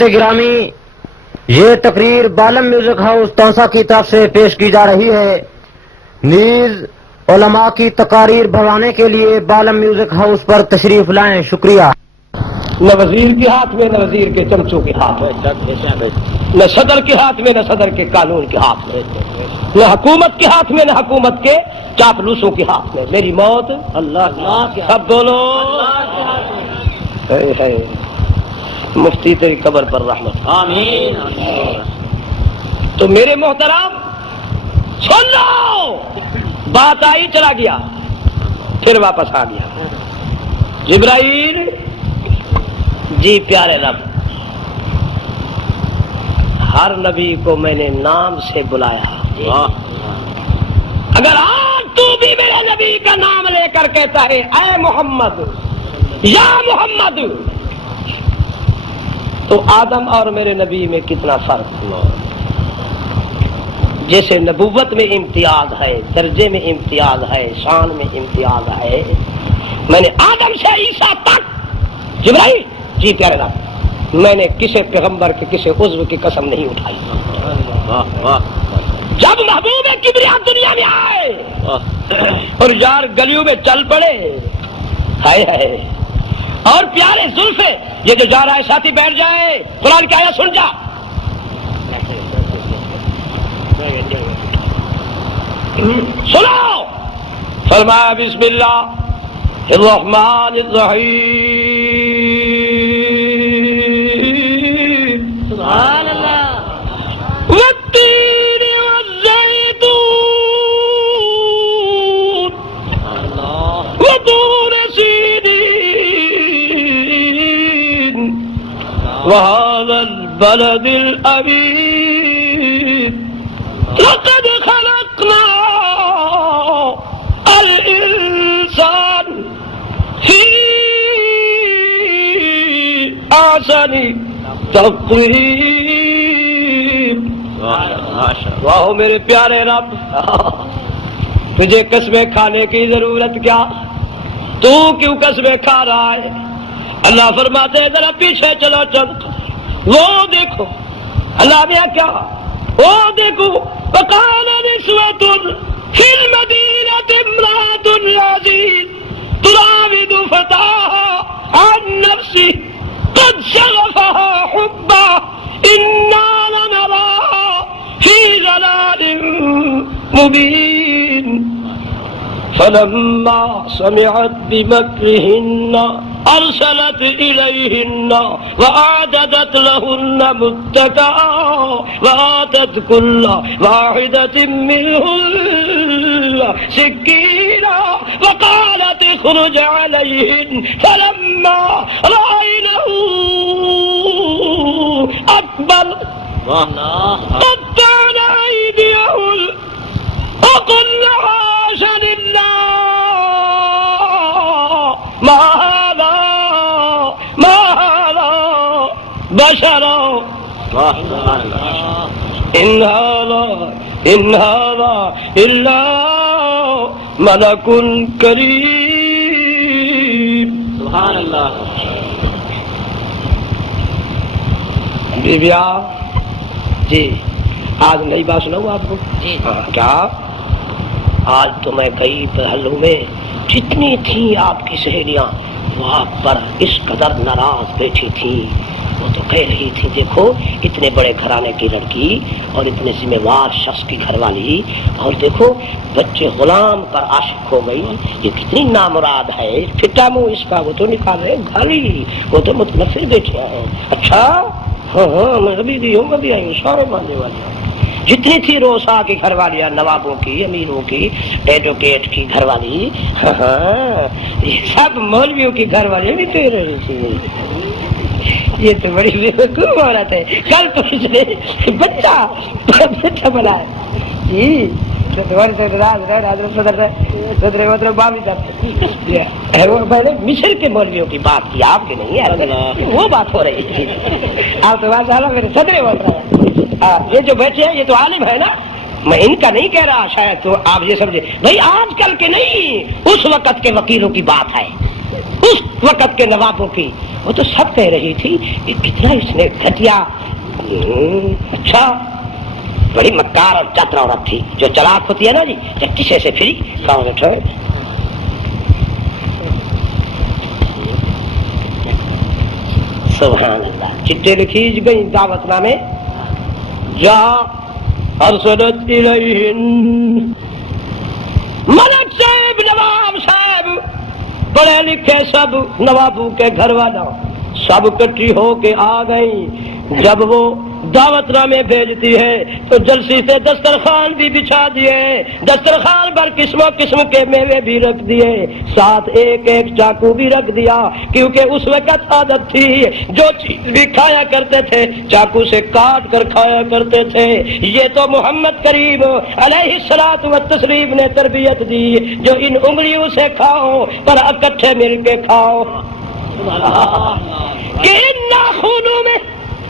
گرامی، یہ تقریر بالم میوزک ہاؤس توسا کی طرف سے پیش کی جا رہی ہے۔ نیز علماء کی تقاریر بڑھانے کے لیے بالم میوزک ہاؤس پر تشریف لائیں۔ شکریہ۔ نہ وزیر کے ہاتھ میں، نہ وزیر کے چمچوں کے ہاتھ میں، نہ صدر کے ہاتھ میں، نہ صدر کے قانون کے ہاتھ میں، نہ حکومت کے ہاتھ میں، نہ حکومت کے چاپلوسوں کے ہاتھ میں۔ میری موت اللہ کے سب دونوں ہے۔ مفتی تیری قبر پر رحمت آمین۔ تو میرے محترم سن لو، بات آئی چلا گیا، پھر واپس آ گیا۔ جبرائیل، جی پیارے رب، ہر نبی کو میں نے نام سے بلایا، اگر آج تو بھی میرے نبی کا نام لے کر کہتا ہے اے محمد یا محمد، تو آدم اور میرے نبی میں کتنا فرق ہوا۔ جیسے نبوت میں امتیاز ہے، درجے میں امتیاز ہے، شان میں امتیاز ہے، میں نے آدم سے عیسیٰ تک، جبرائیل جی پیارے رب، میں نے کسی پیغمبر کے کسی عضو کی قسم نہیں اٹھائی۔ جب محبوب کبریا دنیا میں آئے اور یار گلیوں میں چل پڑے، ہائے ہائے، اور پیارے زلفے، یہ جو جا رہا ہے ساتھی بیٹھ جائے، قرآن کی آیت سن جا۔ سنو، فرمایا بسم اللہ الرحمن الرحیم، سبحان اللہ، والتین والزیتون وطور سینین وهذا البلد الأمين لقد خلقنا الإنسان في أحسن تقويم۔ واہ میرے پیارے رب، تجھے قسمیں کھانے کی ضرورت کیا؟ تو کیوں قسمیں کھا رہا ہے؟ اللہ فرماتے ہیں ذرا پیچھے چلو، چل وہ دیکھو اللہ نے کیا، وہ دیکھو، وقال نسوة في المدينة امرأة العزيز تراود فتاها عن نفسه قد شغفها حبا إنا لنراها في ضلال مبين فلما سمعت بمكرهن أرسلت إليهن وأعددت لهن متكئا وآتت كل واحدة منهن سكينا وقالت اخرج عليهن فلما رأينه أقبل قطعن أيديهن وقلن حاش لله ما بشرا إن هذا إلا ملك كريم۔ سبحان اللہ۔ بیبیا جی، آج نئی بات سناؤں آپ کو؟ کیا آج تو میں گئی پہلو میں، جتنی تھیں آپ کی سہیلیاں وہاں پر اس قدر ناراض بیٹھی تھیں، وہ تو کہہ رہی تھی دیکھو اتنے بڑے گھرانے کی لڑکی اور اتنے ذمہ دار شخص کی گھر والی، اور دیکھو بچے غلام پر عاشق ہو گئی، یہ کتنی نامراد ہے، پھٹا منہ اس کا، وہ تو نکالے گھالی، وہ تو متنفر بیٹھے ہیں۔ اچھا ہاں میں ابھی بھی ہوں، ابھی آئی ہوں، سارے ماننے والے ہیں۔ جتنی تھی روسا کی گھر والیاں، نوابوں کی، امیروں کی، ایڈوکیٹ کی گھر والی، یہ سب مولویوں کی گھر والی بھی تو رہی تھی۔ یہ تو بڑی بیوقوف عورت ہے، کل تو اس نے بچہ بنایا جی، مصر کے مولویوں کی بات کی آپ کی نہیں ہے، وہ بات ہو رہی تھی۔ آپ تو بات میرے صدر بول رہے ہیں، یہ جو بیٹھے ہیں یہ تو عالم ہے نا، میں ان کا نہیں کہہ رہا، شاید تو آپ یہ سمجھے بھائی آج کل کے نہیں، اس وقت کے وکیلوں کی بات ہے، اس وقت کے نوابوں کی، وہ تو سب کہہ رہی تھی کہ کتنا اس نے گھٹیا. اچھا بڑی مکار اور چتر عورت تھی جو چلاک ہوتی ہے نا جی, جب کسی سے پھری کہاں اٹھے. سبحان اللہ. چٹے لکھی گئی دعوت نامے, جا ارسلت الیہن ملک صاحب, نواب صاحب, پڑھے لکھے سب نوابوں کے گھر والا سب اکٹھی ہو کے آ گئی. جب وہ دعوت نامے بھیجتی ہے تو جلسی سے دسترخوان بھی بچھا دیے, دسترخوان پر قسم و قسم کے میوے بھی رکھ دیے, ساتھ ایک ایک چاقو بھی رکھ دیا, کیونکہ اس وقت عادت تھی جو چیز بھی کھایا کرتے تھے چاقو سے کاٹ کر کھایا کرتے تھے. یہ تو محمد کریم علیہ الصلوۃ والتسلیم نے تربیت دی, جو ان انگلیوں سے کھاؤ پر اکٹھے مل کے کھاؤ. کہ ان ناخنوں میں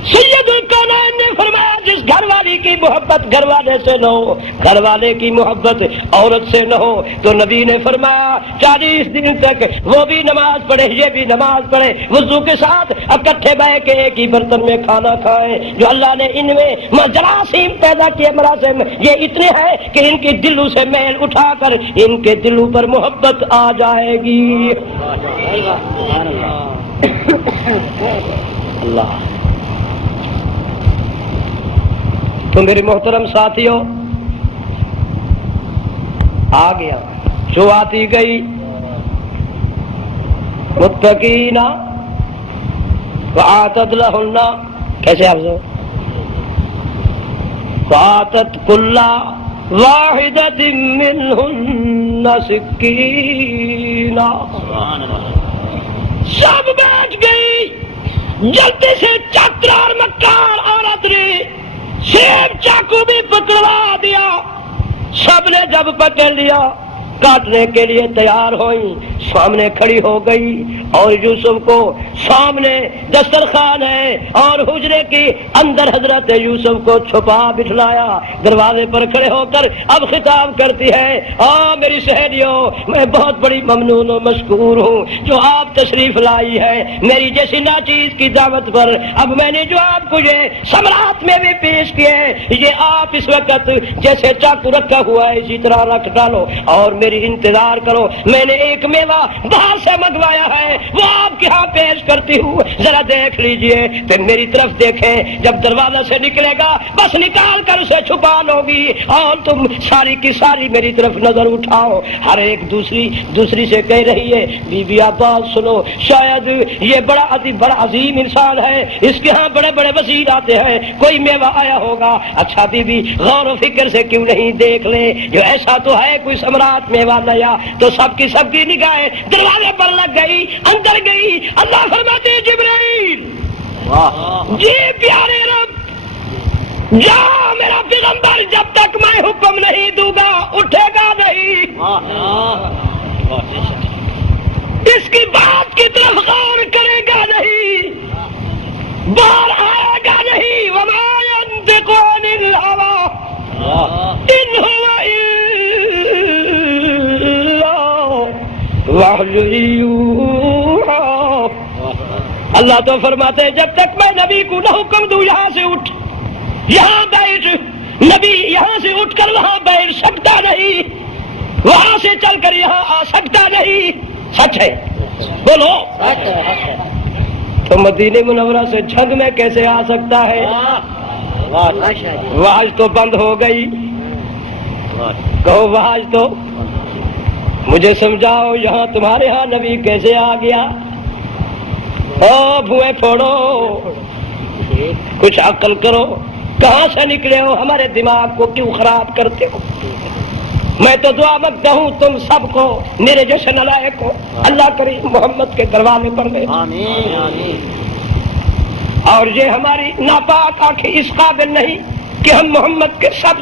سید الکونین نے فرمایا جس گھر والی کی محبت گھر والے سے نہ ہو, گھر والے کی محبت عورت سے نہ ہو, تو نبی نے فرمایا 40 دن تک وہ بھی نماز پڑھے یہ بھی نماز پڑھے, وضو کے ساتھ اکٹھے بیٹھ کے ایک ہی برتن میں کھانا کھائیں. جو اللہ نے ان میں جراثیم پیدا کیے مراسم یہ اتنے ہیں کہ ان کے دلوں سے میل اٹھا کر ان کے دلوں پر محبت آ جائے گی. اللہ. تو میرے محترم ساتھیوں آ گیا جو آتی گئی متقین وآتت لہن, کیسے آپ سے وآتت کل واحدۃ منہن سکینا. سب بیٹھ گئی. جلدی سے چتر اور مکار عورت نے سیب چاقو بھی پکڑوا دیا. سب نے جب پکڑ لیا کاٹنے کے لیے تیار ہوئی, سامنے کھڑی ہو گئی اور یوسف کو سامنے دسترخوان ہے اور حجرے کی اندر حضرت یوسف کو چھپا بٹھلایا. دروازے پر کھڑے ہو کر اب خطاب کرتی ہے, میری سہیلیوں میں بہت بڑی ممنون و مشکور ہوں جو آپ تشریف لائی ہے میری جیسی ناچیز کی دعوت پر. اب میں نے جو آپ کو یہ سمراٹ میں بھی پیش کیے یہ آپ اس وقت جیسے چاقو رکھا ہوا ہے اسی طرح رکھ ڈالو اور میری انتظار کرو. میں نے ایک میوہ باہر سے منگوایا ہے وہ آپ کے ہاں پیش کرتی ہوں, ذرا دیکھ لیجئے. پھر میری طرف دیکھیں, جب دروازہ سے نکلے گا بس نکال کر اسے چھپا لو گی اور تم ساری کی ساری میری طرف نظر اٹھاؤ. ہر ایک دوسری سے کہہ رہی ہے بی بی آپ بات سنو, شاید یہ بڑا عظیم انسان ہے, اس کے ہاں بڑے بڑے وزیر آتے ہیں, کوئی میوہ آیا ہوگا. اچھا بی بی غور و فکر سے کیوں نہیں دیکھ لے, جو ایسا تو ہے کوئی سمراٹ میوہ نیا. تو سب کی نگاہیں دروازے پر لگ گئی, اندر گئی. اللہ فرماتے جبرائیل جی پیارے رب جا, میرا پیغمبر جب تک میں حکم نہیں دوں گا اٹھے گا نہیں, اس کی بات کی طرف غور کرے گا نہیں, باہر آئے گا نہیں. وما ينطق عن الهوى ان هو اللہ تو فرماتے ہیں جب تک میں نبی کو نہ حکم دوں یہاں سے اٹھ یہاں بیٹھ, نبی یہاں سے اٹھ کر وہاں بیٹھ سکتا نہیں, وہاں سے چل کر یہاں آ سکتا نہیں. سچ ہے بولو. تو مدینہ منورہ سے جھنگ میں کیسے آ سکتا ہے؟ وحج تو بند ہو گئی. کہو وحج تو مجھے سمجھاؤ, یہاں تمہارے ہاں نبی کیسے آ گیا؟ بھوئے پھوڑو, کچھ عقل کرو, کہاں سے نکلے ہو, ہمارے دماغ کو کیوں خراب کرتے ہو؟ میں تو دعا مانگتا ہوں تم سب کو میرے جیسے نالائق کو اللہ کریم محمد کے دروازے پر لے. اور یہ ہماری ناپاک آنکھیں اس قابل نہیں کہ ہم محمد کے سب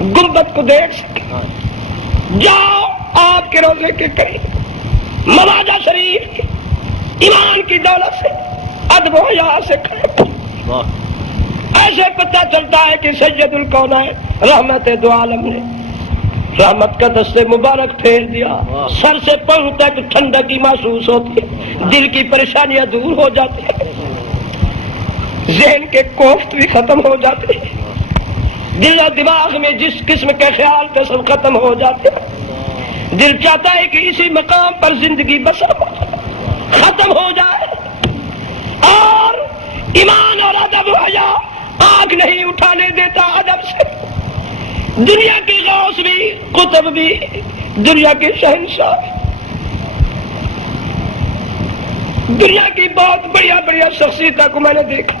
گنبد کو دیکھ سکیں. جاؤ آپ کے روزے کے قریب مواجہ شریف کے ایمان کی دولت سے ادب و حیا سے کھڑے, ایسے پتہ چلتا ہے کہ سید الکونین رحمت دو عالم نے رحمت کا دستے مبارک پھیر دیا، سر سے پاؤں تک ٹھنڈکی محسوس ہوتی ہے، دل کی پریشانیاں دور ہو جاتی ہیں، ذہن کے کوفت بھی ختم ہو جاتے ہیں، دل اور دماغ میں جس قسم کے خیال کا سب ختم ہو جاتے ہیں، دل چاہتا ہے کہ اسی مقام پر زندگی بسر ہو جائے، ختم ہو جائے، اور ایمان اور ادب و حیا آنکھ نہیں اٹھانے دیتا ادب سے۔ دنیا کی غوث بھی، قطب بھی، دنیا کے شہنشاہ، دنیا کی بہت بڑیا بڑیا شخصیتوں کو میں نے دیکھا،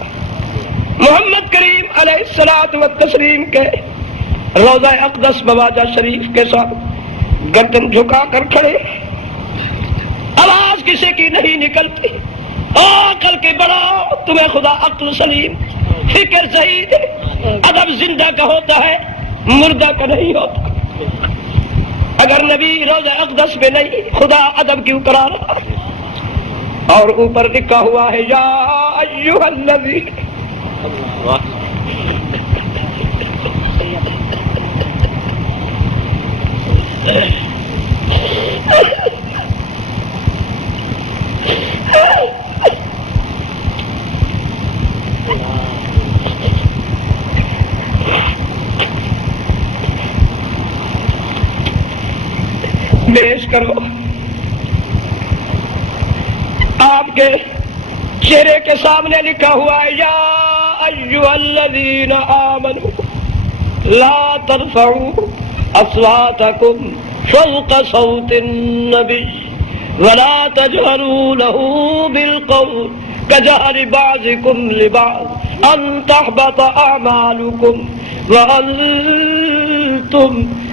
محمد کریم علیہ الصلوۃ والتسلیم کے روضہ اقدس مواجہ شریف کے ساتھ گردن جھکا کر کھڑے، آواز کسی کی نہیں نکلتی، عقل کے بڑا تمہیں خدا عقل سلیم، فکر صحیح ہے، ادب زندہ کا ہوتا ہے، مردہ کا نہیں ہوتا۔ اگر نبی روضہ اقدس میں نہیں، خدا ادب کیوں کرا رہا؟ اور اوپر لکھا ہوا ہے یا ایھا الذین، پیش کرو آپ کے چہرے کے سامنے لکھا ہوا ہے یا ایھا الذین آمنوا لا ترفعوا اصواتکم فوق صوت النبی ولا تجهروا له بالقول كجهر بعضكم لبعض ان تحبط اعمالكم وانتم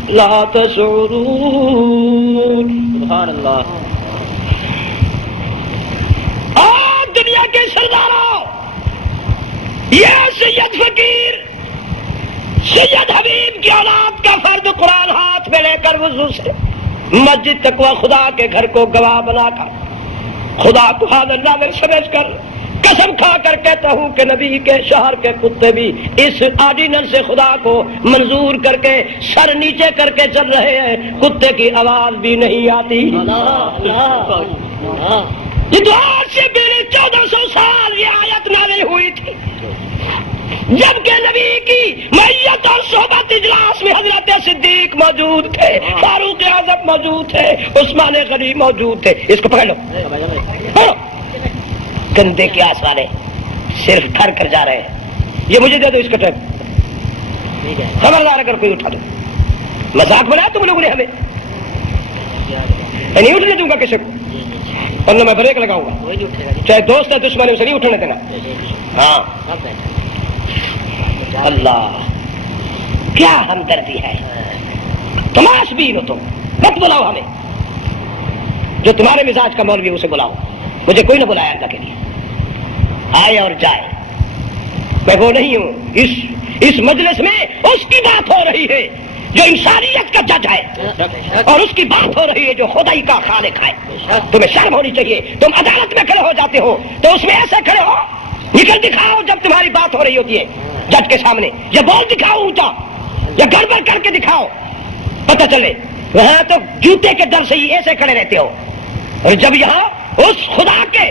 لا تشعرون۔ سبحان اللہ۔ اور دنیا کے سرداروں، یہ سید فقیر سید حبیب کی اولاد کا فرد قرآن ہاتھ میں لے کر وضو سے مسجد تقوی خدا کے گھر کو گواہ بنا کر خدا کو حاضر ناظر سمجھ کر قسم کھا کر کہتا ہوں کہ نبی کے شہر کے کتے بھی اس آرڈیننس سے خدا کو منظور کر کے سر نیچے کر کے چل رہے ہیں، کتے کی آواز بھی نہیں آتی۔ یہ تو آج سے پہلے 1400 سال یہ آیت نازل ہوئی تھی، جبکہ نبی کی میت اور صحبت اجلاس میں حضرت صدیق موجود تھے، فاروق اعظم موجود تھے، عثمان غنی موجود تھے۔ اس کو پکڑ لو، پکڑو، گندے قیاس والے صرف ٹھر کر جا رہے ہیں۔ یہ مجھے دے دو اس کا ٹائم، خبردار اگر کوئی اٹھا دو، مذاق بنایا تم لوگوں نے ہمیں، میں نہیں اٹھنے دوں گا کسی کو، ورنہ میں بریک لگاؤں گا، چاہے دوست ہے دشمن ہے اسے نہیں اٹھنے دینا۔ ہاں اللہ کیا ہمدردی ہے، تماش بین ہو تم، مت بلاؤ ہمیں، جو تمہارے مزاج کا مولوی اسے بلاؤ، مجھے کوئی نہ بلایا اللہ کے لیے، آئے اور جائے، میں وہ نہیں ہوں۔ اس مجلس میں اس کی بات ہو رہی ہے جو انسانیت کا جج ہے، اور اس کی بات ہو رہی ہے جو خدائی کا خالق ہے۔ تمہیں شرم ہونی چاہیے، تم عدالت میں کھڑے ہو جاتے ہو تو اس میں ایسے کھڑے ہو، نکل دکھاؤ جب تمہاری بات ہو رہی ہوتی ہے جج کے سامنے، یا بول دکھاؤ اونچا، یا گڑبڑ کر کے دکھاؤ، پتہ چلے۔ وہاں تو جوتے کے ڈر سے ہی ایسے کھڑے رہتے ہو، اور جب یہاں اس خدا کے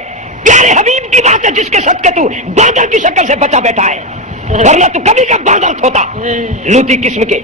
پیارے حبیب کی بات ہے جس کے صدقے تو بادل کی شکل سے بچا بیٹھا ہے، ورنہ تو کبھی کا بادل ہوتا، لوتی قسم کے،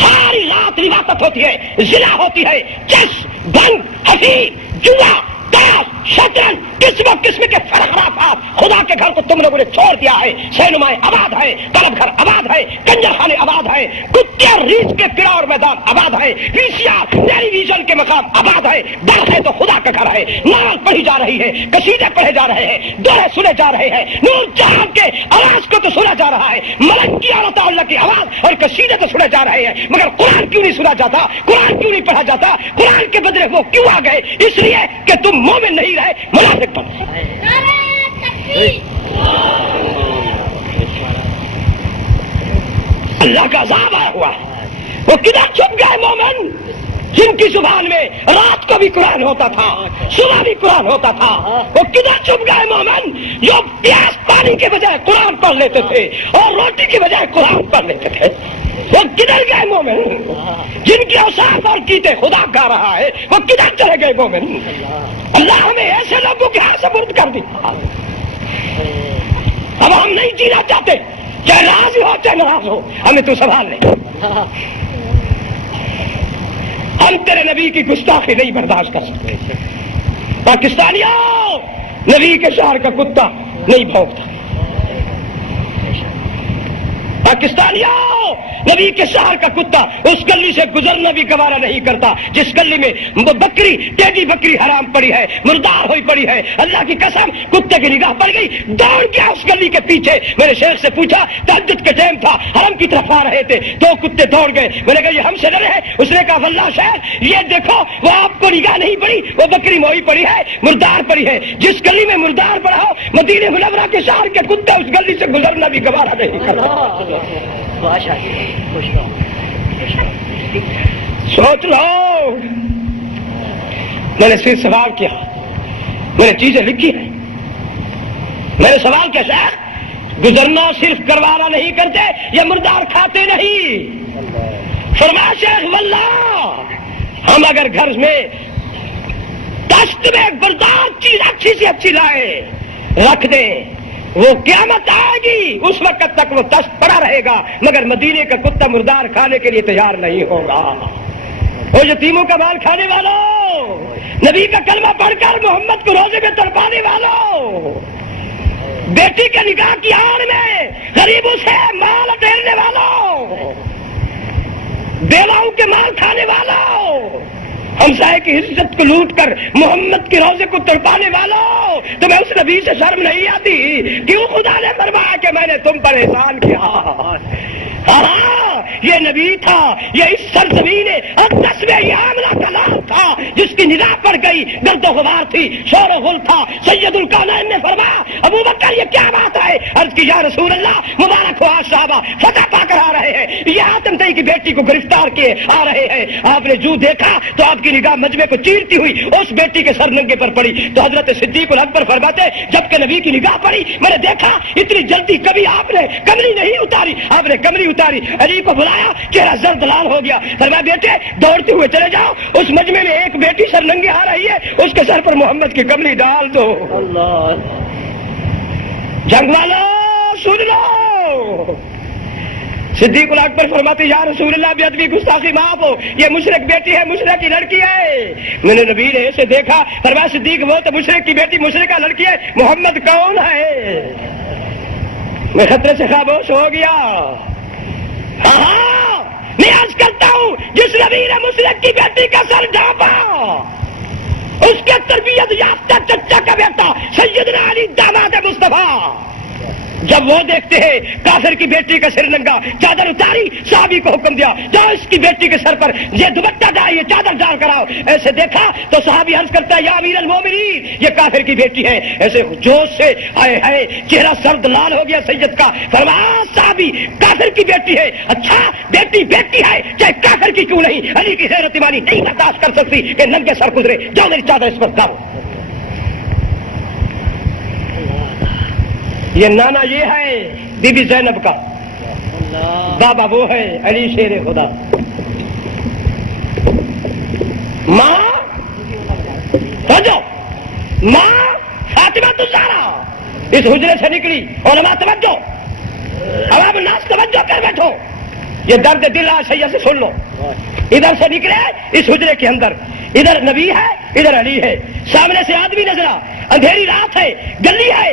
ساری رات روایت ہوتی ہے، ضلع ہوتی ہے، چس بنگ حفیظ جوا تاش شطرنج قسم قسم کے خرافات، خدا کے گھر کو تم لوگوں نے چھوڑ دیا ہے۔ سینمائے آباد ہے، کلب گھر آباد ہے، کنجر خانے آباد ہے، کتے اور ریچھ کے قلعہ اور میدان آباد ہے، ویسیار ٹیلی ویژن کے مقام آباد ہے، در ہے تو خدا کا گھر ہے، نعت پڑھی جا رہی ہے، قصیدے پڑھے جا رہے ہیں، دوہے سنے جا رہے ہیں، نور جہاں کے آواز کو تو سنا جا رہا ہے، ملک کی اور تعالی کی آواز اور قصیدے تو سنے جا رہے ہیں، مگر قرآن کیوں نہیں سنا جاتا، قرآن کیوں نہیں پڑھا جاتا، قرآن کے بدلے وہ کیوں آ گئے؟ اس لیے کہ تم مومن نہیں رہے، منافق بن گئے۔ اللہ کا عذاب آیا ہوا ہے، وہ کدھر چھپ گئے مومن؟ جن کی زبان میں رات کو بھی قرآن ہوتا تھا، صبح بھی قرآن ہوتا تھا، وہ کدھر چھپ گئے مومن جو پیاس پانی کے بجائے قرآن پڑھ لیتے تھے اور روٹی کے بجائے قرآن پڑھ لیتے تھے؟ وہ کدھر گئے مومن جن کی اوصاف اور کیتے خدا گا رہا ہے؟ وہ کدھر چلے گئے مومن؟ اللہ ہمیں ایسے لوگوں کے ہاتھ سپرد کر دیا۔ اب ہم نہیں جینا چاہتے، چاہے راضی ہو چاہے ناراض ہو، ہمیں تو سنبھال لے۔ ہم تیرے نبی کی گستاخی نہیں برداشت کر سکتے۔ پاکستانیوں، نبی کے شہر کا کتا نہیں بھونکتا۔ پاکستانیوں، نبی کے شہر کا کتا اس گلی سے گزرنا بھی گوارا نہیں کرتا جس گلی میں بکری، ٹیڈی بکری حرام پڑی ہے، مردار ہوئی پڑی ہے۔ اللہ کی قسم، کتے کی نگاہ پڑ گئی، دوڑ گیا اس گلی کے پیچھے۔ میرے شیخ سے پوچھا، تہجد کے ٹائم تھا، حرم کی طرف آ رہے تھے، دو کتے دوڑ گئے۔ میں نے کہا یہ ہم سے ڈرے ہیں؟ اس نے کہا واللہ شیخ یہ دیکھو، وہ آپ کو نگاہ نہیں پڑی، وہ بکری موئی پڑی ہے، مردار پڑی ہے۔ جس گلی میں مردار پڑا ہو، مدینہ منورہ کے شہر کے کتے اس گلی سے گزرنا بھی گوارا نہیں کرتا۔ سوچ لو، میں نے صرف سوال کیا، میں نے چیزیں لکھی ہیں، میں نے سوال کیا شیخ گزرنا صرف گوارا نہیں کرتے یا مردار کھاتے نہیں؟ فرمایا شیخ واللہ ہم اگر گھر میں دست میں بردار چیز اچھی سے اچھی لائے رکھ دیں، وہ قیامت آئے گی اس وقت تک وہ دست پڑا رہے گا، مگر مدینے کا کتا مردار کھانے کے لیے تیار نہیں ہوگا۔ وہ یتیموں کا مال کھانے والوں، نبی کا کلمہ پڑھ کر محمد کو روزے میں تڑپانے والوں، بیٹی کے نکاح کی آڑ میں غریبوں سے مال اٹھیرنے والوں، بیواؤں کے مال کھانے والوں، ہمسائے کی عزت کو لوٹ کر محمد کے روزے کو تڑپانے والوں، تمہیں اس نبی سے شرم نہیں آتی؟ کیوں خدا نے فرمایا کہ میں نے تم پر احسان کیا؟ ہاں یہ نبی تھا، یہ اس سرزمین اقدس میں یہ عاملہ کا نام تھا جس کی نگاہ پڑ گئی، گرد و غبار تھی، شور و غل تھا۔ سید الکونین نے فرمایا ابو بکر یہ کیا بات ہے؟ عرض کی یا رسول اللہ مبارک ہو، آج صحابہ فتح پا کر آ رہے ہیں، یہ حاتم طئی کی بیٹی کو گرفتار کیے آ رہے ہیں۔ آپ نے جو دیکھا تو آپ کی نگاہ مجمع کو چیرتی ہوئی اس بیٹی کے سر ننگے پر پڑی تو حضرت صدیق الاکبر فرماتے جبکہ نبی کی نگاہ پڑی میں نے دیکھا اتنی جلدی کبھی آپ نے کمری نہیں اتاری، آپ نے کمری اتاری، علی کو بلایا، چہرہ زرد لال ہو گیا، فرمایا بیٹے دوڑتے ہوئے چلے جاؤ، اس مجمع میں ایک بیٹی سر ننگی آ رہی ہے، اس کے سر پر محمد کی کمری ڈال دو۔ جنگ والوں سن لو، صدیق الاکبر فرماتے یا رسول اللہ بے ادبی گستاخی معاف ہو، یہ مشرک بیٹی ہے، مشرک کی لڑکی ہے۔ میں نے نبی نے اسے دیکھا، فرمایا صدیق وہ تو مشرک کی بیٹی مشرکہ لڑکی ہے، محمد کون ہے؟ میں خطرے سے خاموش ہو گیا۔ ہاں میں عرض کرتا ہوں جس نبی نے مشرک کی بیٹی کا سر ڈھانپا اس کے تربیت یافتہ چچا کا بیٹا سیدنا علی داماد مصطفیٰ، جب وہ دیکھتے ہیں کافر کی بیٹی کا سر ننگا، چادر اتاری، صحابی کو حکم دیا جاؤ اس کی بیٹی کے سر پر یہ دوپٹہ ڈال، یہ چادر ڈال کر آؤ۔ ایسے دیکھا تو صحابی عرض کرتا ہے یا امیر المومنین یہ کافر کی بیٹی ہے۔ ایسے جوش سے آئے ہے، چہرہ سرد لال ہو گیا سید کا، فرمایا صحابی کافر کی بیٹی ہے، اچھا بیٹی بیٹی ہے چاہے کافر کی کیوں نہیں، علی کی غیرت ایمانی نہیں برداشت کر سکتی کہ ننگے سر گزرے، جاؤ میری چادر اس پر ڈالو۔ یہ نانا یہ ہے بی بی زینب کا، بابا وہ ہے علی شیر خدا، ماں ماں فاطمہ الزہرا اس حجرے سے نکلی۔ علماء توجہ، عوام الناس توجہ کر بیٹھو، یہ درد دل آج سید سے سن لو۔ ادھر سے نکلے اس حجرے کے اندر، ادھر نبی ہے ادھر علی ہے، سامنے سے آدمی نظر آ، اندھیری رات ہے، گلی ہے،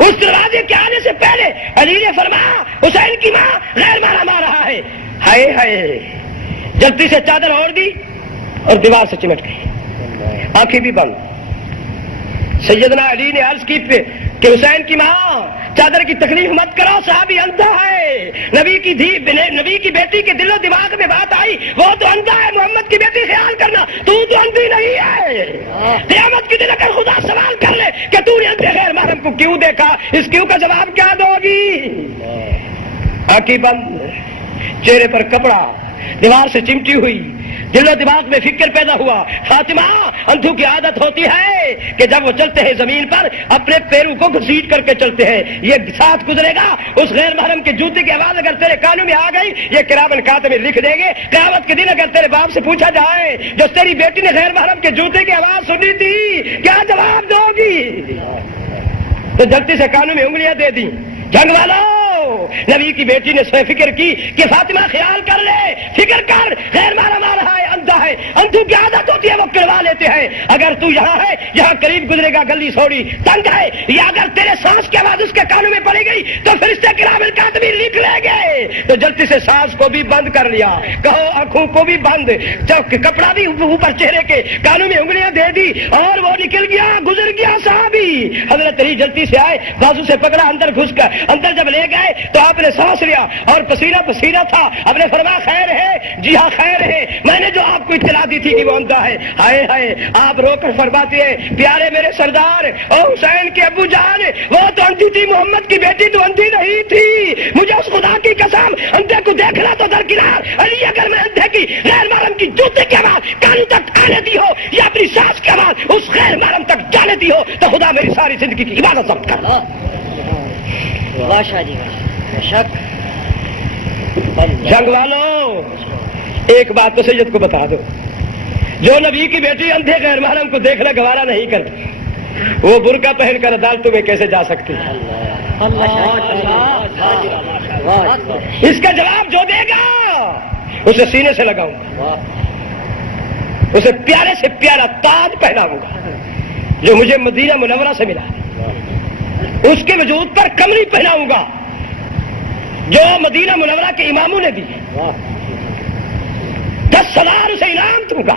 اس دروازے کے آنے سے پہلے علی نے فرمایا حسین کی ماں غیر مارا مار رہا ہے، ہائے ہائے، جلدی سے چادر اوڑھ دی اور دیوار سے چمٹ گئی، آنکھیں بھی بند۔ سیدنا علی نے عرض کی کہ حسین کی ماں چادر کی تکلیف مت کرو، صحابی اندھا ہے، نبی کی بیٹی کے دل و دماغ میں بات آئی، وہ تو اندھا ہے، محمد کی بیٹی خیال کرنا، تو اندھی نہیں ہے۔ قیامت کے دن اگر خدا سوال کر لے کہ تو نے اندھے غیر محرم کو کیوں دیکھا، اس کیوں کا جواب کیا دو گی؟ آنکھیں بند، چہرے پر کپڑا، دیوار سے چمٹی ہوئی، دل و دماغ میں فکر پیدا ہوا، فاطمہ اندھو کی عادت ہوتی ہے کہ جب وہ چلتے ہیں زمین پر اپنے پیروں کو گھسیٹ کر کے چلتے ہیں، یہ ساتھ گزرے گا، اس غیر محرم کے جوتے کی آواز اگر تیرے کانوں میں آ گئی، یہ کرامن کاتب لکھ دیں گے، قیامت کے دن اگر تیرے باپ سے پوچھا جائے جو تیری بیٹی نے غیر محرم کے جوتے کی آواز سنی تھی کیا جواب دو گی؟ تو جلدی سے کانوں میں انگلیاں دے دی۔ جنگ والوں، نبی کی بیٹی نے سوئے فکر کی کہ فاطمہ خیال کر لے، فکر کر، غیر محرم آ رہا ہے، اندھا ہے، اندھو کی عادت ہوتی ہے وہ کروا لیتے ہیں، اگر تو یہاں ہے، یہاں قریب گزرے گا، گلی سوڑی تنگ ہے، یا اگر تیرے سانس کی آواز اس کے کانوں میں پڑے گئی تو فرشتے کرام الکاتبین لکھ لیں گے۔ تو جلدی سے سانس کو بھی بند کر لیا، کہو آنکھوں کو بھی بند، جب کپڑا بھی اوپر چہرے کے، کانوں میں انگلیاں دے دی اور وہ نکل گیا، گزر گیا صحابی۔ حضرت علی جلدی سے آئے، بازو سے پکڑا، اندر گھس کر اندر جب لے گئے تو آپ نے سانس لیا اور پسینہ پسینہ تھا، آپ نے فرمایا خیر ہے؟ جی ہاں خیر ہے، میں نے جو آپ کو اطلاع دی تھی کہ وہ اندھا ہے۔ ہائے ہائے، آپ رو کر فرماتے ہیں پیارے میرے سردار او حسین کے ابو جان، وہ تو اندھی تھی، محمد کی بیٹی تو اندھی نہیں تھی، مجھے اس خدا کی قسم اندھے کو دیکھنا تو درکنار، علی اگر میں اندھے کی غیر محرم کی جوتے کی آواز کانوں تک آنے دی ہو یا اپنی سانس کی آواز اس غیر محرم تک جانے دی ہو تو خدا میری ساری زندگی کی عبادت ضبط کر۔ بادشاہ جی شک جنگ والوں، ایک بات تو سید کو بتا دو، جو نبی کی بیٹی اندھے غیر محرم کو دیکھنا گوارا نہیں کرتی وہ برقع پہن کر عدالتوں میں کیسے جا سکتی؟ اس کا جواب جو دے گا اسے سینے سے لگاؤں، اسے پیارے سے پیارا تاج پہناؤں گا جو مجھے مدینہ منورہ سے ملا، اس کے وجود پر کمری پہناؤں گا جو مدینہ منورہ کے اماموں نے دی، 10,000 اسے انعام دوں گا،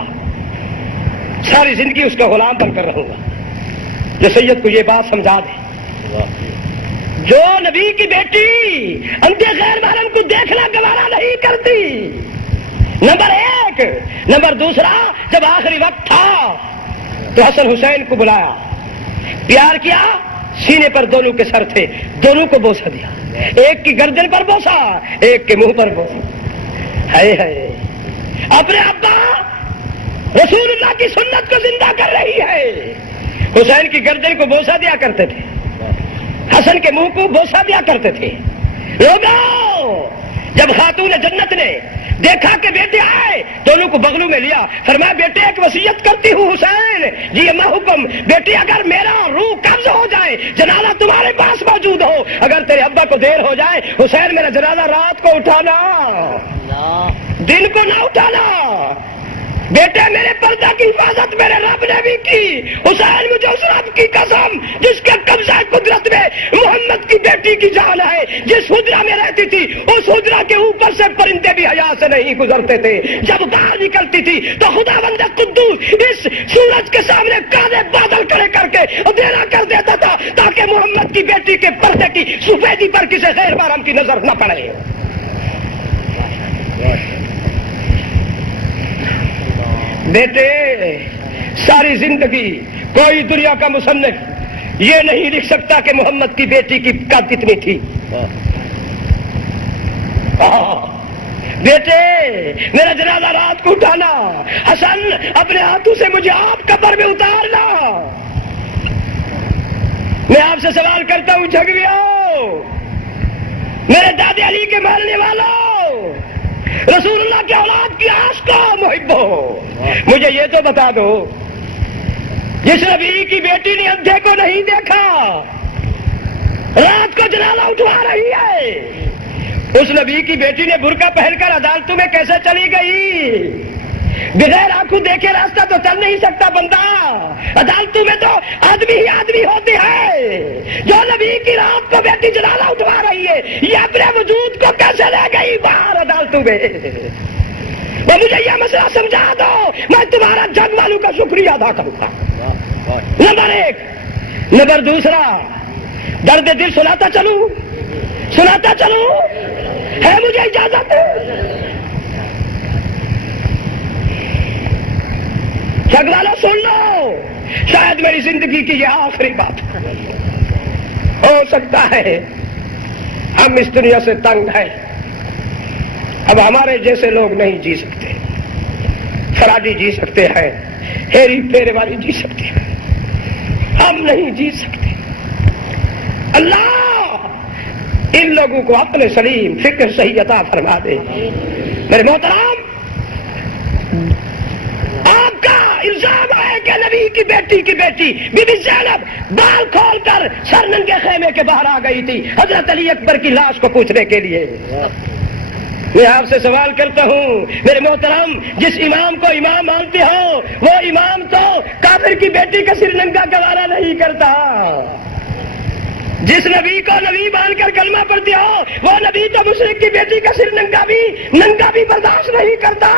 ساری زندگی اس کا غلام بن کر رہوں گا۔ جو سید کو یہ بات سمجھا دے، جو نبی کی بیٹی اندھے غیر محرم کو دیکھنا گوارا نہیں کرتی، نمبر 1۔ نمبر 2، جب آخری وقت تھا تو حسن حسین کو بلایا، پیار کیا، سینے پر دونوں کے سر تھے، دونوں کو بوسہ دیا، ایک کی گردن پر بوسہ، ایک کے منہ پر بوسہ۔ ہائے ہائے، اپنے ابا رسول اللہ کی سنت کو زندہ کر رہی ہے۔ حسین کی گردن کو بوسہ دیا کرتے تھے، حسن کے منہ کو بوسہ دیا کرتے تھے۔ لوگوں، جب خاتون جنت نے دیکھا کہ بیٹے آئے، دونوں کو بغلوں میں لیا، فرمایا بیٹے ایک وصیت کرتی ہوں حسین، جی اللہ حکم، بیٹے اگر میرا روح قبض ہو جائے، جنازہ تمہارے پاس موجود ہو، اگر تیرے ابا کو دیر ہو جائے، حسین میرا جنازہ رات کو اٹھانا، دن کو نہ اٹھانا، بیٹے میرے پردہ کی حفاظت میرے رب نے بھی کی۔ حسین مجھے اس رب کی قسم جس کے قبضہ قدرت میں محمد کی بیٹی کی جان ہے، جس حجرہ میں رہتی تھی اس حجرہ کے اوپر سے پرندے بھی حیا سے نہیں گزرتے تھے، جب باہر نکلتی تھی تو خدا بندہ قدوس اس سورج کے سامنے کالے بادل کھڑے کر کے اندھیرا کر دیتا تھا تاکہ محمد کی بیٹی کے پردے کی سفیدی پر کسی غیر محرم کی نظر نہ پڑے۔ بیٹے ساری زندگی کوئی دنیا کا مصنف یہ نہیں لکھ سکتا کہ محمد کی بیٹی کی قد کتنی تھی۔ بیٹے میرا جنازہ رات کو اٹھانا، حسن اپنے ہاتھوں سے مجھے آپ قبر میں اتارنا۔ میں آپ سے سوال کرتا ہوں جھگڑیوں، میرے دادے علی کے ماننے والوں، رسول اللہ کی اولاد کی عاشقوں محبوں، مجھے یہ تو بتا دو جس نبی کی بیٹی نے اندھے کو نہیں دیکھا، رات کو جنازہ اٹھوا رہی ہے، اس نبی کی بیٹی نے برقع پہن کر عدالتوں میں کیسے چلی گئی؟ بغیر آنکھوں دیکھے راستہ تو چل نہیں سکتا بندہ، عدالتوں میں تو آدمی ہی آدمی ہوتے ہیں۔ جو نبی کی رات کو بیٹی جنازہ اٹھوا رہی ہے یہ اپنے وجود کو کیسے لے گئی باہر عدالتوں میں؟ وہ مجھے یہ مسئلہ سمجھا دو، میں تمہارا جنگ والوں کا شکریہ ادا کروں گا۔ نمبر 1۔ نمبر 2، درد دل سناتا چلوں ہے مجھے اجازت؟ جنگ والوں سن لو، شاید میری زندگی کی یہ آخری بات ہو سکتا ہے، ہم اس دنیا سے تنگ ہیں، اب ہمارے جیسے لوگ نہیں جی سکتے، فراڈی جی سکتے ہیں، ہیری پھیرے والی جی سکتے ہیں، ہم نہیں جی سکتے۔ اللہ ان لوگوں کو اپنے سلیم فکر صحیح عطا فرما دے۔ میرے محترم، آپ کا الزام ہے کہ نبی کی بیٹی بی بی زینب بال کھول کر سر ننگے خیمے کے باہر آ گئی تھی حضرت علی اکبر کی لاش کو پوچھنے کے لیے۔ میں آپ سے سوال کرتا ہوں میرے محترم، جس امام کو امام مانتے ہو وہ امام تو کافر کی بیٹی کا سر ننگا گوارا نہیں کرتا۔ جس نبی کو نبی مان کر کلمہ پڑھتے ہو وہ نبی تو مشرک کی بیٹی کا سر ننگا بھی برداشت نہیں کرتا۔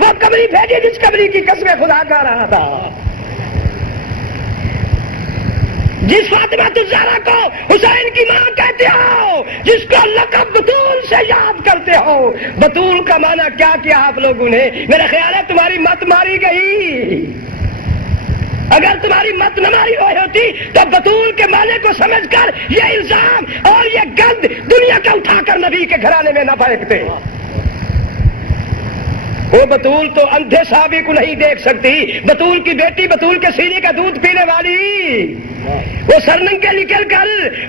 وہ قبری بھیجی جس قبری کی قسم خدا کھا رہا تھا۔ جس فاطمہ الزہرا کو حسین کی ماں کہتے ہو، جس کو لقب بطول سے یاد کرتے ہو، بطول کا معنی کیا کیا آپ لوگوں نے؟ میرا خیال ہے تمہاری مت ماری گئی۔ اگر تمہاری مت نہ ماری ہوئی ہوتی تو بطول کے معنی کو سمجھ کر یہ الزام اور یہ گند دنیا کا اٹھا کر نبی کے گھرانے میں نہ پھینکتے۔ وہ بطول تو اندھے صحابی کو نہیں دیکھ سکتی، بطول کی بیٹی، بطول کے سینے کا دودھ پینے والی، وہ سرننگے نکل کر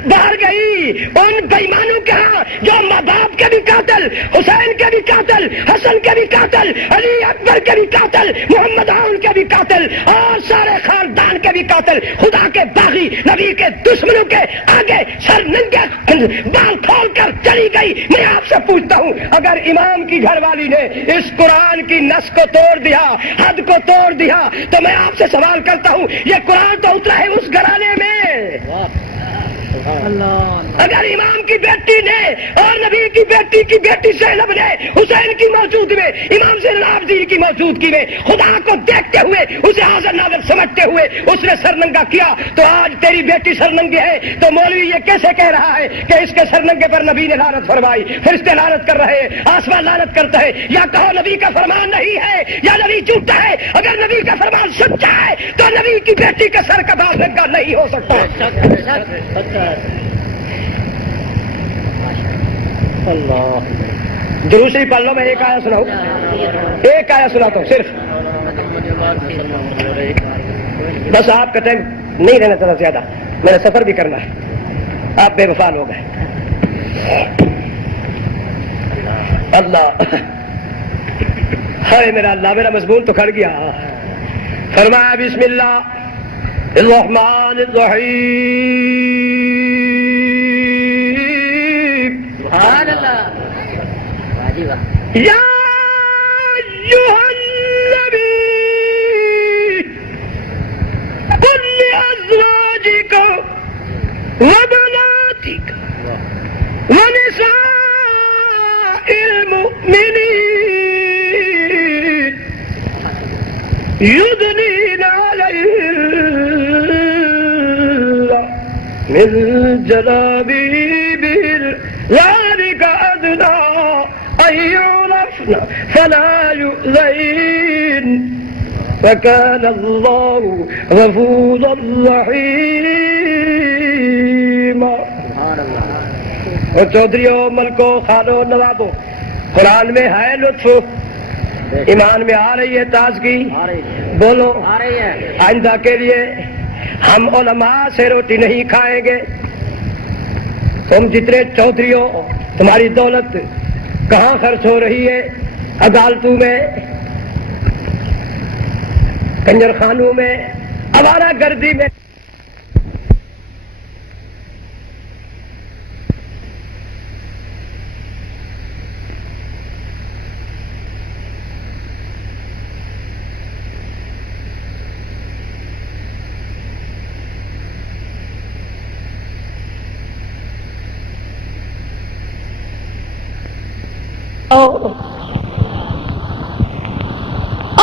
باہر گئی ان بےایمانوں کے ہاں جو ماں باپ کے بھی قاتل، حسین کے بھی قاتل، حسن کے بھی قاتل، علی اکبر کے بھی قاتل، محمد عون کے بھی قاتل اور سارے خاندان کے بھی قاتل، خدا کے باغی نبی کے دشمنوں کے آگے سرننگے بال کھول کر چلی گئی۔ میں آپ سے پوچھتا ہوں اگر امام کی گھر والی نے اس قرآن کی نس کو توڑ دیا، حد کو توڑ دیا، تو میں آپ سے سوال کرتا ہوں یہ قرآن تو اترا ہے اس گھرانے میں۔ اگر امام کی بیٹی نے اور نبی کی بیٹی زینب نے حسین کی موجودگی میں، امام زین العابدین کی موجودگی میں خدا کو دیکھتے ہوئے اسے حاضر ناظر سمجھتے ہوئے اس نے سرننگا کیا، تو آج تیری بیٹی سرننگی ہے تو مولوی یہ کیسے کہہ رہا ہے کہ اس کے سرننگے پر نبی نے لعنت فرمائی، فرشتے لعنت کر رہے ہیں، آسمان لعنت کرتا ہے؟ یا کہو نبی کا فرمان نہیں ہے یا نبی جھوٹا ہے۔ اگر نبی کا فرمان سچا ہے تو نبی کی بیٹی کا سر کا بال ننگا نہیں ہو سکتا۔ اللہ دروسی پڑھ لو، میں ایک آیا سناؤں، ایک آیا سناتا ہوں صرف، بس آپ کا ٹائم نہیں رہنا چاہتا زیادہ، میرا سفر بھی کرنا ہے، آپ بے وفا لوگ ہیں۔ اللہ ہائے میرا اللہ، میرا مضمون تو کھڑ گیا۔ فرمایا بسم اللہ الرحمن الرحیم، سبحان اللہ، یا ایھا النبی قل لأزواجک وبناتک ونساء المؤمنین یدنین علیہن من جلابیبہن ذلک ادنیٰ ان یعرفن فلا یؤذین وکان اللہ غفورا رحیما۔ اور چودھریوں، ملکوں، خانوں، نوابوں، قرآن میں ہے لطف، ایمان میں آ رہی ہے تازگی، بولو آئندہ کے لیے ہم علماء سے روٹی نہیں کھائیں گے۔ تم جتنے چودھری ہو تمہاری دولت کہاں خرچ ہو رہی ہے؟ عدالتوں میں، کنجر خانوں میں، آوارہ گردی میں۔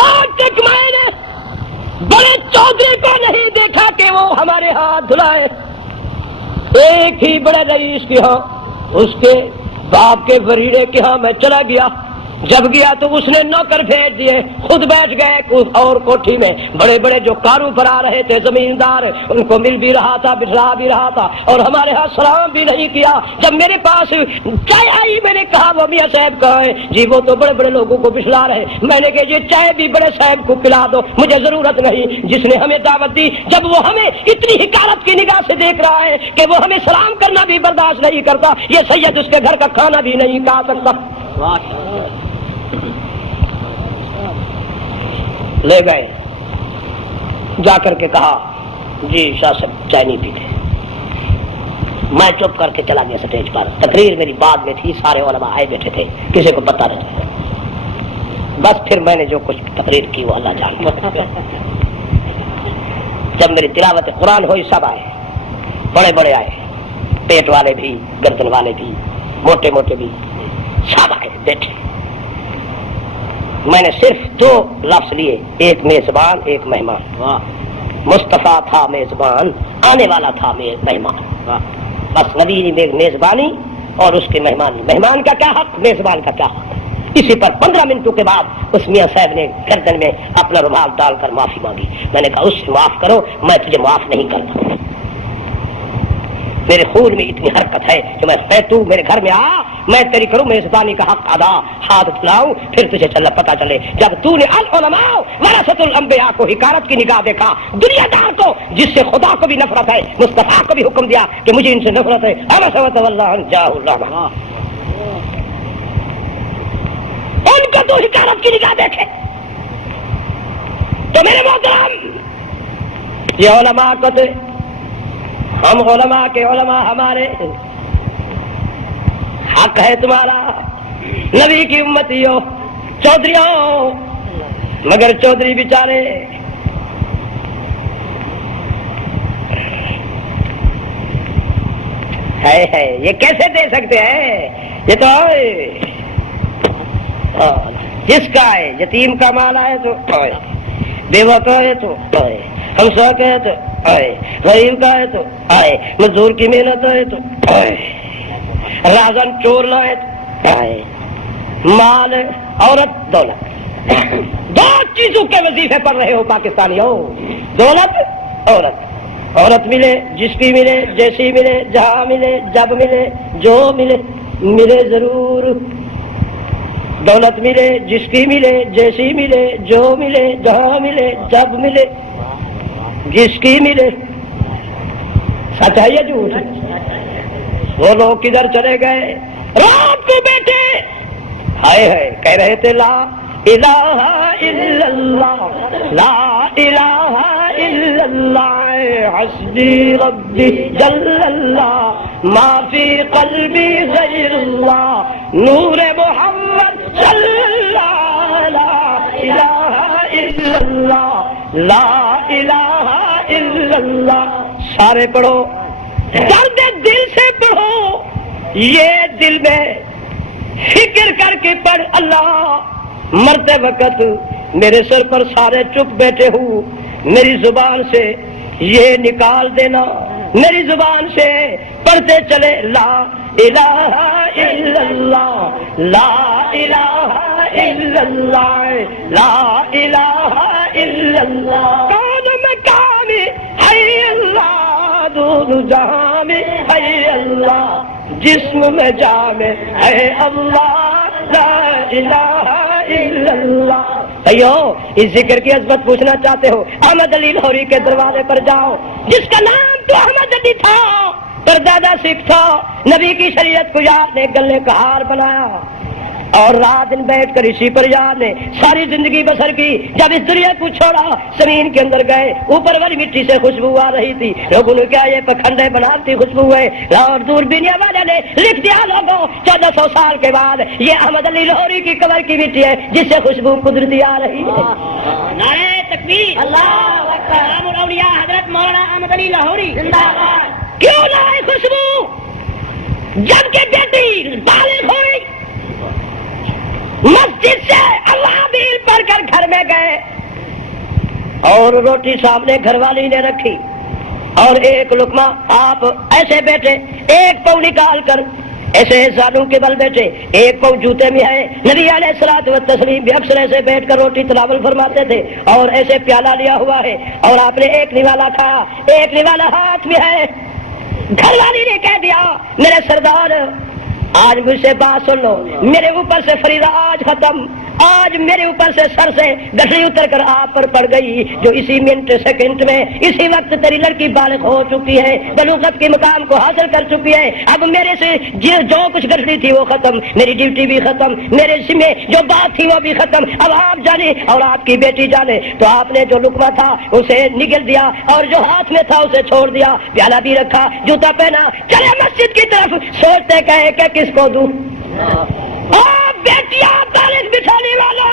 آج تک میں نے بڑے چودھری کو نہیں دیکھا کہ وہ ہمارے ہاتھ دھلائے۔ ایک ہی بڑے رئیس کے ہاں، اس کے باپ کے وریڑے کے ہاں میں چلا گیا، جب گیا تو اس نے نوکر بھیج دیے، خود بیٹھ گئے اور کوٹھی میں بڑے بڑے جو کاروں پر آ رہے تھے زمیندار، ان کو مل بھی رہا تھا، بٹھلا بھی رہا تھا، اور ہمارے ہاں سلام بھی نہیں کیا۔ جب میرے پاس چائے آئی میں نے کہا وہ میاں صاحب کہاں ہیں؟ جی وہ تو بڑے بڑے لوگوں کو بٹھلا رہے۔ میں نے کہا یہ چائے بھی بڑے صاحب کو پلا دو، مجھے ضرورت نہیں۔ جس نے ہمیں دعوت دی، جب وہ ہمیں اتنی حقارت کی نگاہ سے دیکھ رہا ہے کہ وہ ہمیں سلام کرنا بھی برداشت نہیں کرتا، یہ سید اس کے گھر کا کھانا بھی نہیں کھا سکتا۔ لے گئے، جا کر کے کہا جی شاہ صاحب چائے نہیں پیتے۔ میں چپ کر کے چلا گیا سٹیج پر، تقریر میری بعد میں تھی، سارے علماء آئے بیٹھے تھے، کسی کو پتہ نہیں۔ بس پھر میں نے جو کچھ تقریر کی وہ اللہ جانتا۔ جب میری تلاوت قرآن ہوئی سب آئے، بڑے بڑے آئے، پیٹ والے بھی، گردن والے بھی، موٹے موٹے بھی، سب آئے بیٹھے۔ میں نے صرف 2 لفظ لیے، ایک میزبان ایک مہمان۔ مصطفیٰ تھا میزبان، آنے والا تھا مہمان۔ بس نبی نے میزبانی اور اس کے مہمانی، مہمان کا کیا حق، میزبان کا کیا حق۔ اسی پر 15 منٹوں کے بعد اس میاں صاحب نے گردن میں اپنا رومال ڈال کر معافی مانگی۔ میں نے کہا اس سے معاف کرو، میں تجھے معاف نہیں کرتا۔ میرے خون میں اتنی حرکت ہے کہ میں تو میرے گھر میں آ، میں تیری کروں میزبانی کا حق ادا، ہاتھ کھلاؤں، پھر تجھے پتہ چلے۔ جب تو نے العلماء ورثۃ الانبیاء کو حقارت کی نگاہ دیکھا، دنیا دار کو جس سے خدا کو بھی نفرت ہے، مصطفیٰ کو بھی حکم دیا کہ مجھے ان سے نفرت ہے، ان کو تو حقارت کی نگاہ دیکھے۔ تو میرے محترم، یہ علماء کو تھے، ہم علماء کے علماء، ہمارے حق ہے تمہارا، نبی کی امتیوں، چودھریوں، مگر چودھری بیچارے ہے یہ کیسے دے سکتے ہیں؟ یہ تو جس کا ہے، یتیم کا مال ہے تو بیوہ کا ہے تو ہمسا کا ہے تو غریب کا ہے تو مزدور کی محنت ہے تو رازن چور لائے تو مال، عورت، دولت، 2 چیزوں کے وظیفے پڑھ رہے ہو پاکستانیوں، دولت، عورت ملے، جس کی ملے، جیسی ملے، جہاں ملے، جب ملے، جو ملے ضرور۔ دولت ملے، جس کی ملے، جیسی ملے، جو ملے، جہاں ملے، جب ملے، جس کی ملے۔ سچ ہے یا جھوٹ؟ وہ لوگ کدھر چلے گئے؟ رات کو بیٹھے ہائے کہہ رہے تھے لا الہ الا اللہ، لا الہ الا اللہ، حسبی ربی جل اللہ، ما فی قلبی غیر اللہ، نور محمد صلی اللہ، لا الہ الا اللہ، لا الہ الا اللہ۔ سارے پڑھو، درد دل سے پڑھو، یہ دل میں فکر کر کے پڑھ، اللہ مرتے وقت میرے سر پر سارے چپ بیٹھے ہوں، میری زبان سے یہ نکال دینا، میری زبان سے پڑھتے چلے لا الہ الا اللہ، لا الہ الا اللہ، لا الہ الا اللہ۔ کون مقام ہے اللہ، دونوں جہاں میں ہے اللہ، جسم میں جام ہے اللہ، لا الہ الا اللہ۔ بھائیو اس ذکر کی عظمت پوچھنا چاہتے ہو، احمد علی لاہوری کے دروازے پر جاؤ، جس کا نام تو احمد علی تھا، پردادا سکھ تھا، نبی کی شریعت کو یاد نے گلے کا ہار بنایا، اور رات دن بیٹھ کر اسی پر یاد نے ساری زندگی بسر کی۔ جب اس دنیا کو چھوڑا، زمین کے اندر گئے، اوپر والی مٹی سے خوشبو آ رہی تھی، لوگوں نے کیا یہ پکھنڈے بناتی خوشبو ہے، اور دوربینیا والے نے لکھ دیا لوگوں 1400 سال کے بعد یہ احمد علی لاہوری کی قبر کی مٹی ہے جس سے خوشبو قدرتی آ رہی ہے۔ نعرہ تکبیر، اللہ اکبر، امام الاولیاء حضرت مولانا احمد علی لاہوری زندہ باد۔ کیوں لائے خوشبو؟ جب کہ بیٹی بالغ ہوئی، مسجد سے اللہ بیل پڑھ کر گھر میں گئے، اور روٹی سامنے گھر والی نے رکھی، اور ایک لقمہ آپ ایسے بیٹھے، ایک پاؤں نکال کر ایسے سالوں کے بل بیٹھے، ایک پاؤں جوتے میں ہے، نبی علیہ الصلوۃ والتسلیم بھی اکثر ایسے بیٹھ کر روٹی تناول فرماتے تھے، اور ایسے پیالہ لیا ہوا ہے اور آپ نے ایک نوالا کھایا، ایک نوالا ہاتھ میں ہے۔ گھر والی نے کہہ دیا میرے سردار آج مجھ سے بات سن لو، میرے اوپر سے فریضہ آج ختم، آج میرے اوپر سے سر سے گٹھڑی اتر کر آپ پر پڑ گئی، جو اسی منٹ سیکنڈ میں اسی وقت تیری لڑکی بالغ ہو چکی ہے، بلوغت کے مقام کو حاصل کر چکی ہے۔ اب میرے سے جو کچھ گٹھڑی تھی وہ ختم، میری ڈیوٹی بھی ختم، میرے ذمہ جو بات تھی وہ بھی ختم، اب آپ جانے اور آپ کی بیٹی جانے۔ تو آپ نے جو لقمہ تھا اسے نگل دیا اور جو ہاتھ میں تھا اسے چھوڑ دیا، پیالہ بھی رکھا، جوتا پہنا، چلے مسجد کی طرف، سوچتے کہے کہ کس کو دوں۔ بیٹیاں تاریخ بچھانے والا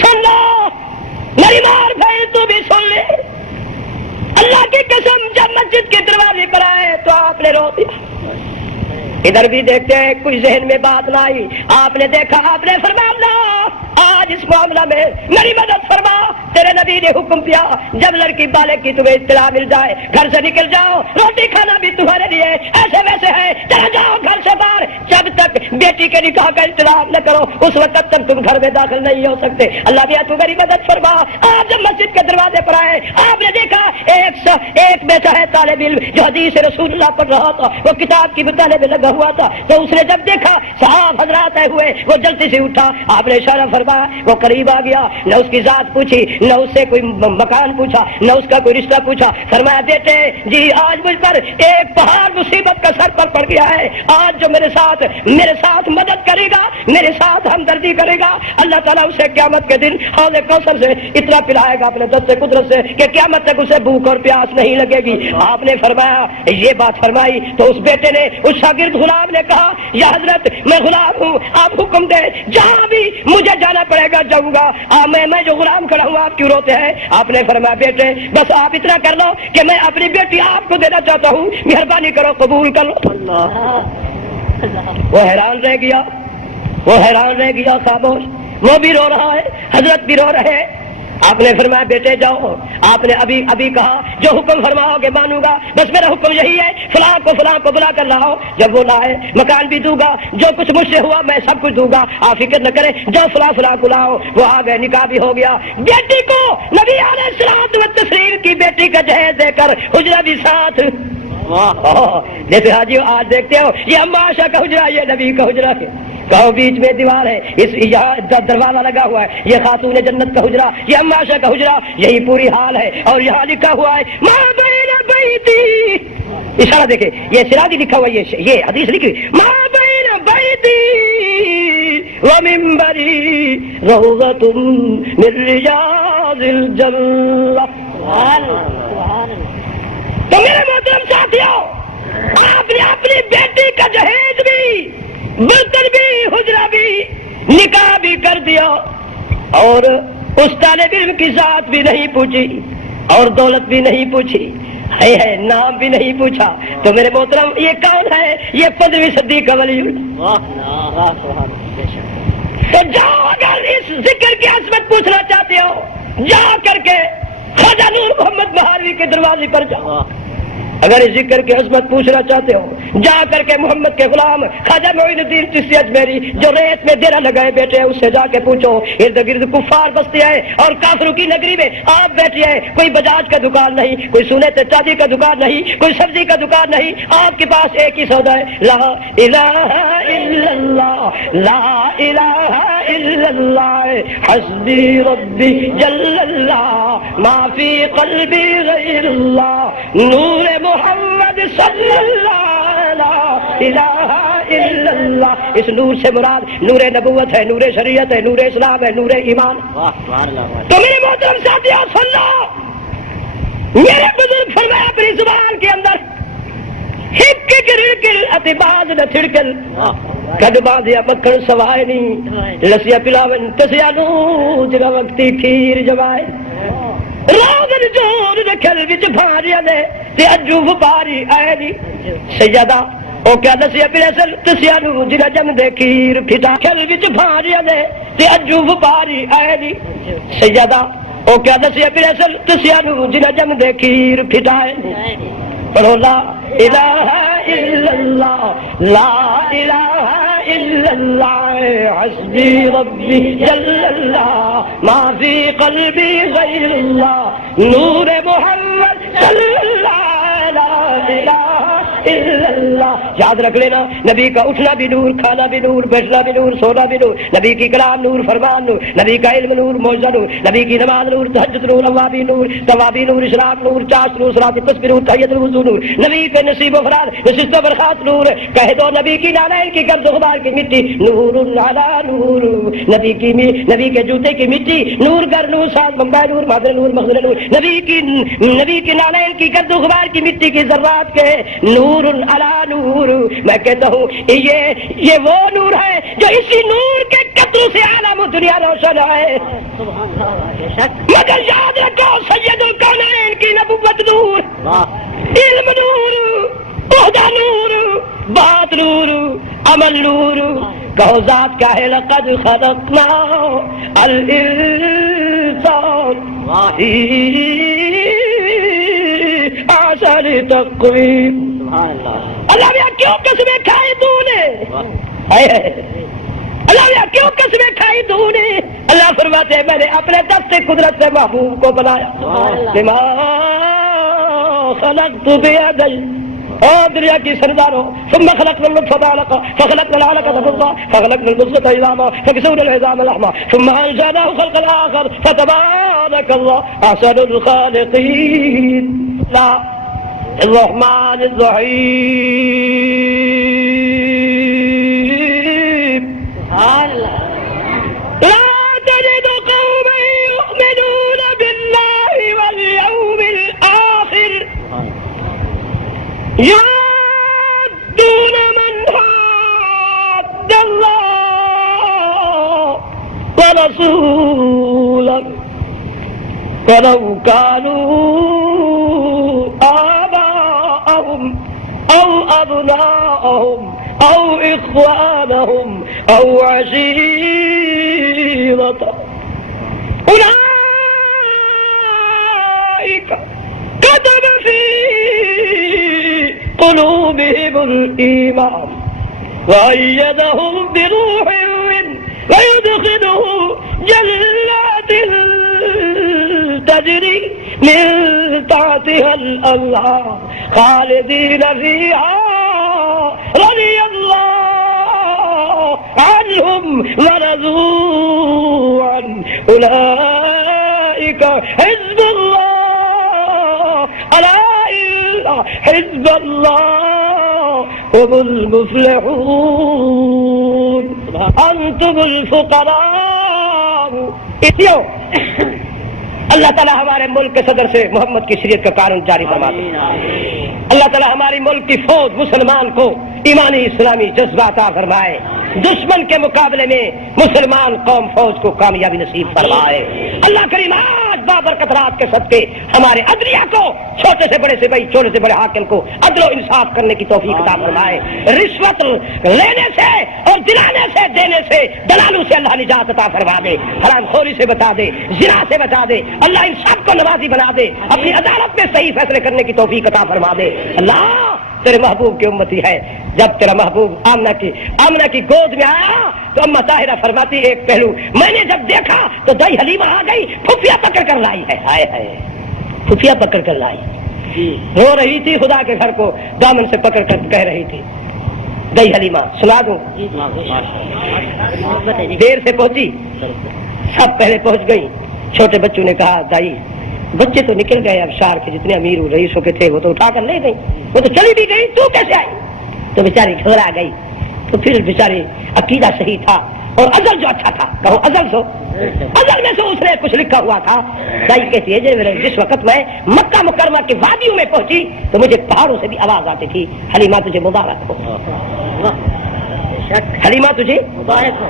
سن لو، میری مار بھائی تو بھی سن لے، اللہ کی قسم جب مسجد کے دروازے پر آئے تو آپ نے رو دیا۔ ادھر بھی دیکھتے ہیں کوئی ذہن میں بات نہ آئی، آپ نے دیکھا، آپ نے فرمایا اللہ آج اس معاملہ میں میری مدد فرما، تیرے نبی نے حکم دیا جب لڑکی بالغ کی تمہیں اطلاع مل جائے گھر سے نکل جاؤ، روٹی کھانا بھی تمہارے لیے ایسے ویسے ہے، چلا جاؤ گھر سے باہر، جب تک بیٹی کے نکاح کا انتظام نہ کرو اس وقت تک تم گھر میں داخل نہیں ہو سکتے، اللہ بھی تو میری مدد فرما۔ آپ جب مسجد کے دروازے پر آئے آپ نے دیکھا ایک بیٹا ہے طالب علم جو حدیث رسول اللہ پڑھ رہا تھا، وہ کتاب کی مطالعے میں لگا ہوا تھا، تو اس نے جب دیکھا صحابہ حضرات آئے ہوئے وہ جلدی سے اٹھا، آپ نے اشارہ فرمایا، وہ قریب آ گیا، نہ اس کی ذات پوچھی، نہ اس سے کوئی مکان پوچھا، نہ اس کا کوئی رشتہ پوچھا، فرمایا بیٹے جی آج مجھ پر ایک پہاڑ مصیبت کا سر پر پڑ گیا ہے، آج جو میرے ساتھ مدد کرے گا، میرے ساتھ ہمدردی کرے گا، اللہ تعالیٰ اسے قیامت کے دن حوض کوثر سے اتنا پلائے گا اپنے دست قدرت سے کہ قیامت تک اسے بھوک اور پیاس نہیں لگے گی۔ آپ نے فرمایا یہ بات فرمائی تو اس بیٹے نے اس شاگرد غلام نے کہا یا حضرت میں غلام ہوں، آپ حکم دیں جہاں بھی مجھے جانا پڑے گا جاؤں گا، میں جو غلام کھڑا ہوں آپ کیوں روتے ہیں؟ آپ نے فرمایا بیٹے بس آپ اتنا کر لو کہ میں اپنی بیٹی آپ کو دینا چاہتا ہوں، مہربانی کرو قبول کر لو۔ وہ حیران رہ گیا خاموش، وہ بھی رو رہا ہے، حضرت بھی رو رہے ہیں۔ آپ نے فرمایا بیٹے جاؤ، آپ نے ابھی کہا جو حکم فرماؤ گے مانوں گا، بس میرا حکم یہی ہے فلاں کو بلا کر لاؤ، جب وہ لائے مکان بھی دوں گا، جو کچھ مجھ سے ہوا میں سب کچھ دوں گا، آپ فکر نہ کریں، جاؤ فلاں کو لاؤ۔ وہ آ گئے، نکاح بھی ہو گیا، بیٹی کو نبی علیہ الصلوۃ والتسلیم کی بیٹی کا جہیز دے کر حجرہ بھی ساتھ۔ جیسے حاجی آج دیکھتے ہو یہ اما عائشہ کا حجرہ، یہ نبی کا حجرہ ہے، کہو بیچ میں دیوار ہے، یہاں دروازہ لگا ہوا ہے، یہ خاتون جنت کا حجرہ، یہ اما عائشہ کا حجرہ، یہی پوری حال ہے، اور یہاں لکھا ہوا ہے ماں بین بیتی، اشارہ دیکھیں یہ سراجی لکھا ہوا ہے، یہ حدیث لکھی ماں بین بیتی ومنبری روضۃ من ریاض الجنہ۔ تو میرے محترم ساتھیوں آپ نے اپنی بیٹی کا جہیز بھی، برتن بھی، حجرہ بھی، نکاح بھی کر دیا، اور اس طالب علم کی ذات بھی نہیں پوچھی اور دولت بھی نہیں پوچھی، ہے نام بھی نہیں پوچھا، تو میرے محترم یہ کون ہے؟ یہ 5ویں صدی کا ولی۔ تو جاؤ اگر اس ذکر کی عظمت پوچھنا چاہتے ہو جا کر کے خواجہ نور محمد بہاروی کے دروازے پر جاؤ، اگر اس ذکر کی عظمت پوچھنا چاہتے ہو جا کر کے محمد کے غلام خواجہ معین الدین چشتی اجمیری جو ریت میں ڈیرا لگائے بیٹھے ہیں اس سے جا کے پوچھو، ارد گرد کفار بستے ہیں اور کافروں کی نگری میں آپ بیٹھے ہیں، کوئی بجاج کا دکان نہیں، کوئی سونے چاندی کا دکان نہیں، کوئی سبزی کا دکان نہیں، آپ کے پاس ایک ہی سودا ہے لا الہ الا اللہ، لا الہ الا اللہ، حسبی ربی جل اللہ، ما فی قلبی غیر اللہ، نور محمد صلی اللہ لا الہ الا اللہ۔ اس نور سے مراد نور نبوت ہے، نور شریعت ہے، نور اسلام ہے، نور ایمان۔ تو میرے محترم ساتھیوں سن لو، میرے بزرگ فرمایا اپنی زبان کے اندر ہک کے رڑکل اتباز نہ چھڑکل، کڈ باندھیا مکھن سوائے نہیں، لسیا پلاون تسیا نو جگہ وقتی کھیر جوائے، راون جور رکھل وچ بھاریا نے تے اجو وپاری آئے نی، سیدہ او کیا دسیا پریسل تسیا نو جگہ جم دے کھیر پھٹا، کھل وچ بھاریا نے تے اجو وپاری آئے نی، سیدہ او کیا دسیا پریسل تسیا نو جگہ جم دے کھیر پھٹائے، پڑھو لا الہ الا اللہ لا الہ الا اللہ حسبی ربی جل اللہ ما فی قلبی غیر اللہ نور محمد صلی اللہ لا الہ الا اللہ. یاد رکھ لینا نبی کا اٹھنا بھی نور، کھانا بھی نور، بیٹھنا بھی نور، سونا بھی نور، نبی کی کلام نور، فرمان نور، نبی کا علم نور، معجزہ نور، نبی کی نماز نور، تہجد نور، اوابی نور، توابی نور، اشراق نور، چاش نور، صلاۃ القصف نور، تحیۃ الوضو نور، نبی کے نصیب و فرار نشست و برخاست نور. کہہ دو نبی کی نالین کی گرد و غبار کی مٹی نور علی نور، نبی کے جوتے کی مٹی نور، گر نور، ساز بمبا نور، مادر نور، مخزن نور، نبی کی نالین کی گرد و غبار کی مٹی کی ذرات کے نور علی نور. میں کہتا ہوں یہ وہ نور ہے جو اسی نور کے قطروں سے عالم و دنیا روشن ہے. مگر یاد رکھو سید الکونین کی نبوت نور، علم نور، عہدہ نور، بات نور، عمل نور. کہو ذات کیا ہے لقد خلقنا الانسان احسن تقویم. اللہ میاں کیوں قسمیں کھائی تو نے، اللہ میاں کیوں قسمیں کھائی تو نے. اللہ فرماتے ہیں میں نے اپنے دست قدرت سے محبوب کو بنایا. بما خلقت بیدی، اور دنیا کی سرداروں ثم خلقنا النطفة علقة فخلقنا العلقة مضغة فخلقنا المضغة عظاما فكسونا العظام لحما ثم أنشأناه خلقا آخر فتبارك الله أحسن الخالقين. لا الرحمن الرحيم لا تجد قوما يؤمنون بالله واليوم الآخر يعدون من حاد الله ورسوله ولو كانوا آباءهم أو أبناءهم أو إخوانهم أو عشيرتهم أولئك كتب في قلوبهم الإيمان وأيدهم بروح منه ويدخلهم جنات تجري من تحتها الأنهار خالدين فيها رضي الله عنهم ورضوا عنه أولئك حزب الله ألا إن حزب الله هم المفلحون أنتم الفقراء. اللہ تعالیٰ ہمارے ملک کے صدر سے محمد کی شریعت کا قانون جاری فرماتے ہیں. اللہ تعالیٰ ہماری ملک کی فوج مسلمان کو ایمانی اسلامی جذبہ عطا فرمائے. دشمن کے مقابلے میں مسلمان قوم فوج کو کامیابی نصیب فرمائے. اللہ کریم آج بابرکت رات کے صدقے ہمارے عدلیہ کو چھوٹے سے بڑے سے بھائی چھوٹے سے بڑے حاکم کو عدل و انصاف کرنے کی توفیق عطا فرمائے. رشوت لینے سے اور دلانے سے دینے سے دلالوں سے اللہ نجات عطا فرما دے. حرام خوری سے بچا دے، زنا سے بچا دے. اللہ ان سب کو نوازی بنا دے. اپنی عدالت میں صحیح فیصلے کرنے کی توفیق عطا فرما دے. اللہ تیرے محبوب کی امتی ہے. جب تیرا محبوب آمنہ کی گود میں آیا تو اما طاہرہ فرماتی ایک پہلو میں نے جب دیکھا تو دائی حلیمہ آ گئی، پھپھیا پکڑ کر لائی ہے. ہائے ہائے پھپھیا پکڑ کر لائی، رو رہی تھی، خدا کے گھر کو دامن سے پکڑ کر کہہ رہی تھی. دائی حلیمہ سنا دوں، دیر سے پہنچی، سب پہلے پہنچ گئی. چھوٹے بچوں نے کہا دائی بچے تو نکل گئے، اب شہر کے جتنے امیر رئیسوں کے تھے وہ تو اٹھا کر لے گئی، وہ تو چلی بھی گئی، تو کیسے آئی؟ تو بیچاری گھبرا گئی. تو پھر بیچاری عقیدہ صحیح تھا اور ازل جو اچھا تھا، کہو ازل میں سے اس نے کچھ لکھا ہوا تھا. دائی کہتی ہے جس وقت میں مکہ مکرمہ کی وادیوں میں پہنچی تو مجھے پہاڑوں سے بھی آواز آتی تھی حلیمہ تجھے مبارک ہو، حلیمہ تجھے مبارک ہو.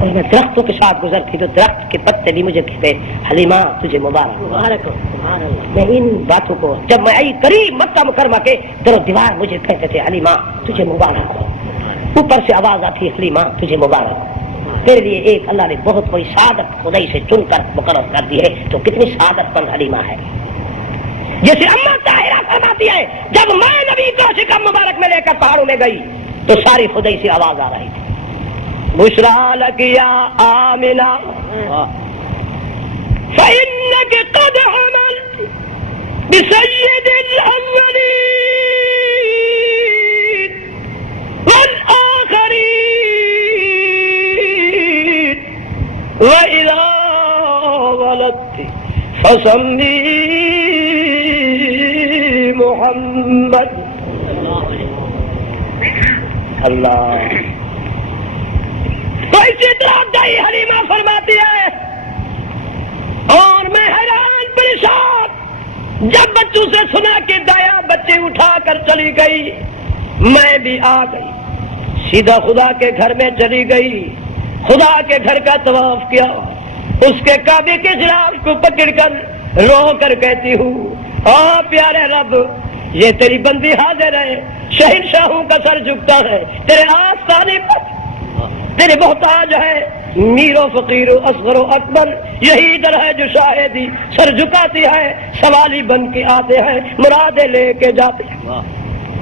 اور میں درختوں کے ساتھ گزرتی تو درخت کے پتے بھی مجھے کہتے حلیمہ تجھے مبارک ہو. میں ان باتوں کو جب میں آئی قریب مکہ مکرمہ کے در و دیوار مجھے کہتے تھے حلیمہ تجھے مبارک ہو. اوپر سے آواز آتی حلیمہ تجھے مبارک ہو. تیرے لیے ایک اللہ نے بہت بڑی سعادت خدائی سے چن کر مقرر کر دی ہے. تو کتنی سعادت پن حلیمہ ہے. جیسے اما طاہرہ فرماتی ہے جب میں نبی کو شکم مبارک میں لے کر پہاڑوں میں گئی تو ساری خدائی سے آواز آ رہی تھی، بشرا لک یا آمنہ فإنک قد عملت بسید الاولین والآخرین وإذا ولدت فسمی محمد. اللہ کوئی اطلاع دائی حلیمہ فرماتی ہے اور میں حیران پریشان جب بچوں سے سنا کہ دایا بچے اٹھا کر چلی گئی، میں بھی آ گئی، سیدھا خدا کے گھر میں چلی گئی، خدا کے گھر کا طواف کیا، اس کے کعبے کے جراف کو پکڑ کر رو کر کہتی ہوں پیارے رب یہ تیری بندی حاضر ہے، شہنشاہوں کا سر جھکتا ہے تیرے آستانے پر، تیرے محتاج ہے میر و فقیر و اصغر و اکبر، یہی در ہے جو شاہدی سر جھکاتی ہے، سوالی بن کے آتے ہیں مرادیں لے کے جاتے ہیں.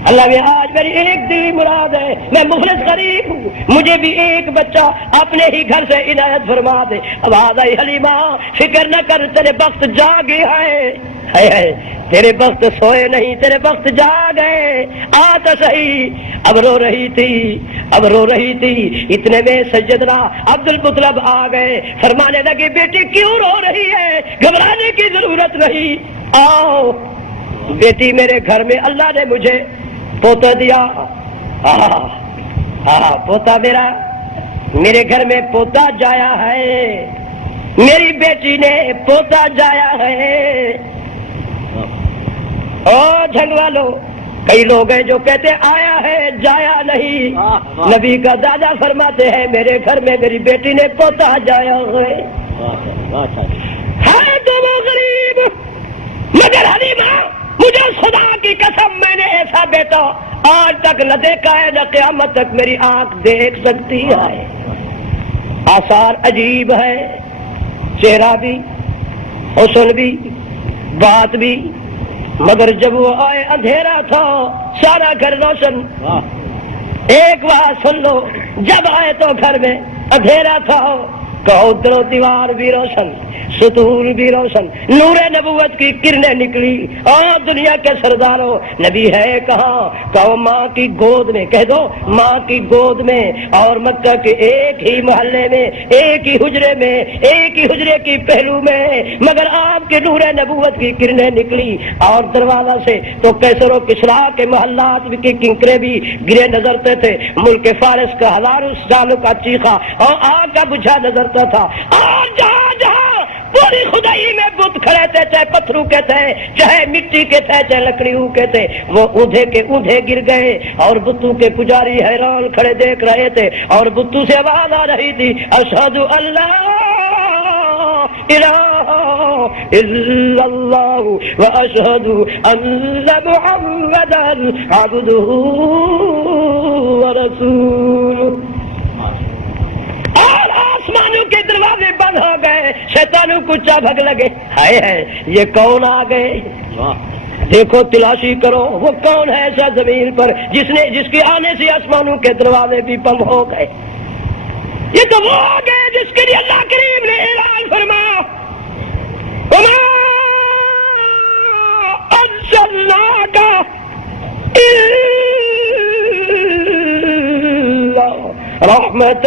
اللہ میں آج میری ایک دلی مراد ہے، میں مفلس غریب ہوں، مجھے بھی ایک بچہ اپنے ہی گھر سے عنایت فرما دے. آواز آئی حلیمہ فکر نہ کر تیرے وقت جاگے ہے، تیرے وقت سوئے نہیں، تیرے وقت جاگے، آ تو صحیح. اب رو رہی تھی اتنے میں سیدنا عبد المطلب آ گئے، فرمانے لگے بیٹی کیوں رو رہی ہے، گھبرانے کی ضرورت نہیں، آؤ بیٹی میرے گھر میں اللہ نے مجھے پوتا دیا، پوتا میرے گھر میں پوتا جایا ہے، میری بیٹی نے پوتا جایا ہے. جھنگ والو کئی لوگ ہیں جو کہتے آیا ہے جایا نہیں، نبی کا دادا فرماتے ہیں میرے گھر میں میری بیٹی نے پوتا جایا ہے. تو وہ غریب مگر حلیمہ مجھے خدا کی قسم میں نے ایسا بیٹا آج تک نہ دیکھا ہے، نہ قیامت تک میری آنکھ دیکھ سکتی ہے. آثار عجیب ہے، چہرہ بھی، حسن بھی، بات بھی، مگر جب وہ آئے اندھیرا تھا سارا گھر روشن. ایک بات سن لو، جب آئے تو گھر میں اندھیرا تھا، کہو درو دیوار بھی روشن، ستون بھی روشن، نور نبوت کی کرنیں نکلی. اور دنیا کے سرداروں نبی ہے کہاں، کہو ماں کی گود میں، کہہ دو ماں کی گود میں، اور مکہ کے ایک ہی محلے میں، ایک ہی حجرے میں، ایک ہی حجرے کی پہلو میں، مگر آپ کے نور نبوت کی کرنیں نکلی. اور دروازہ سے تو کیسر و کسرا کے محلات کی کنکرے بھی گرے نظرتے تھے، ملک فارس کا ہزاروں سالوں کا چیخا اور آگ کا بجھا نظرتا تھا. اور جہاں جہاں پوری خدائی میں بت کھڑے تھے، چاہے پتھروں کے تھے، چاہے مٹی کے تھے، چاہے لکڑیوں کے تھے، وہ اودھے کے اودھے گر گئے. اور بتوں کے پجاری حیران کھڑے دیکھ رہے تھے، اور بتوں سے آواز آ رہی تھی اشہد اللہ الہ الا اللہ واشہد ان محمدا عبدہ ورسولہ. اور آسمانوں کے دروازے بند ہو گئے، شیطانوں کو چابک لگے، ہائے یہ کون آ گئے، دیکھو تلاشی کرو وہ کون ہے ایسا زمین پر جس کے آنے سے آسمانوں کے دروازے بھی بند ہو گئے. یہ تو وہ آ گئے جس کے لیے اللہ کریم نے اعلان فرمایا وما ارسلناک الا رحمۃ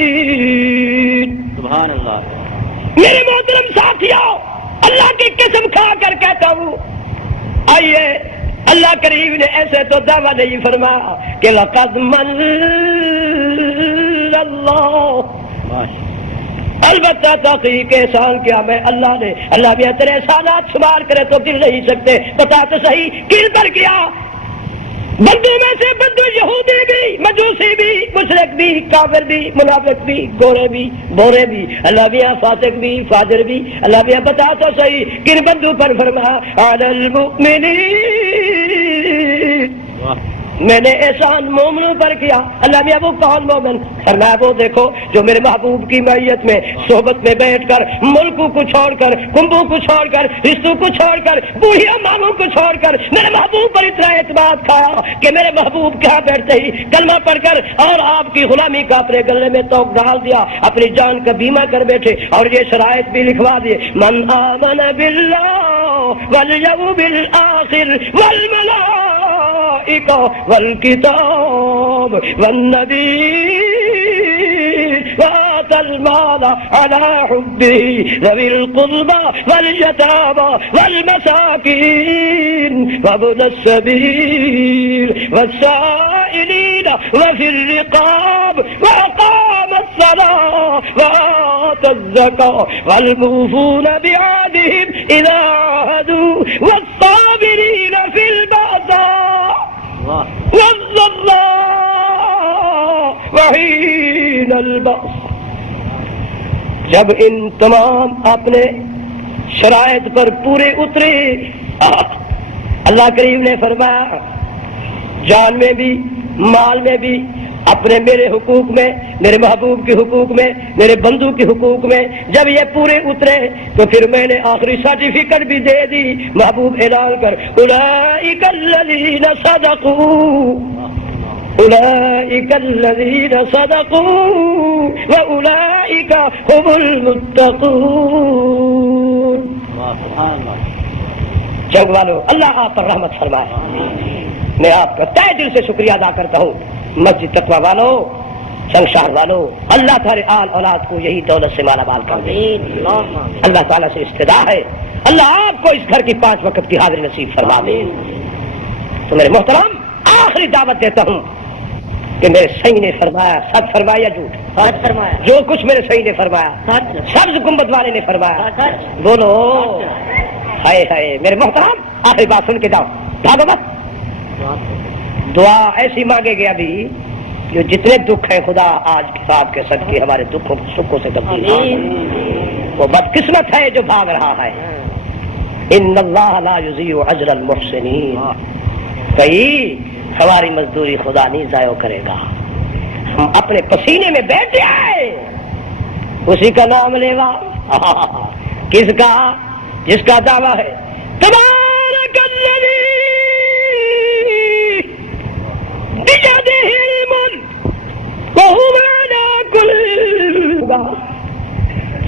للعالمین. سبحان اللہ. میرے محترم ساتھیوں، اللہ کی قسم کھا کر کہتا ہوں، آئیے اللہ کریم نے ایسے تو دعویٰ نہیں فرمایا کہ لقد من اللہ، البتہ تحقیق احسان کیا میں اللہ نے، اللہ بھی تیرے احسانات شمار کرے تو دل نہیں سکتے. بتا تو صحیح کن کر کیا، بندوں میں سے بندو یہودی بھی، مجوسی بھی، مشرک بھی، کافر بھی، منافق بھی، گورے بھی، بورے بھی، اللہ میاں فاسق بھی، فاجر بھی، اللہ میاں بتا تو صحیح کن بندوں پر فرمایا علی المؤمنین میں نے احسان مومنوں پر کیا. اللہ میاں وہ کون مومن؟ فرمایا وہ دیکھو جو میرے محبوب کی معیت میں صحبت میں بیٹھ کر ملکوں کو چھوڑ کر کنبوں کو چھوڑ کر رشتوں کو چھوڑ کر بوڑھیا ماموں کو چھوڑ کر میرے محبوب پر اتنا اعتماد کھایا کہ میرے محبوب کہاں بیٹھتے ہی کلمہ پڑھ کر اور آپ کی غلامی کا اپنے گلے میں توق ڈال دیا, اپنی جان کا بیمہ کر بیٹھے اور یہ شرائط بھی لکھوا دیے. من آمن باللہ والیوم الآخر والملائکہ والکتاب والنبی وآتى المال على حبه ذوي القربى واليتامى والمساكين وابن السبيل والسائلين وفي الرقاب وأقام الصلاة وآتى الزكاة والموفون بعهدهم إذا عاهدوا والصابرين في البأساء والضراء وحين البأس. جب ان تمام اپنے شرائط پر پورے اترے, اللہ کریم نے فرمایا جان میں بھی مال میں بھی اپنے میرے حقوق میں میرے محبوب کے حقوق میں میرے بندو کے حقوق میں جب یہ پورے اترے تو پھر میں نے آخری سرٹیفکیٹ بھی دے دی. محبوب اعلان کر اولئک الذین صدقوا اولئک الذین صدقوا واولئک هم المتقون. جنگ والو اللہ آپ پر رحمت فرمائے. میں آپ کا تہ دل سے شکریہ ادا کرتا ہوں. مسجد تقوی والو سنگ شہر والو اللہ تعالی آل اولاد کو یہی دولت سے مالا مال کر دے. اللہ تعالیٰ سے استدعا ہے اللہ آپ کو اس گھر کی 5 وقت کی حاضری نصیب فرما دے. تو میرے محترم آخری دعوت دیتا ہوں کہ میرے سعید نے فرمایا سچ فرمایا جھوٹ سچ فرمایا جو کچھ میرے سعید نے فرمایا سبز گنبد والے نے فرمایا بولو ہائے ہائے. میرے محترم آخری بات سن کے جاؤ بھاگو مت. دعا ایسی مانگے گی ابھی جو جتنے دکھ ہیں خدا آج کے صاحب کے صدقے ہمارے دکھوں سکھوں سے تبدیل. وہ بدقسمت ہے جو بھاگ رہا ہے. ان اللہ لا یضیع اجر المحسنین. کئی ہماری مزدوری خدا نہیں ضائع کرے گا. ہم اپنے پسینے میں بیٹھے آئے اسی کا نام لیوا. کس کا؟ جس کا دعویٰ ہے تبارک الذی بیدہ الملک وہو علی کل.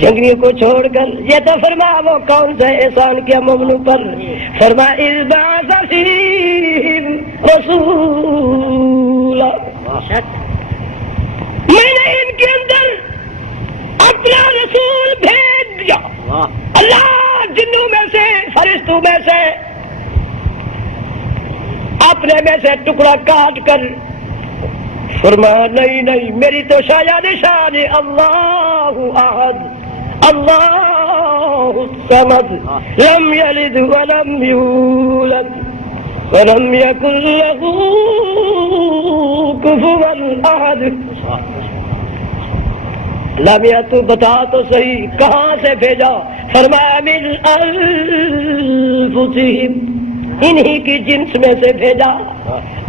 جنگلیوں کو چھوڑ کر یہ تو فرما وہ کون سا احسان کیا مومنوں پر. فرما اذ بعث فیہم رسولا. میں نے ان کے اندر اپنا رسول بھیج دیا. اللہ جنوں میں سے فرشتوں میں سے اپنے میں سے ٹکڑا کاٹ کر فرمایا نہیں میری تو شاید شان اللہ احد اللہ الصمد لم یلد ولم یولد ولم یکن له کفوا احد. لمیا تو بتا تو صحیح کہاں سے بھیجا؟ فرمایا من انفسہم انہی کی جنس میں سے بھیجا.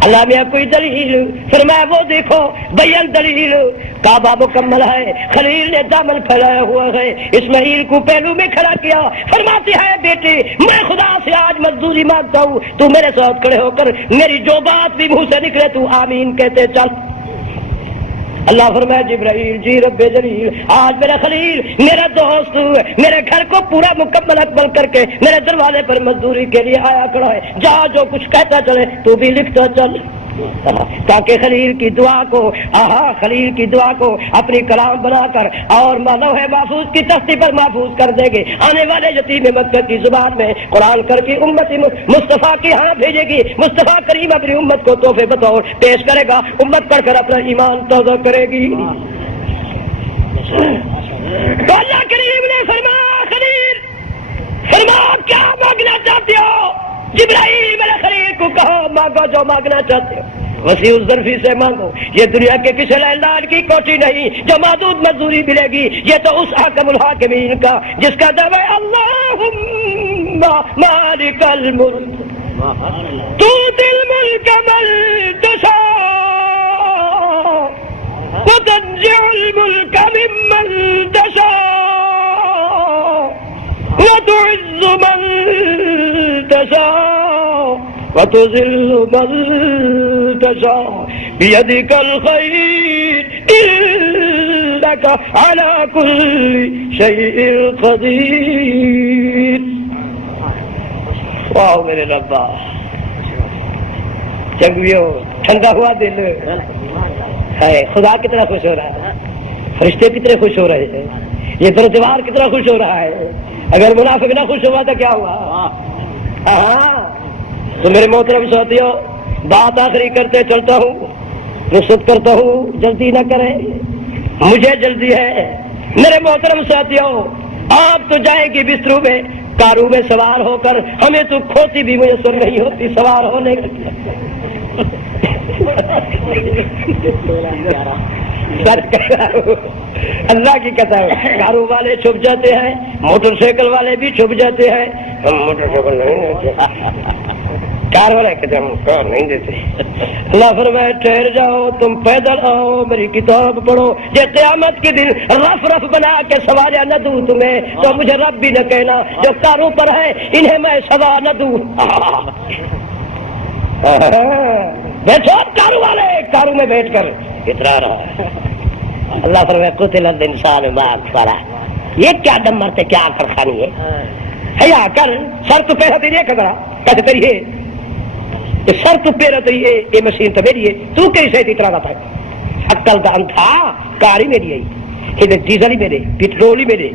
اللہ میاں کوئی دلیل؟ فرمایا وہ دیکھو بیان دلیل. کعبہ مکمل ہے, خلیل نے دامن پھیلایا ہوا ہے, اسماعیل کو پہلو میں کھڑا کیا. فرماتی ہے بیٹی میں خدا سے آج مزدوری مانگتا ہوں, تو میرے ساتھ کھڑے ہو کر میری جو بات بھی منہ سے نکلے تو آمین کہتے چل. اللہ فرمایا جبرائیل جی رب جلیل آج میرا خلیل میرا دوست میرے گھر کو پورا مکمل اکمل کر کے میرے دروازے پر مزدوری کے لیے آیا کھڑا ہے. جا جو کچھ کہتا چلے تو بھی لکھتا چل, تاکہ خلیل کی دعا کو خلیل کی دعا کو اپنی کلام بنا کر اور لوح محفوظ کی تختی پر محفوظ کر دے گے. آنے والے یتیم مکہ کی زبان میں قرآن کر کے امت مصطفیٰ کی ہاں بھیجے گی. مصطفیٰ کریم اپنی امت کو تحفے بطور پیش کرے گا. امت پڑھ کر اپنا ایمان تازہ کرے گی. تو اللہ کریم نے فرمایا خلیل فرما کیا مانگنا چاہتے ہو؟ جبرائیل میرے خلیل کو کہا مانگو جو مانگنا چاہتے ہو. وسیع الظرفی سے مانگو. یہ دنیا کے کسی لائن کی کوٹھی نہیں جو محدود مزدوری ملے گی. یہ تو اس حاکم الحاکمین کا جس کا دعوی اللہم مالک الملک تؤتي الملك من تشاء وتنزع الملك ممن تشاء وتعز من تشاء وتذل من تشاء بيدك الخير إنك على كل شيء قدير. واہ میرے ربا، چنگیوں ٹھنڈا ہوا دل ہے. خدا کتنا خوش ہو رہا ہے، فرشتے کتنے خوش ہو رہے ہیں، یہ درجوار کتنا خوش ہو رہا ہے. اگر منافق نہ خوش ہوا تو کیا ہوا؟ ہاں تو میرے محترم ساتھیوں، بات آخری کرتے چلتا ہوں، رخصت کرتا ہوں، جلدی نہ کریں، مجھے جلدی ہے. میرے محترم ساتھیوں، آپ تو جائے گی بستروں میں کاروں میں سوار ہو کر، ہمیں تو کھوتی بھی میسر نہیں ہوتی سوار ہونے کی. اللہ کی قسم، کاروں والے چھپ جاتے ہیں، موٹر سائیکل والے بھی چھپ جاتے ہیں. ہم موٹر سائیکل نہیں دیتے، کار والے کہتے ہم کار نہیں دیتے. اللہ فرمائے ٹھہر جاؤ، تم پیدل آؤ، میری کتاب پڑھو. یہ قیامت کے دن رف رف بنا کے سوارا نہ دوں تمہیں تو مجھے رب بھی نہ کہنا. جو کاروں پر ہے انہیں میں سوا نہ دوں. بیٹھو کاروں والے، کاروں میں بیٹھ کر اترا رہا ہے. اللہ فرمائے قتل الانسان ما اکفرہ. یہ کیا دم مرتے، کیا آکر خانی ہے. حیا کر، سر تو پہلا تیری ہے کھڑا کیسے تیری ہے، سر تو پہلا تیری ہے، یہ مشین تو میری ہے، تو کیسے اترا رہا ہے. عقل کا انتھا کاری میری ہے، یہ ڈیزل ہی میرے، پیٹرول ہی میرے،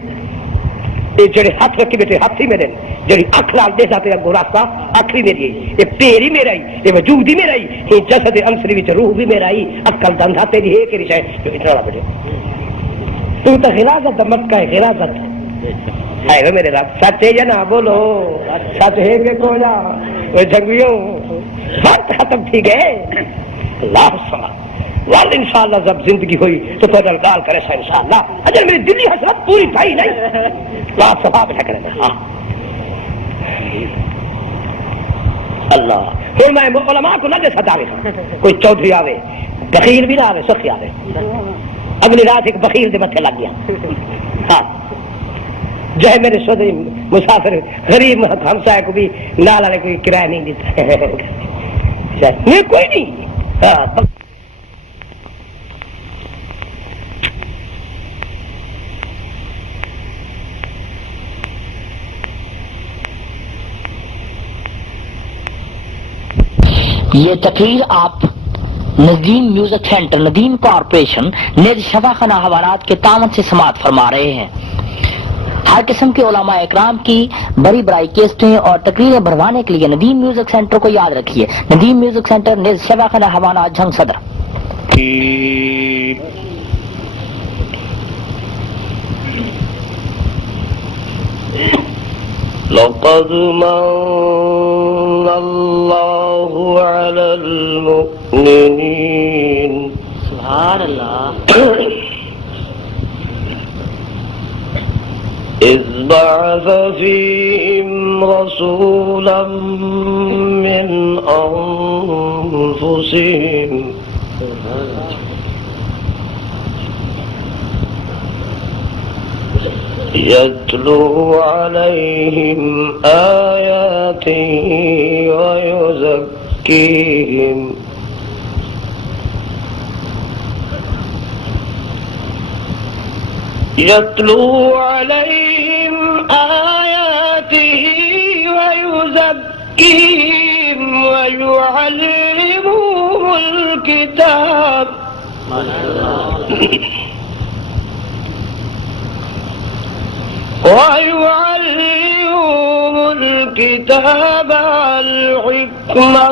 یہ جڑے ہاتھ رکھے بیٹھے ہاتھ ہی میرے، جڑی اکھ لال دے جاتے ہیں راستہ اکھ ہی میری ہے، یہ پیر ہی میرا ہی، یہ وجود ہی میرا ہی، یہ جسد عنصری وچ روح بھی میرا ہی. عقل کا انتھا تیری ہے کہ شے جو اترا رہا بیٹھے. تو غلاظت مت کا ہے، غلاظت ہے میرے رب. سچ ہے یا نہ بولو، سچ ہے کہ کولا جنگیوں وقت ختم تھی گئے. اللہ سما وال انشاءاللہ جب زندگی ہوئی تو پیدل گال کرے سا انشاءاللہ. اجل میری دلی حسرت پوری پائی نہیں، لا ثواب نہ کرے. اللہ پھر میں علماء کو نہ دے ستا کوئی چودھری آوے، بخیل بھی نہ آوے، سخی آوے. اگلی رات ایک بخیل دے متھے لگ گیا. ہاں جو ہے میرے سودری مسافر غریب ہمسائے کو بھی لال والے کوئی کرایہ نہیں دیتا. میں کوئی نہیں. یہ تقریر آپ Nadeem music centre Nadeem corporation نیز شفا خانہ حوالات کے تعاون سے سماعت فرما رہے ہیں. ہر قسم کے علماء اکرام کی بڑی برائی کیسٹیں اور تقریریں بھروانے کے لیے ندیم میوزک سینٹر کو یاد رکھیے. ندیم میوزک سینٹر نیز شفا خانہ حوالات جھنگ صدر. لقد من الله على المؤمنين سبحان اللہ إذ بعث فيهم رسولا من أنفسهم يتلو عليهم آياته ويزكيهم يتلو عليهم آياته ويزكيهم ويعلمهم الكتاب ويعلمهم الكتاب والحكمة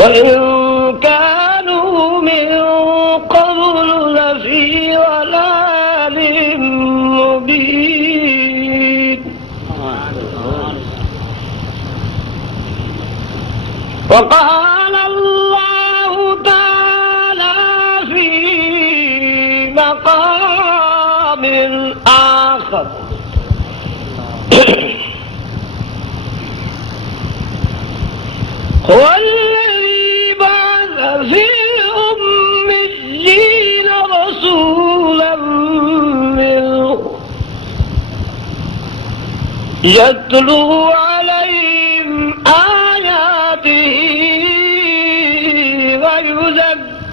وإن كانوا من قبل لفي ضلال مبين. وقال الله تعالى في مقام آخر هو الذي بعث في الأميين رسولا منهم يتلو عليهم آياته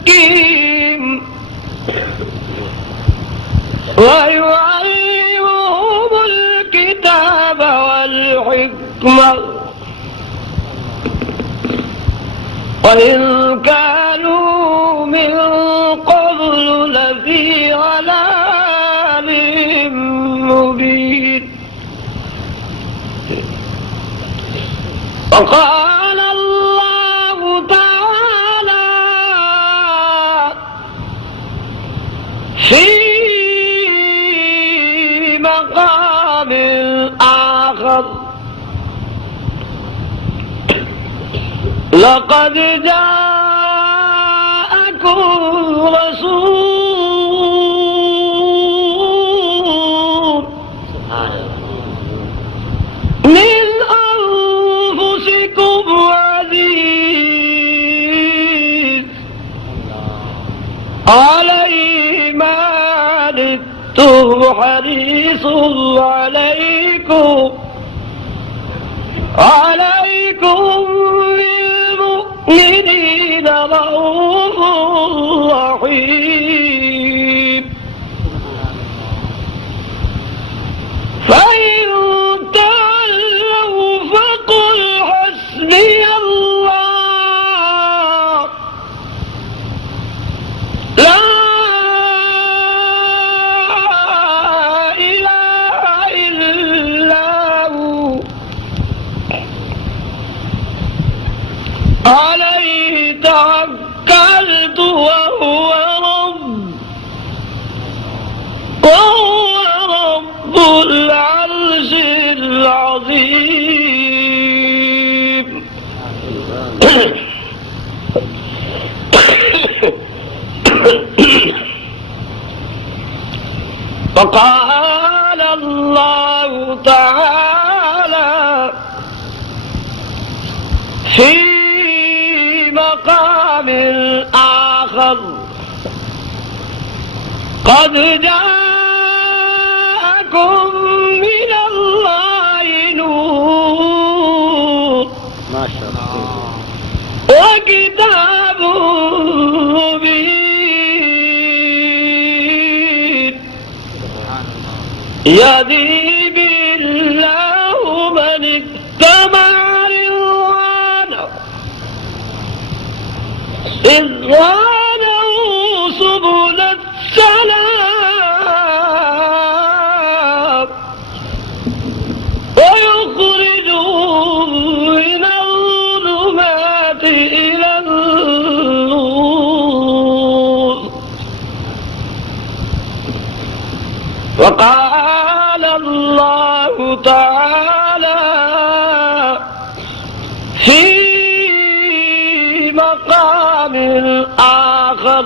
ويزكيهم ويعلمهم الكتاب والحكمة وإن كانوا من قبل لفي ضلال مبين. وقال الله تعالى في مقام آخر لقد جاءكم رسول من أنفسكم عزيز عليه ما عنتم حريص عليكم بالمؤمنين رؤوف رحيم. فإن تولوا فقل حسبي الله لا إله إلا هو عليه توكلت وهو رب العرش العظيم. وقال الله تعالى في مقام آخر قد جاءكم من الله نور وكتاب مبين يهدي به الله من اتبع رضوانه سبل السلام ويخرجهم من الظلمات إلى النور. وقال الله تعالى في مقام آخر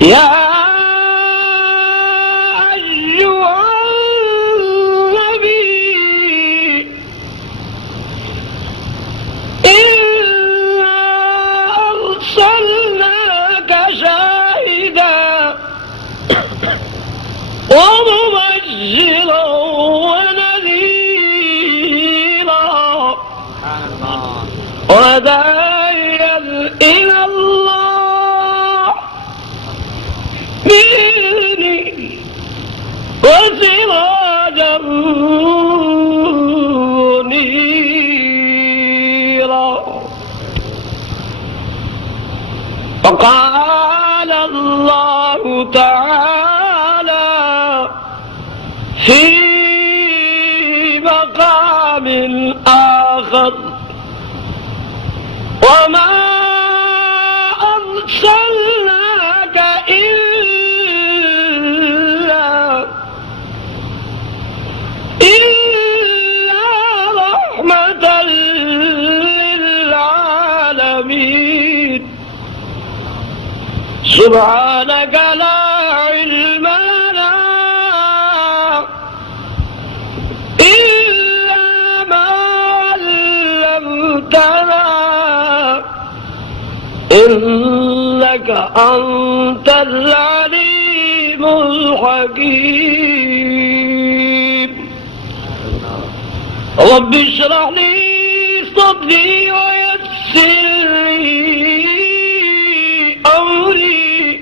يا أيها النبي إنا أرسلناك شاهدا ومبشرا ونذيرا وداعيا إلى الله بإذنه وسراجا منيرا. وقال الله تعالى في مقام آخر وما أرسلناك إلا رحمة للعالمين. سبحانك لا علم لنا إلا ما ربنا إنك أنت العليم الحكيم رب اشرح لي صدري ويسر لي أمري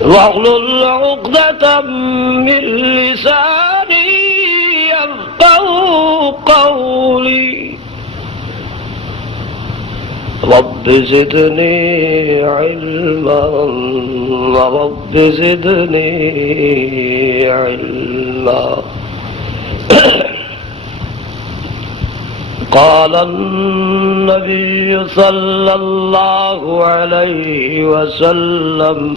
واحلل عقدة من لساني يفقهوا قولي رب زدني علما رب زدني علما قال النبي صلى الله عليه وسلم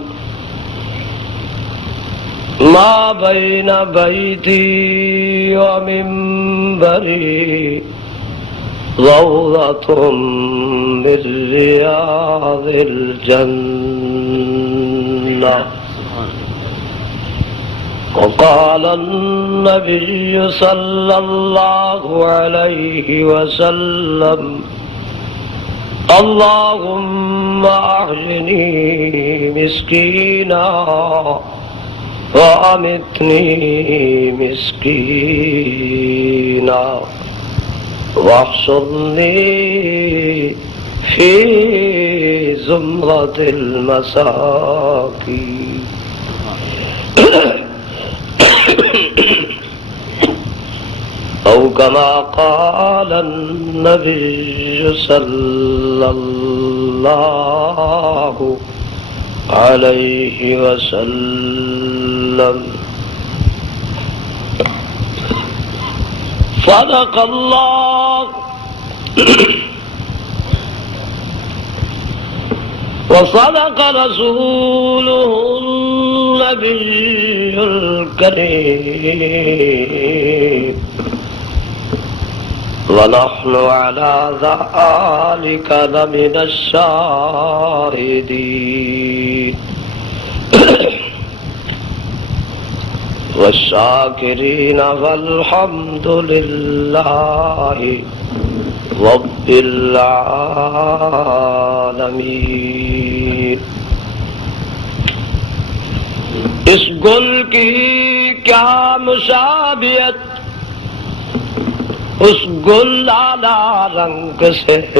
ما بين بيتي ومنبري روضة من رياض الجنة وقال النبي صلى الله عليه وسلم اللهم أحيني مسكينا وأمتني مسكينا واحشرني في زمرة المساكين أو كما قال النبي صلى الله عليه وسلم صدق الله وصدق رسوله النبي الكريم ونحن على ذلك لمن الشاهدين والشاكرين والحمد لله رب العالمین. اس گل کی کیا مشابہت اس گل لالا رنگ سے،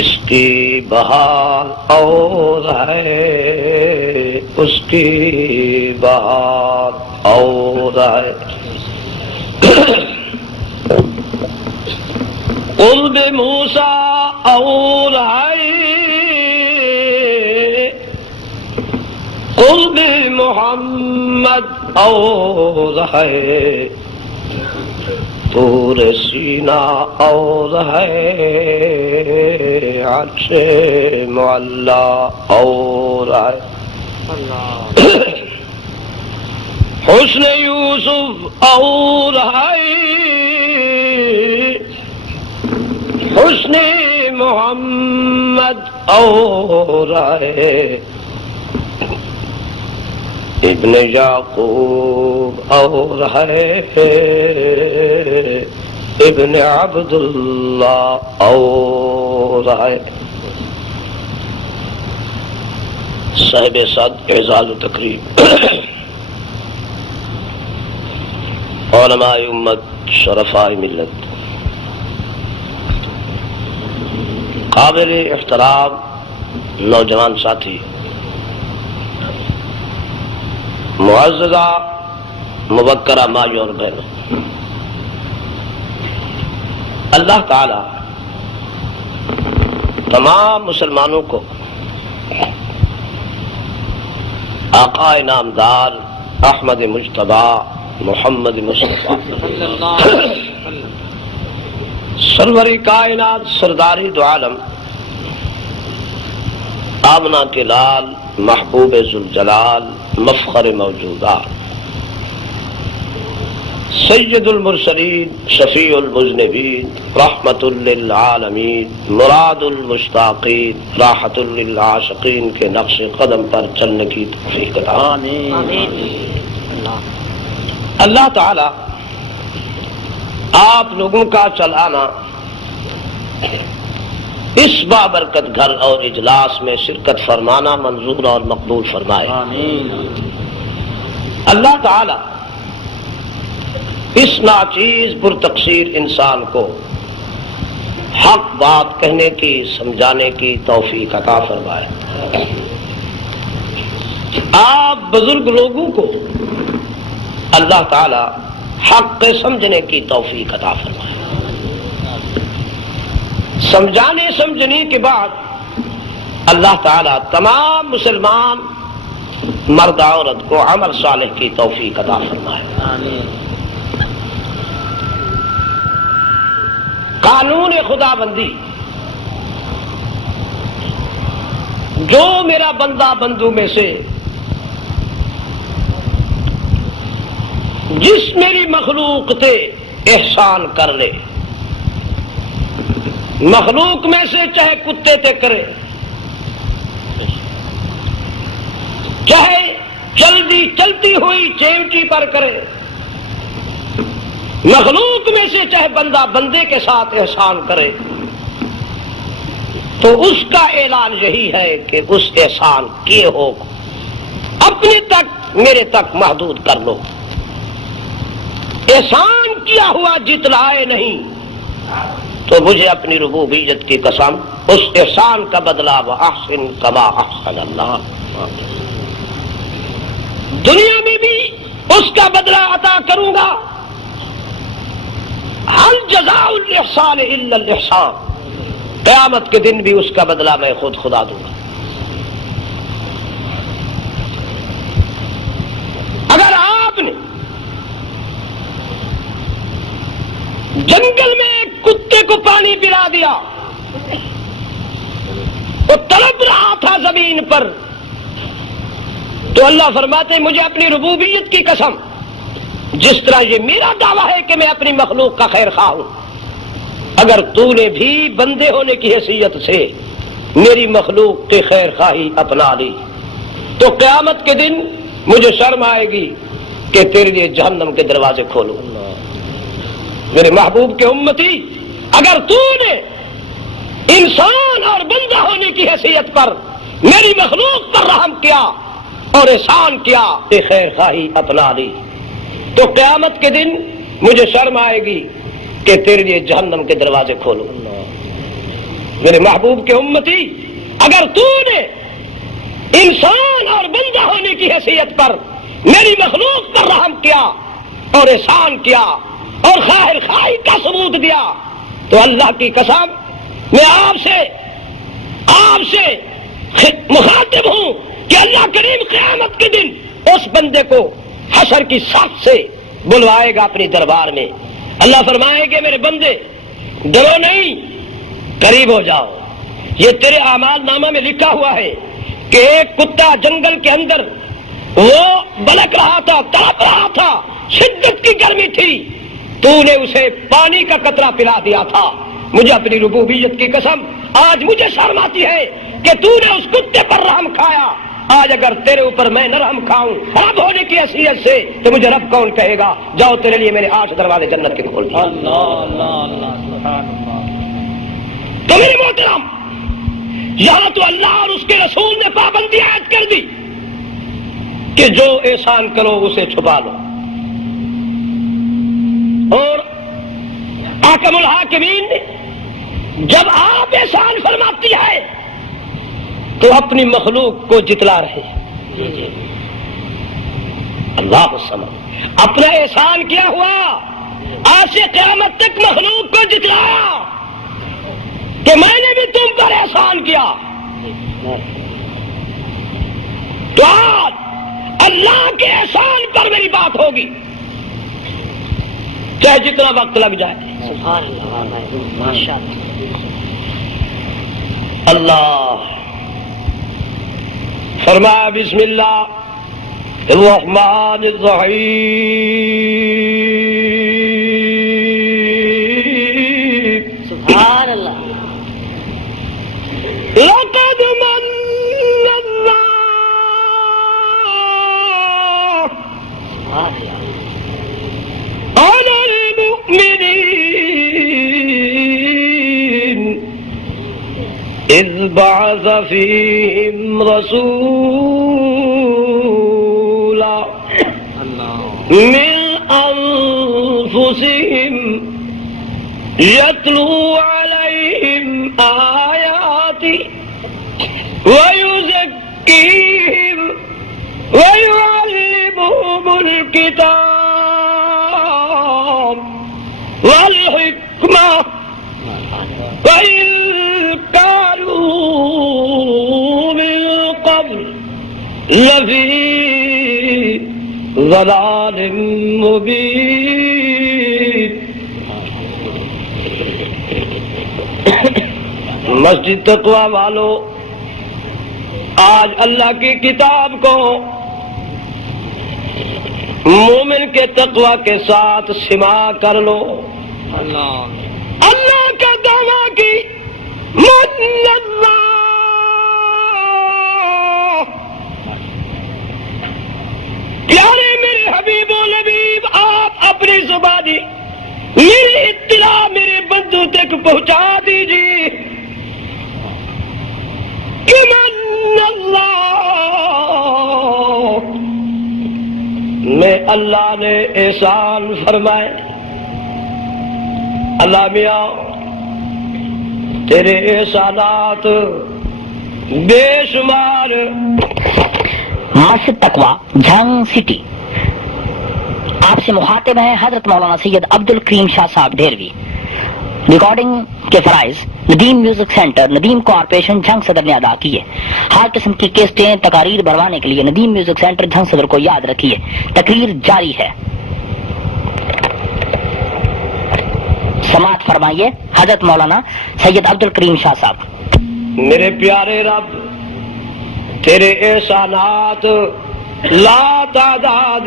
اس کی بہار اور ہے اس کی بہار اور ہے. قرب موسیٰ اور ہے قرب محمد اور ہے، طور سینہ اور ہے عرش معلا اور ہے. حسن یوسف اور ہے حسن محمد اور ہے، ابن یعقوب اور ہے ابن عبداللہ اور ہے. صاحب صد اعزاز و تکریم، علماء امت، شرفاء ملت، قابل احترام نوجوان ساتھی، معززہ مبکرہ مائیں اور بہنوں، اللہ تعالی تمام مسلمانوں کو آقا نامدار احمد مجتبی محمد مصطفیٰ سروری کائنات سرداری دو عالم آمنہ کے لال محبوب ذوالجلال مفخر موجودات سید المرسلین شفیع المذنبین رحمت للعالمین مراد المشتاقین راحت للعاشقین کے نقش قدم پر چلنے کی توفیق عطا. آمین. اللہ تعالی آپ لوگوں کا چلانا اس بابرکت گھر اور اجلاس میں شرکت فرمانا منظور اور مقبول فرمائے. اللہ تعالی اس ناچیز پرتقصیر انسان کو حق بات کہنے کی، سمجھانے کی توفیق عطا فرمائے. آپ بزرگ لوگوں کو اللہ تعالی حق سمجھنے کی توفیق عطا فرمائے. سمجھانے سمجھنے کے بعد اللہ تعالی تمام مسلمان مرد عورت کو عمل صالح کی توفیق عطا فرمائے. قانون خدا بندی جو میرا بندہ بندو میں سے جس میری مخلوق تے احسان کر لے، مخلوق میں سے چاہے کتے تے کرے، چاہے چلتی ہوئی چیمٹی پر کرے، مخلوق میں سے چاہے بندہ بندے کے ساتھ احسان کرے، تو اس کا اعلان یہی ہے کہ اس احسان کیے ہو اپنے تک میرے تک محدود کر لو. احسان کیا ہوا جتلائے نہیں تو مجھے اپنی ربوبیت کی قسم اس احسان کا بدلہ وَأَحْسِن كَمَا أَحْسَنَ اللَّهُ، دنیا میں بھی اس کا بدلہ عطا کروں گا. هَلْ جَزَاءُ الْإِحْسَانِ إِلَّا الْإِحْسَانُ، قیامت کے دن بھی اس کا بدلہ میں خدا دوں گا. اگر آپ نے جنگل میں ایک کتے کو پانی پلا دیا، وہ تڑپ رہا تھا زمین پر، تو اللہ فرماتے ہیں مجھے اپنی ربوبیت کی قسم، جس طرح یہ میرا دعویٰ ہے کہ میں اپنی مخلوق کا خیر خواہ ہوں، اگر تو نے بھی بندے ہونے کی حیثیت سے میری مخلوق کی خیر خواہی اپنا لی تو قیامت کے دن مجھے شرم آئے گی کہ تیرے لیے جہنم کے دروازے کھولوں. میرے محبوب کے امتی، اگر تو نے انسان اور بندہ ہونے کی حیثیت پر میری مخلوق پر رحم کیا اور احسان کیا، خیر خواہی اپنا لی، تو قیامت کے دن مجھے شرم آئے گی کہ تیرے لیے جہنم کے دروازے کھولوں. میرے محبوب کے امتی، اگر تو نے انسان اور بندہ ہونے کی حیثیت پر میری مخلوق پر رحم کیا اور احسان کیا اور خیر خواہی کا ثبوت دیا، تو اللہ کی قسم میں آپ سے مخاطب ہوں کہ اللہ کریم قیامت کے دن اس بندے کو حشر کی صف سے بلوائے گا اپنی دربار میں. اللہ فرمائے کہ میرے بندے ڈرو نہیں، قریب ہو جاؤ. یہ تیرے اعمال نامہ میں لکھا ہوا ہے کہ ایک کتا جنگل کے اندر وہ بلک رہا تھا، تڑپ رہا تھا، شدت کی گرمی تھی، تو نے اسے پانی کا قطرہ پلا دیا تھا. مجھے اپنی ربوبیت کی قسم آج مجھے شرم آتی ہے کہ تو نے اس کتے پر رحم کھایا. آج اگر تیرے اوپر میں نہ رحم کھاؤں رب ہونے کی حیثیت سے تو مجھے رب کون کہے گا؟ جاؤ تیرے لیے میرے 8 دروازے جنت کے کھول دیے. تو میرے محترم، یہاں تو اللہ اور اس کے رسول نے پابندی عائد کر دی کہ جو احسان کرو اسے چھپا لو، اور حاکم الحاکمین نے جب آپ احسان فرماتی ہے تو اپنی مخلوق کو جتلا رہے ہیں. اللہ سمجھ اپنا احسان کیا ہوا، آج سے قیامت تک مخلوق کو جتلایا کہ میں نے بھی تم پر احسان کیا. تو آج اللہ کے احسان پر میری بات ہوگی، چاہے جتنا وقت لگ جائے. اللہ فرمایا بسم اللہ الرحمن الرحیم سبحان اللہ. لقد من اللہ على المؤمنين المؤمنين إذ بعث فيهم رسولا من أنفسهم يتلو عليهم آياته ويزكيهم ويعلمهم الكتاب والحكمة وإن كانوا من قبل لفي ضلال مبين. مسجد تقوی والو، آج اللہ کی کتاب کو مومن کے تقوی کے ساتھ سما کر لو. اللہ کا دعویٰ کی پیارے میرے حبیب و لبیب، آپ اپنی زبانی میری اطلاع میرے بندوں تک پہنچا دیجیے کہ میں اللہ نے احسان فرمائے. اللہ میاں تیرے احسانات بے شمار. مسجد تقوی جھنگ سٹی. آپ سے مخاطب ہیں حضرت مولانا سید عبد الکریم شاہ صاحب ڈھیروی. ریکارڈنگ کے فرائض Nadeem music centre Nadeem corporation Jhang صدر نے ادا کیے. ہر قسم کی کیسٹیں تقاریر بڑھوانے کے لیے ندیم میوزک سینٹر جھنگ صدر کو یاد رکھیے. تقریر جاری ہے. سماعت فرمائیے حضرت مولانا سید عبد الکریم شاہ صاحب. میرے پیارے رب، تیرے احسانات لا تعداد،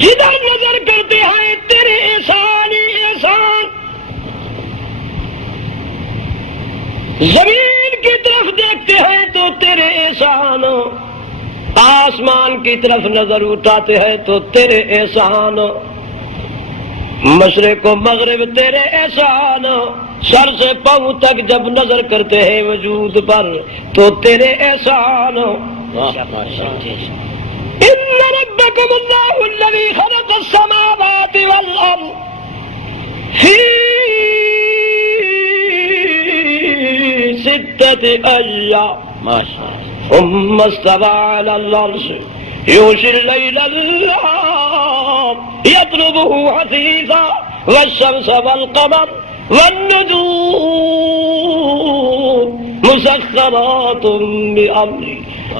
جدھر نظر کرتے ہیں تیرے احسان ہی احسان. زمین کی طرف دیکھتے ہیں تو تیرے احسان، آسمان کی طرف نظر اٹھاتے ہیں تو تیرے احسان، مشرق و مغرب تیرے احسان، سر سے پاؤں تک جب نظر کرتے ہیں وجود پر تو تیرے احسان. ان ربکم اللہ الذی خلق السماوات والارض فی ستۃ ایام ثم استوى علی العرش یغشی اللیل النہار یطلبہ حثیثا والشمس والقمر والنجوم مسخرات بأمره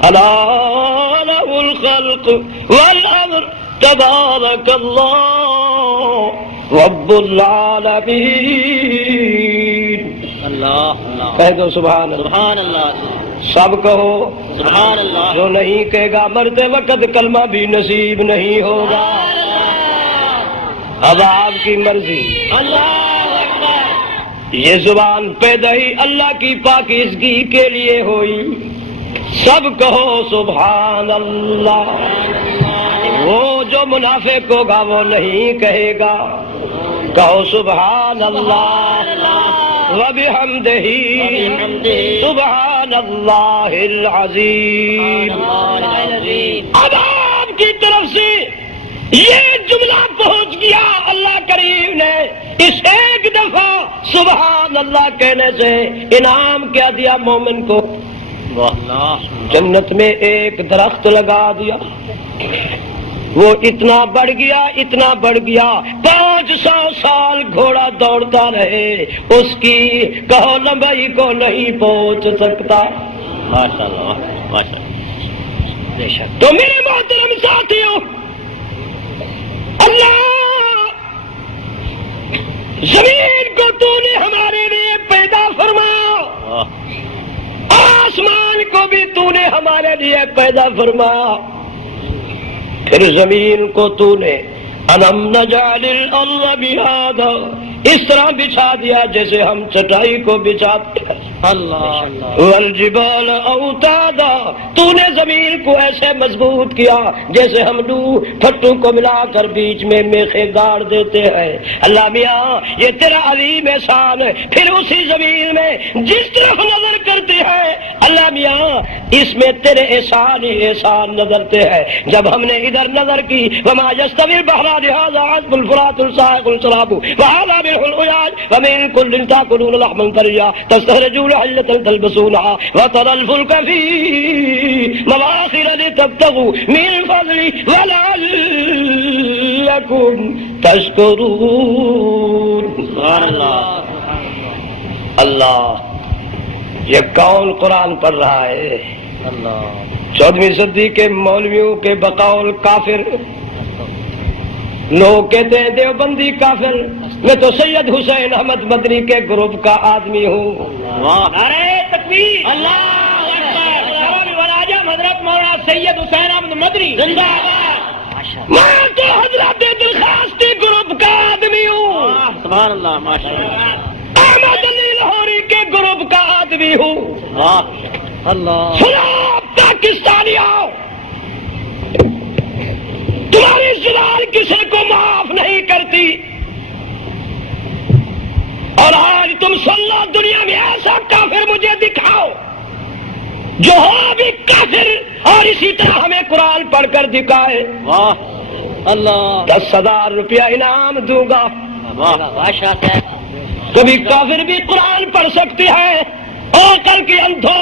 ألا له الخلق والأمر تبارك الله رب العالمين. کہہ دو سبحان اللہ. سب کہو سبحان اللہ. جو نہیں کہے گا مرتے وقت کلمہ بھی نصیب نہیں ہوگا. اب آپ کی مرضی. یہ زبان پیدا ہی اللہ کی پاکیزگی کے لیے ہوئی. سب کہو سبحان اللہ. وہ جو منافق ہوگا وہ نہیں کہے گا. کہو سبحان اللہ وبحمدہ سبحان اللہ العظیم. اب آپ کی طرف سے یہ جملہ پہنچ گیا. اللہ کریم نے اس ایک دفعہ سبحان اللہ کہنے سے انعام کیا دیا مومن کو. جنت میں ایک درخت لگا دیا. وہ اتنا بڑھ گیا 500 سال گھوڑا دوڑتا رہے اس کی کہو لمبائی کو نہیں پہنچ سکتا. تو میرے محترم ساتھیوں، اللہ زمین کو تو نے ہمارے لیے پیدا فرمایا، آسمان کو بھی تو نے ہمارے لیے پیدا فرمایا. پھر زمین کو تو نے الم نجعل الارض بہادا اس طرح بچھا دیا جیسے ہم چٹائی کو بچھاتے ہیں. والجبال اوتادا، تو نے زمین کو ایسے مضبوط کیا جیسے ہم لوگ پھٹو کو ملا کر بیچ میں میخیں گاڑ دیتے ہیں۔ اللہ میاں یہ تیرا عظیم احسان ہے۔ پھر اسی زمین میں جس طرف نظر کرتے ہیں اللہ میاں اس میں تیرے احسان ہی احسان نظرتے ہیں۔ جب ہم نے ادھر نظر کی وما يستوي البحران هذا عذب الفرات سائغ شرابه وهذا ملح أجاج ومن كل تأكلون لحما طريا تستخرجون حلة تلبسونها وترى الفلك فيه مواخر لتبتغوا من فضله ولعلكم تشكرون۔ سبحان اللہ۔ اللہ یہ کون قرآن پڑھ رہا ہے؟ 14ویں صدی کے مولویوں کے بقول کافر، لوگ کہتے ہیں دیوبندی کافر، میں تو سید حسین احمد مدنی کے گروپ کا آدمی ہوں۔ نعرہ تکبیر، اللہ اکبر، وراجہ حضرت مولانا سید حسین احمد مدنی زندہ باد۔ میں تو حضرت درخواستی گروپ کا آدمی ہوں، سبحان اللہ، ماشاءاللہ، احمد علی لاہوری کے گروپ کا آدمی ہوں۔ اللہ سنو پاکستانیوں، تمہاری زلال کسی کو معاف نہیں کرتی، اور آج تم سن لو دنیا میں ایسا کافر مجھے دکھاؤ جو ہو بھی کافر اور اسی طرح ہمیں قرآن پڑھ کر دکھائے، اللہ 10,000 روپیہ انعام دوں گا۔ کبھی کافر بھی قرآن پڑھ سکتی ہے، اور کل کی اندھو،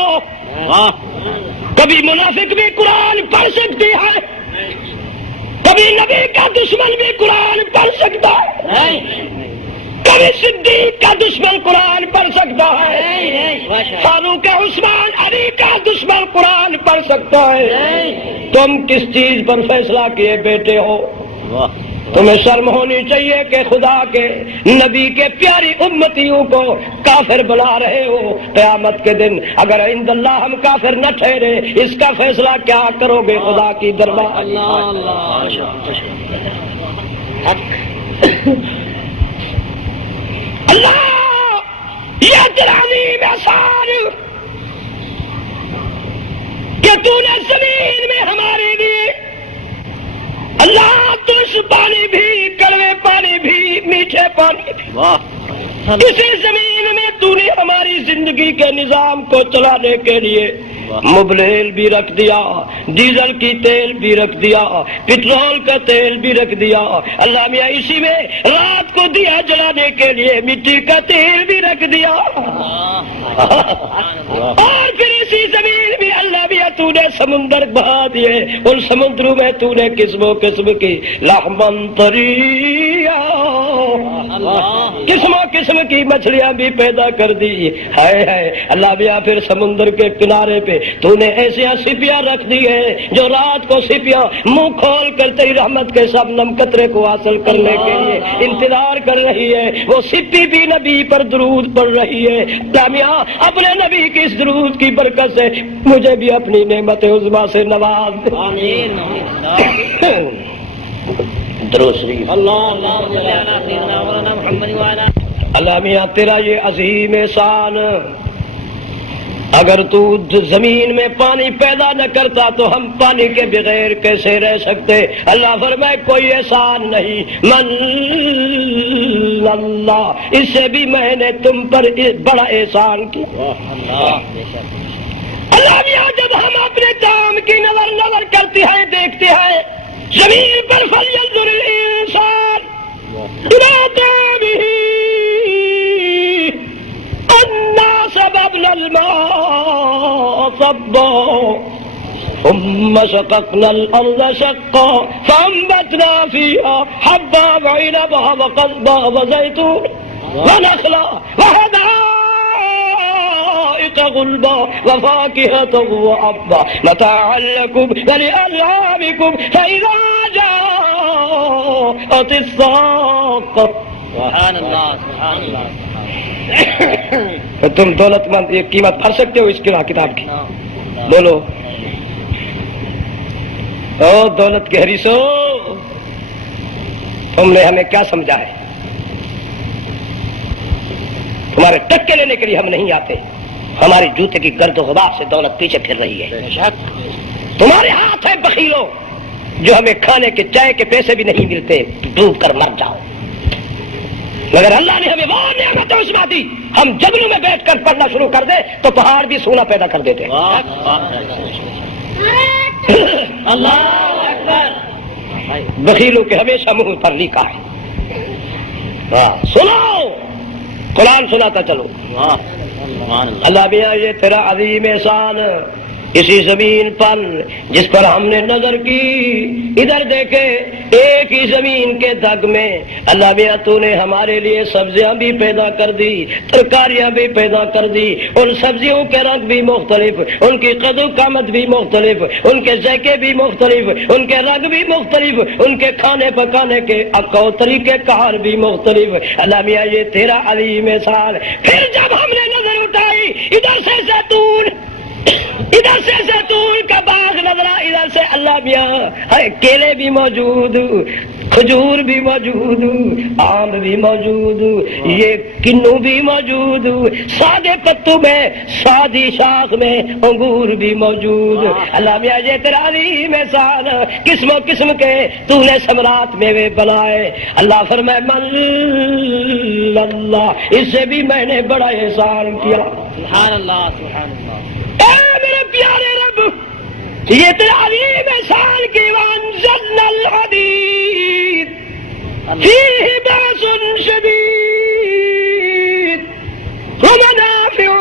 کبھی منافق بھی قرآن پڑھ سکتی ہے، کبھی نبی کا دشمن بھی قرآن پڑھ سکتا ہے، کبھی صدیق کا دشمن قرآن پڑھ سکتا ہے، فاروق عثمان علی کا دشمن قرآن پڑھ سکتا ہے۔ تم کس چیز پر فیصلہ کیے بیٹے ہو؟ تمہیں شرم ہونی چاہیے کہ خدا کے نبی کے پیاری امتیوں کو کافر بنا رہے ہو۔ قیامت کے دن اگر عند اللہ ہم کافر نہ ٹھہرے، اس کا فیصلہ کیا کرو گے خدا کی دربار؟ اللہ یہ تیرا عظیم احسان کہ تو نے زمین میں ہمارے لیے اللہ ترش پانی بھی، کڑوے پانی بھی، میٹھے پانی بھی، اسی زمین میں تو نے ہماری زندگی کے نظام کو چلانے کے لیے مبلیل بھی رکھ دیا، ڈیزل کی تیل بھی رکھ دیا، پٹرول کا تیل بھی رکھ دیا۔ اللہ میاں اسی میں رات کو دیا جلانے کے لیے مٹی کا تیل بھی رکھ دیا، اور پھر اسی زمین میں اللہ میاں تو نے سمندر بہا دیے، ان سمندروں میں تو نے قسم و قسم کی لحمن طریا، قسم و قسم کی مچھلیاں بھی پیدا کر دی ہے۔ اللہ میاں پھر سمندر کے کنارے پہ تو نے ایسے سپیاں رکھ دی ہیں جو رات کو سپیاں منہ کھول کر تیری رحمت کے شبنم قطرے کو حاصل کرنے کے لیے انتظار کر رہی ہے۔ وہ سپی بھی نبی پر درود پڑھ رہی ہے۔ میاں اپنے نبی کی اس درود کی برکت سے مجھے بھی اپنی نعمت عظمیٰ سے نواز دے۔ درود شریف۔ اللہ میاں تیرا یہ عظیم احسان، اگر تو زمین میں پانی پیدا نہ کرتا تو ہم پانی کے بغیر کیسے رہ سکتے؟ اللہ فرمائے کوئی احسان نہیں، من اللہ، اس سے بھی میں نے تم پر بڑا احسان کیا۔ اللہ میاں جب ہم اپنے کام کی نظر کرتے ہیں، دیکھتے ہیں زمین پر فلینظر الانسان الی طعامہ انا صببنا الماء صبا ثم شققنا الارض شقا فانبتنا فيها حبا وعنبا وقضبا وزيتون ونخلا وحدائق غلبا وفاكهة وأبا متاعا لكم ولأنعامكم فإذا جاءت الصاخة۔ سبحان اللہ، سبحان اللہ۔ تم دولت مند یہ قیمت بھر سکتے ہو اس کتاب کی؟ بولو او دولت کے حریصو، تم نے ہمیں کیا سمجھا ہے؟ تمہارے ٹکے لینے کے لیے ہم نہیں آتے، ہماری جوتے کی گرد و غبار سے دولت پیچھے پھر رہی ہے. تمہارے ہاتھ ہے بخیلوں جو ہمیں کھانے کے چائے کے پیسے بھی نہیں ملتے، ڈوب کر مر جاؤ. مگر اللہ نے ہمیں وہ نعمت عظمیٰ دی، ہم جنگلوں میں بیٹھ کر پڑھنا شروع کر دے تو پہاڑ بھی سونا پیدا کر دیتے. اللہ اکبر. بخیلوں کے ہمیشہ منہ پر لکھا ہے. سنو قرآن سناتا چلو. اللہ میاں یہ تیرا عظیم احسان اسی زمین پر جس پر ہم نے نظر کی، ادھر دیکھے ایک ہی زمین کے دھگ میں اللہ میاں تو نے ہمارے لیے سبزیاں بھی پیدا کر دی، ترکاریاں بھی پیدا کر دی. ان سبزیوں کے رنگ بھی مختلف، ان کی قد و قامت بھی مختلف، ان کے ذائقے بھی مختلف، ان کے رنگ بھی مختلف، ان کے کھانے پکانے کے طریقے کار بھی مختلف. اللہ میاں یہ تیرا عظیم احسان. پھر جب ہم نے نظر اٹھائی ادھر سے زیتون کا باغ نظر، ادھر سے اللہ میاں کیلے بھی موجود، کھجور بھی موجود، آم بھی موجود، یہ کنو بھی موجود، سادے پتوں میں سادی شاخ میں انگور بھی موجود. اللہ میاں یہ تیرا عظیم احسان، قسم و قسم کے تو نے ثمرات میوے بنائے. اللہ فرمائے من اللہ، اس سے بھی میں نے بڑا احسان کیا. سبحان اللہ سبحان اللہ. اے میرے پیارے رب یہ تیرا عظیم احسان کی. وانزلنا الحدید فیہ بأس شدید ومنافع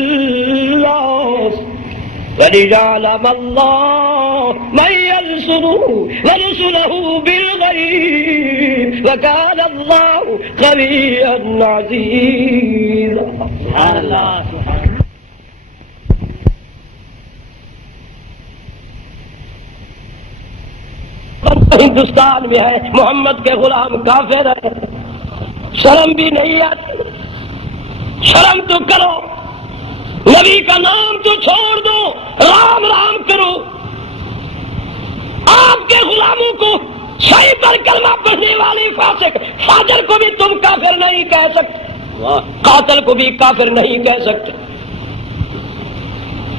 للناس وليعلم الله من ينصره ورسله بالغيب وكان الله قويا عزيزا. سبحان الله سبحان الله. ہندوستان میں ہے محمد کے غلام کافر ہے، شرم بھی نہیں آتی. شرم تو کرو، نبی کا نام تو چھوڑ دو، رام رام کرو. آپ کے غلاموں کو صحیح پر کلمہ پڑھنے والی فاسق فاجر کو بھی تم کافر نہیں کہہ سکتے، قاتل کو بھی کافر نہیں کہہ سکتے.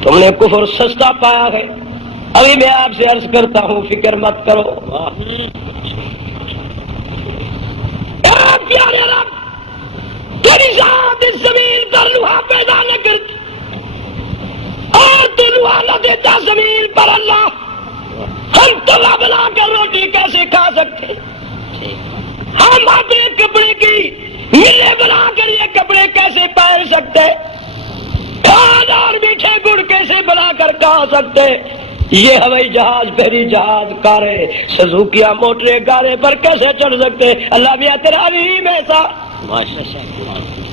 تم نے کفر سستا پایا ہے. ابھی میں آپ سے عرض کرتا ہوں فکر مت کرو. اے پیارے رب تیری ذات اس زمین پر لوہا پیدا نہ کرتی اور تو لوہا نہ دیتا زمین پر اللہ، ہم توا بنا کر روٹی کیسے کھا سکتے؟ ہم اپنے کپڑے کی ملے بنا کر یہ کپڑے کیسے پہن سکتے؟ کھاد اور میٹھے گڑ کیسے بنا کر کھا سکتے؟ یہ ہوائی جہاز بحری جہاز کاریں سزوکیاں موٹریں گارے پر کیسے چڑھ سکتے؟ اللہ میاں تیرا عظیم ایسا.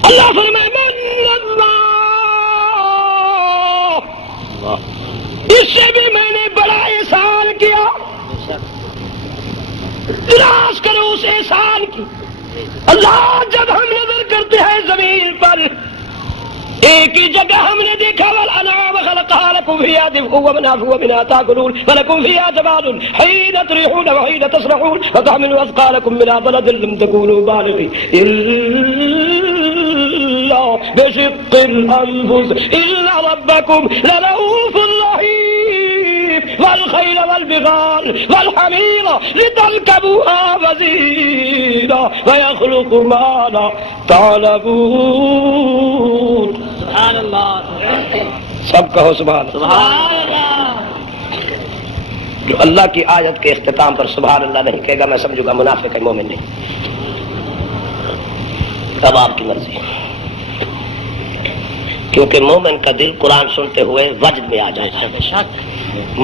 اللہ فرمائے من اللہ، اس سے بھی میں نے بڑا احسان کیا. تلاش کرو اس احسان کی. اللہ جب ہم نظر کرتے ہیں زمین پر ایک ہی جگہ ہم نے دیکھا والانعام خلقها لكم فيها دفء ومنافع ومنها تاكلون ولكم فيها جمال حين تريحون وحين تسرحون وتحملوا اثقالكم من بلد لم تكونوا بالغيه الا بشق الانفس ان ربكم لرؤوف رحيم والخيل والبغال والحمير لتركبوها وزينا ويخلق ما لا تعلمون. سبحان اللہ. سب کہو سبحان اللہ. جو اللہ کی آیت کے اختتام پر سبحان اللہ نہیں کہے گا میں سمجھوں گا منافق ہے، مومن نہیں. اب آپ کی مرضی، کیونکہ مومن کا دل قرآن سنتے ہوئے وجد میں آ جاتا ہے.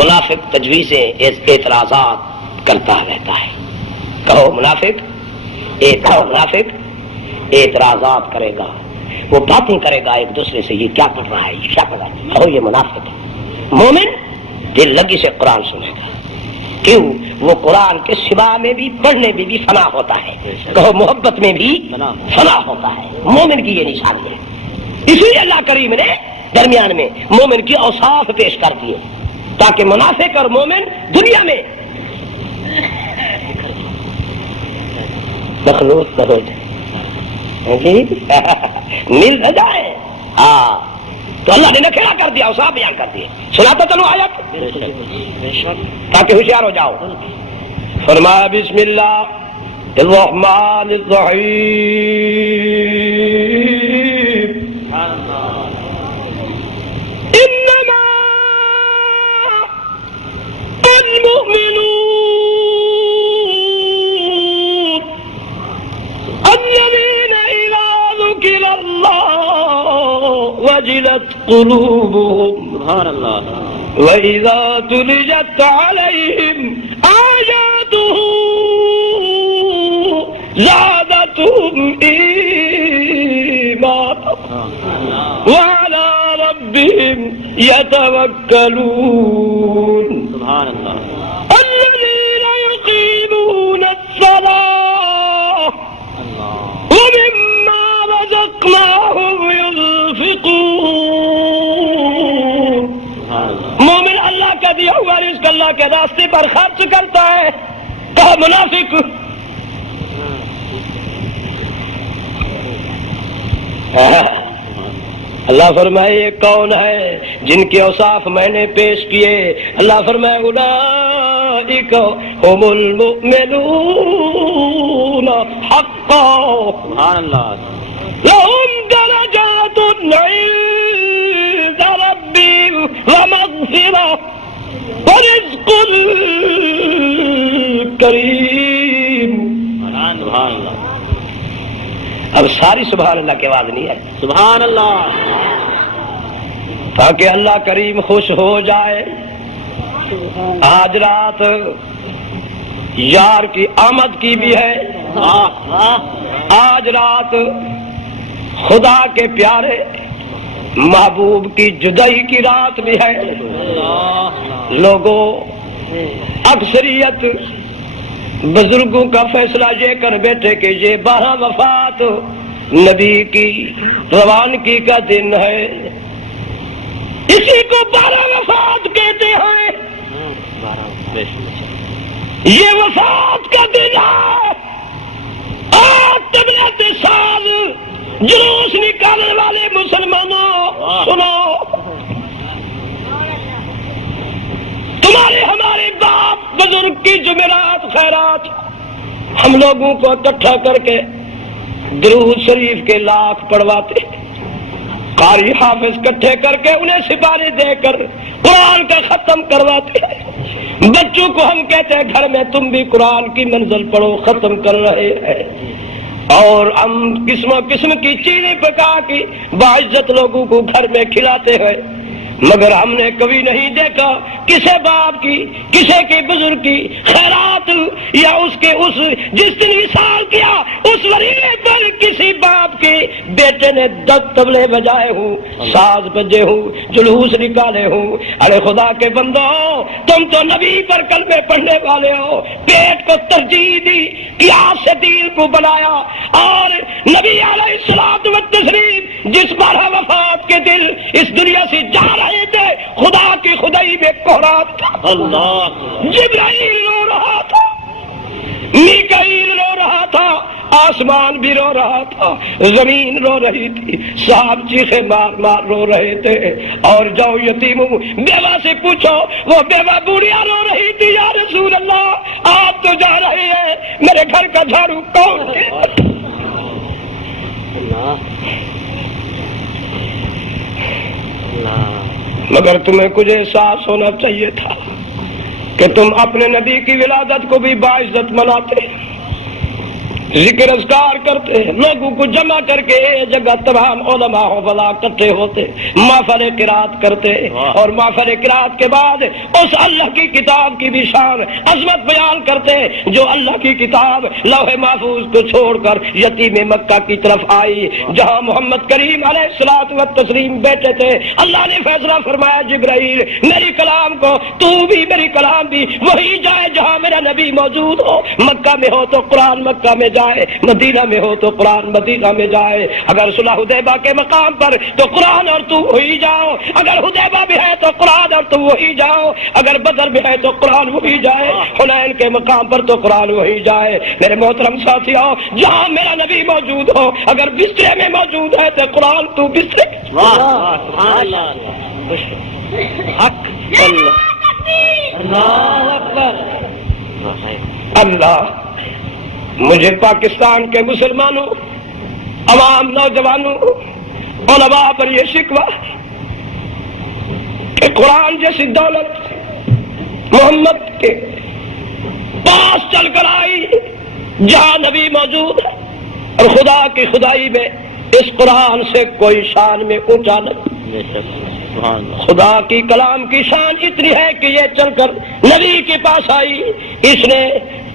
منافق تجویزیں اعتراضات کرتا رہتا ہے. کہو منافق اعتراضات کرے گا، وہ باتیں کرے گا ایک دوسرے سے، یہ کیا پڑھ رہا ہے، یہ کیا پڑھ رہا ہے. کہو یہ منافق ہے. مومن دل لگی سے قرآن سنے گا. کیوں؟ وہ قرآن کے سوا میں بھی پڑھنے میں بھی فنا ہوتا ہے. کہو محبت میں بھی فنا ہوتا ہے. مومن کی یہ نشانی ہے. اس لیے اللہ کریم نے درمیان میں مومن کی اوصاف پیش کر دیے تاکہ منافق اور مومن دنیا میں مخلوط نہ ہو جائے، مل نہ جائے. ہاں تو اللہ نے نکھیڑا کر دیا، صاف بیان کر دیے. سناتا چلو آیت تاکہ ہوشیار ہو جاؤ. فرمایا بسم اللہ الرحمن الرحیم انما المؤمنون الذين إذا ذكر الله وجلت قلوبهم سبحان اللہ. وإذا تليت عليهم آياته زادتهم إيمانا وعلى ربهم يتوكلون. سبحان اللہ. الذين يقيمون الصلاة ومما رزقناهم ينفقون. مومن اللہ کا دیا ہوا رزق اللہ کے راستے پر خرچ کرتا ہے. کہا منافق اللہ فرمائے یہ کون ہے جن کے اوصاف میں نے پیش کیے؟ اللہ فرمائے اولئک هم المؤمنون حقا سبحان اللہ. لهم درجات عند ربهم ومغفرة ورزق کریم. سبحان اللہ. اب ساری سبحان اللہ کی آواز نہیں ہے. سبحان اللہ. تاکہ اللہ کریم خوش ہو جائے. آج رات یار کی آمد کی بھی ہے. آج رات خدا کے پیارے محبوب کی جدائی کی رات بھی ہے. لوگوں اکثریت بزرگوں کا فیصلہ یہ کر بیٹھے کہ یہ 12 وفات نبی کی روانگی کا دن ہے. اسی کو 12 وفات کہتے ہیں. یہ وفات کا دن ہے. آج طبیعت سال جلوس نکالنے والے مسلمانوں سنو، تمہارے ہمارے باپ بزرگ کی جمعرات خیرات ہم لوگوں کو اکٹھا کر کے درود شریف کے لاکھ پڑھواتے، قاری حافظ اکٹھے کر کے انہیں سپارے دے کر قرآن کا ختم کرواتے. بچوں کو ہم کہتے ہیں گھر میں تم بھی قرآن کی منزل پڑھو، ختم کر رہے ہیں. اور ہم قسم قسم کی چیزیں پکا کے باعزت لوگوں کو گھر میں کھلاتے ہیں. مگر ہم نے کبھی نہیں دیکھا کسی باپ کی، کسی کے بزرگ کی خیرات یا اس کے اس جس دن وصال کیا اس وریعے پر کسی باپ کے بیٹے نے 10 طبلے بجائے ہوں، ساز بجے ہوں، جلوس نکالے ہوں. ارے خدا کے بندو، تم تو نبی پر کلمے پڑھنے والے ہو، پیٹ کو ترجیح دی، قیاس سے دین کو بنایا. اور نبی علیہ الصلوۃ والتسلیم جس 12 وفات کے دل اس دنیا سے جا رہے تھے، خدا کی خدائی میں کوہرام تھا. اللہ. جبرائیل رو رہا تھا، میکائیل رو رہا تھا، آسمان بھی رو رہا تھا، زمین رو رہی تھی، صاحب چیخے مار مار رو رہے تھے. اور جاؤ یتیموں بیوہ سے پوچھو، وہ بیوہ بوڑھیا رو رہی تھی، یا رسول اللہ آپ تو جا رہے ہیں، میرے گھر کا جھاڑو کون دے؟ مگر تمہیں کچھ احساس ہونا چاہیے تھا کہ تم اپنے نبی کی ولادت کو بھی باعزت مناتے، ذکر اذکار کرتے، لوگوں کو جمع کر کے ایک جگہ تمام علماء و فضلاء اکٹھے ہوتے، محفل قرات کرتے، اور محفل قرات کے بعد اس اللہ کی کتاب کی بھی شان عظمت بیان کرتے جو اللہ کی کتاب لوح محفوظ کو چھوڑ کر یتیم مکہ کی طرف آئی، جہاں محمد کریم علیہ الصلوۃ والتسلیم بیٹھے تھے. اللہ نے فیصلہ فرمایا جبرائیل میری کلام کو تو بھی، میری کلام بھی وہی جائے جہاں میرا نبی موجود ہو. مکہ میں ہو تو قرآن مکہ میں جا جائے، مدینہ میں ہو تو قرآن مدینہ میں جائے، اگر صلح حدیبہ کے مقام پر تو قرآن اور تو وہی جاؤ، اگر حدیبہ بھی ہے تو قرآن اور تو وہی جاؤ، اگر بدر بھی ہے تو قرآن وہی جائے، حنین کے مقام پر تو قرآن وہی جائے۔ میرے محترم ساتھیو، جہاں میرا نبی موجود ہو، اگر بسترے میں موجود ہے تو قرآن تو بسترے۔ اللہ مجھے پاکستان کے مسلمانوں، عوام، نوجوانوں، علماء پر یہ شکوہ کہ قرآن جیسی دولت محمد کے پاس چل کر آئی جہاں نبی موجود ہے، اور خدا کی خدائی میں اس قرآن سے کوئی شان میں اونچا نہیں۔ خدا کی کلام کی شان اتنی ہے کہ یہ چل کر نبی کے پاس آئی، اس نے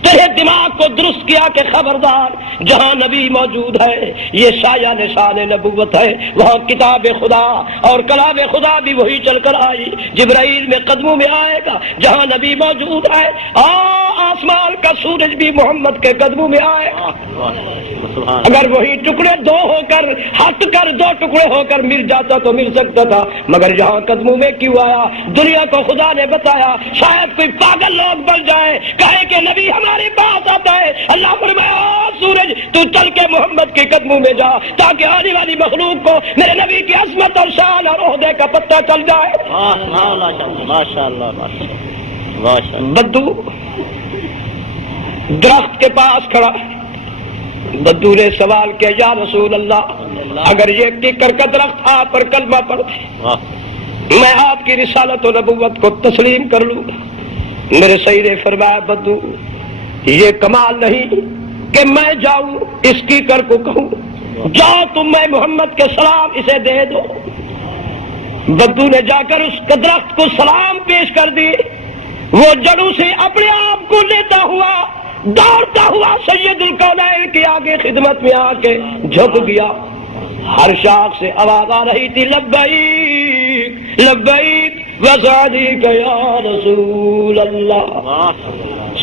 تیرے دماغ کو درست کیا کہ خبردار، جہاں نبی موجود ہے یہ سایہ نشان نبوت ہے، وہاں کتاب خدا اور کلام خدا بھی وہی چل کر آئی، جبرائیل میں قدموں میں آئے گا جہاں نبی موجود ہے، آسمان کا سورج بھی محمد کے قدموں میں آئے گا۔ اگر وہی ٹکڑے دو ہو کر ہٹ کر دو ٹکڑے ہو کر مل جاتا تو مل سکتا تھا، مگر جہاں قدموں میں کیوں آیا؟ دنیا کو خدا نے بتایا، شاید کوئی پاگل لوگ بن جائے، کہے کہ نبی ہمارے پاس آتا ہے۔ اللہ فرمایا سورج تو چل کے محمد کے قدموں میں جا، تاکہ آنے والی مخلوق کو میرے نبی کی عظمت اور شان اور عہدے کا پتہ چل جائے۔ بدو درخت کے پاس کھڑا، بدو نے سوال کیا، یا رسول اللہ اگر یہ کیکر کا درخت آپ پر کلمہ پڑھے میں آپ کی رسالت و نبوت کو تسلیم کر لوں؟ میرے سید نے فرمایا، بدو یہ کمال نہیں کہ میں جاؤں اس کیکر کو کہوں جاؤ تم میں محمد کے سلام اسے دے دو۔ بدو نے جا کر اس درخت کو سلام پیش کر دی، وہ جڑوں سے اپنے آپ کو لیتا ہوا دوڑتا ہوا سید الکونین کے آگے خدمت میں آ کے جھک گیا۔ ہر شاخ سے آواز آ رہی تھی، لبیک لبیک وسعدیک یا رسول اللہ۔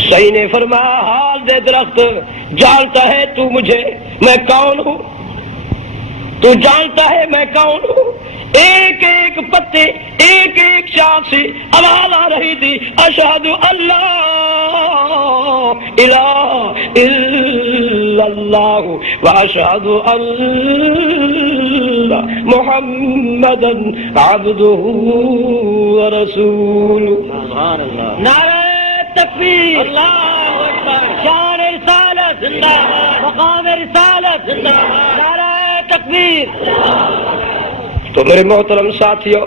سید نے فرمایا، حال دے درخت، جانتا ہے تو مجھے میں کون ہوں؟ تو جانتا ہے میں کون ہوں؟ ایک ایک پتے ایک ایک شاخ سے آواز آ رہی تھی، اشہد اللہ الہ الا اللہ واشہد ان محمدا عبدہ ورسولہ۔ نعرہ تکبیر، اللہ اکبر، شان رسالت زندہ باد، مقام رسالت زندہ باد، نعرہ تکبیر۔ تو میرے محترم ساتھیو،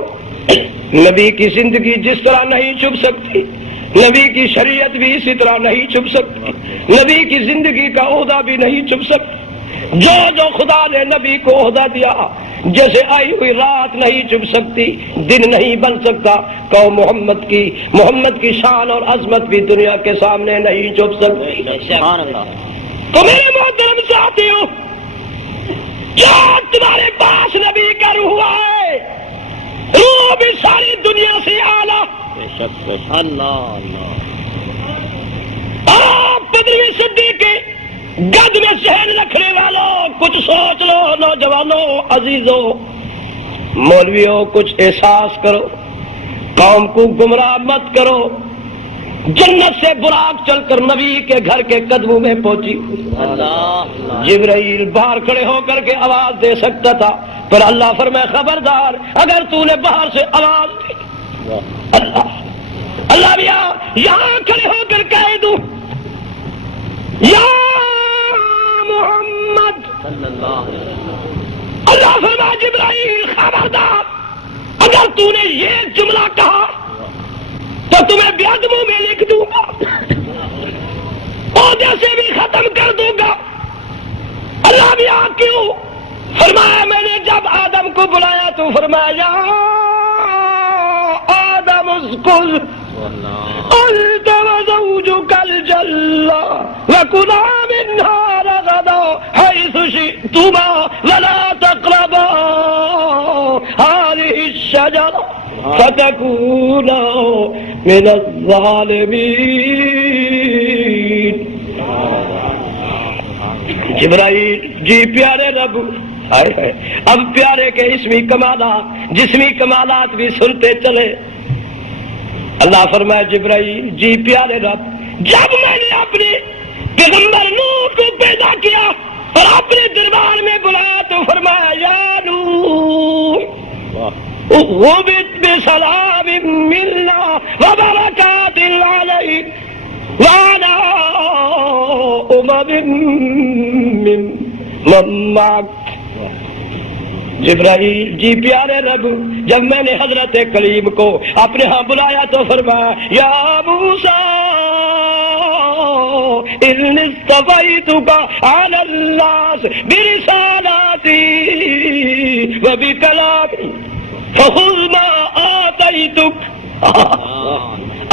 نبی کی زندگی جس طرح نہیں چھپ سکتی، نبی کی شریعت بھی اسی طرح نہیں چھپ سکتی، نبی کی زندگی کا عہدہ بھی نہیں چھپ سکتا۔ جو خدا نے نبی کو عہدہ دیا، جیسے آئی ہوئی رات نہیں چھپ سکتی، دن نہیں بن سکتا، قوم محمد کی شان اور عظمت بھی دنیا کے سامنے نہیں چھپ سکتی۔ تو میرے محترم ساتھیو، جو تمہارے پاس نبی کا روح ہے، روح بھی ساری دنیا سے اعلیٰ۔ آپ پدروی صدیق کے گد میں ذہن رکھنے والوں کچھ سوچ لو، نوجوانوں، عزیزوں، مولویوں، کچھ احساس کرو، قوم کو گمراہ مت کرو۔ جنت سے براق چل کر نبی کے گھر کے قدموں میں پہنچی، جبرائیل باہر کھڑے ہو کر کے آواز دے سکتا تھا، پر اللہ فرمائے خبردار، اگر تو نے باہر سے آواز دی، اللہ بھی یہاں کھڑے ہو کر کہہ دوں، یا محمد، اللہ فرمائے جبرائیل خبردار، اگر تو نے یہ جملہ کہا تو تمہیں بیادموں میں لکھ دوں گا، عہدے سے بھی ختم کر دوں گا۔ اللہ بھی کیوں؟ فرمایا میں نے جب آدم کو بلایا تو فرمایا، یا آدم اسکن انت وزوجک الجنہ وکلا منہا رغدا حیث شئتما ولا تقربا هذه الشجرہ فتکونا من الظالمین۔ جبرائیل جی پیارے رب، اب پیارے کے اسمی کمالات جسمی کمالات بھی سنتے چلے۔ اللہ فرمایا جبرائیل جی پیارے رب، جب میں نے اپنے پیغمبر نوح کو پیدا کیا اور اپنے دربار میں بلایا تو فرمایا یا نوح وَبِتْ بِسَلَامٍ مِّنَّا وَبَرَكَاتٍ عَلَيْكَ وَعَلَىٰ أُمَمٍ مِّمَّن مَّعَكَ۔ جبرائیل جی پیارے رب، جب میں نے حضرت کلیم کو اپنے ہاں بلایا تو فرمایا یا موسیٰ إِنِّي اصْطَفَيْتُكَ عَلَى النَّاسِ بِرِسَالَاتِي وَبِكَلَامِي فَخُذْ مَا آتَيْتُكَ۔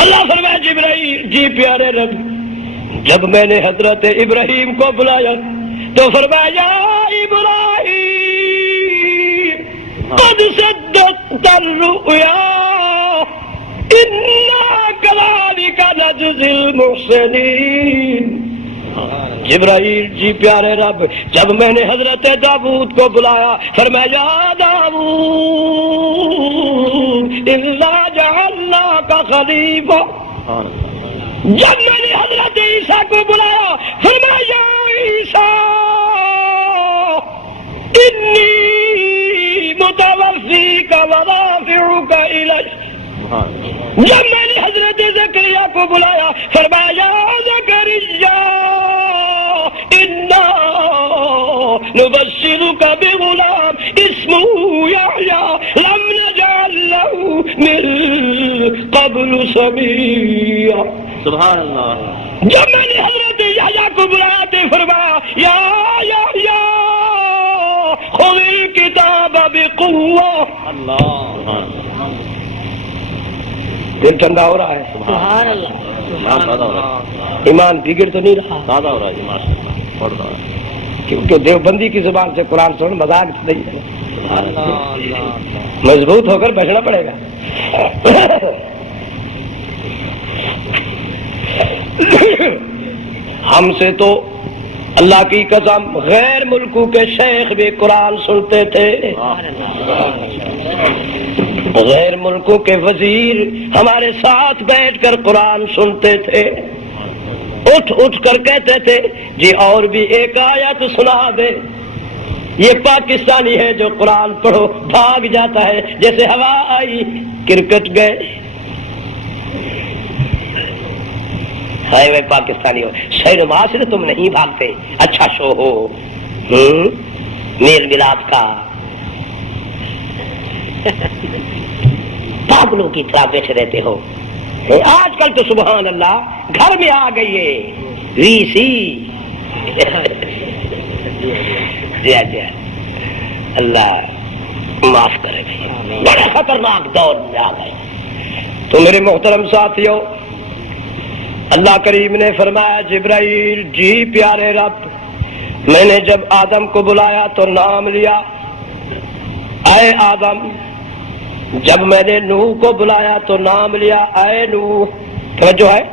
اللہ فرمایا جبرائیل جی پیارے رب، جب میں نے حضرت ابراہیم کو بلایا تو فرمایا یا ابراہیم قد صدقت الرؤيا إنا كذلك نجزي المحسنين۔ جبرائیل جی پیارے رب، جب میں نے حضرت داؤد کو بلایا فرمایا یا داؤد إنا جعلناك خلیفہ۔ جب میں نے حضرت عیسیٰ کو بلایا فرمایا یا عیسیٰ انی متوفیک ورافعک الی۔ جب میں نے حضرت زکریا کو بلایا فرمایا یا زکریا انا نبشرک بغلام اسمہ یحییٰ لم نجعل له من قبل سمیعا۔ سبحان اللہ۔ جب میں نے حضرت یحییٰ کو بلایا تو فرمایا یا یحییٰ خذ الکتاب بقوہ۔ اللہ، دل ٹھنڈا ہو رہا ہے، سبحان اللہ۔ ایمان بگڑ تو نہیں رہا، زیادہ ہو رہا ہے جی، ماشاءاللہ، بڑھ رہا ہے۔ کیونکہ دیوبندی کی زبان سے قرآن سن مذاق نہیں ہے، مضبوط ہو کر بیٹھنا پڑے گا۔ ہم سے تو اللہ کی قسم غیر ملکوں کے شیخ بھی قرآن سنتے تھے، غیر ملکوں کے وزیر ہمارے ساتھ بیٹھ کر قرآن سنتے تھے، اٹھ اٹھ کر کہتے تھے جی اور بھی ایک آیت سنا دے۔ یہ پاکستانی ہے جو قرآن پڑھو بھاگ جاتا ہے جیسے ہوا آئی کرکٹ گئے۔ ہے پاکستانی ہو شہر معاشرے تم نہیں بھاگتے، اچھا شو ہو میل ملاپ کا، پاگلوں کی طرح بیٹھے رہتے ہو۔ آج کل تو سبحان اللہ گھر میں آ گئی ہے وی سی۔ اللہ معاف کرے گا، بڑے خطرناک دور میں آ گئے۔ تو میرے محترم ساتھیوں، اللہ کریم نے فرمایا جبرائیل جی پیارے رب، میں نے جب آدم کو بلایا تو نام لیا اے آدم، جب میں نے نوح کو بلایا تو نام لیا اے نوح۔ توجہ ہے،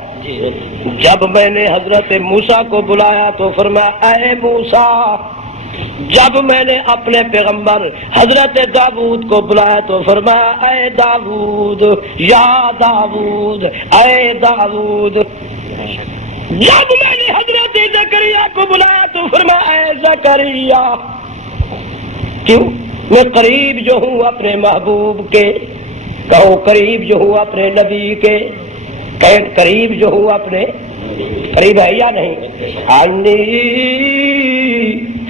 جب میں نے حضرت موسیٰ کو بلایا تو فرمایا اے موسیٰ، جب میں نے اپنے پیغمبر حضرت داؤد کو بلایا تو فرمایا اے داؤد یا داؤد اے داؤد۔ جب میں نے حضرت زکریا کو بلایا تو فرمایا اے زکریا۔ کیوں؟ میں قریب جو ہوں اپنے محبوب کے، کہو قریب جو ہوں اپنے نبی کے، قریب جو ہوں اپنے، قریب ہے یا نہیں؟ انی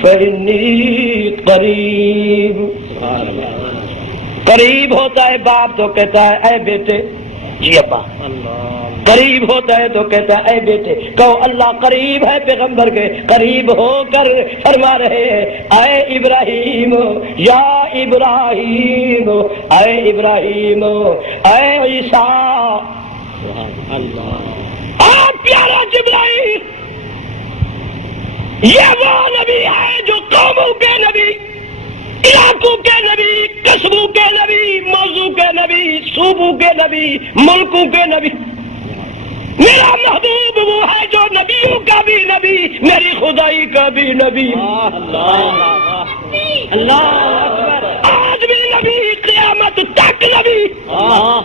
فإنی قریب۔ قریب ہوتا ہے باپ تو کہتا ہے اے بیٹے جی ابا، قریب ہوتا ہے تو کہتا ہے اے بیٹے۔ کہو اللہ قریب ہے پیغمبر کے، قریب ہو کر فرما رہے ہیں اے ابراہیم یا ابراہیم اے ابراہیم اے عیسیٰ۔ آپ پیارا جبرائیل، یہ وہ نبی ہے جو قوموں کے نبی، علاقوں کے نبی، قصبوں کے نبی، موضوع کے نبی، صوبوں کے نبی، ملکوں کے نبی، میرا محبوب وہ ہے جو نبیوں کا بھی نبی، میری خدائی کا بھی نبی، اللہ اکبر، آج بھی نبی، قیامت تک نبی۔ اللہ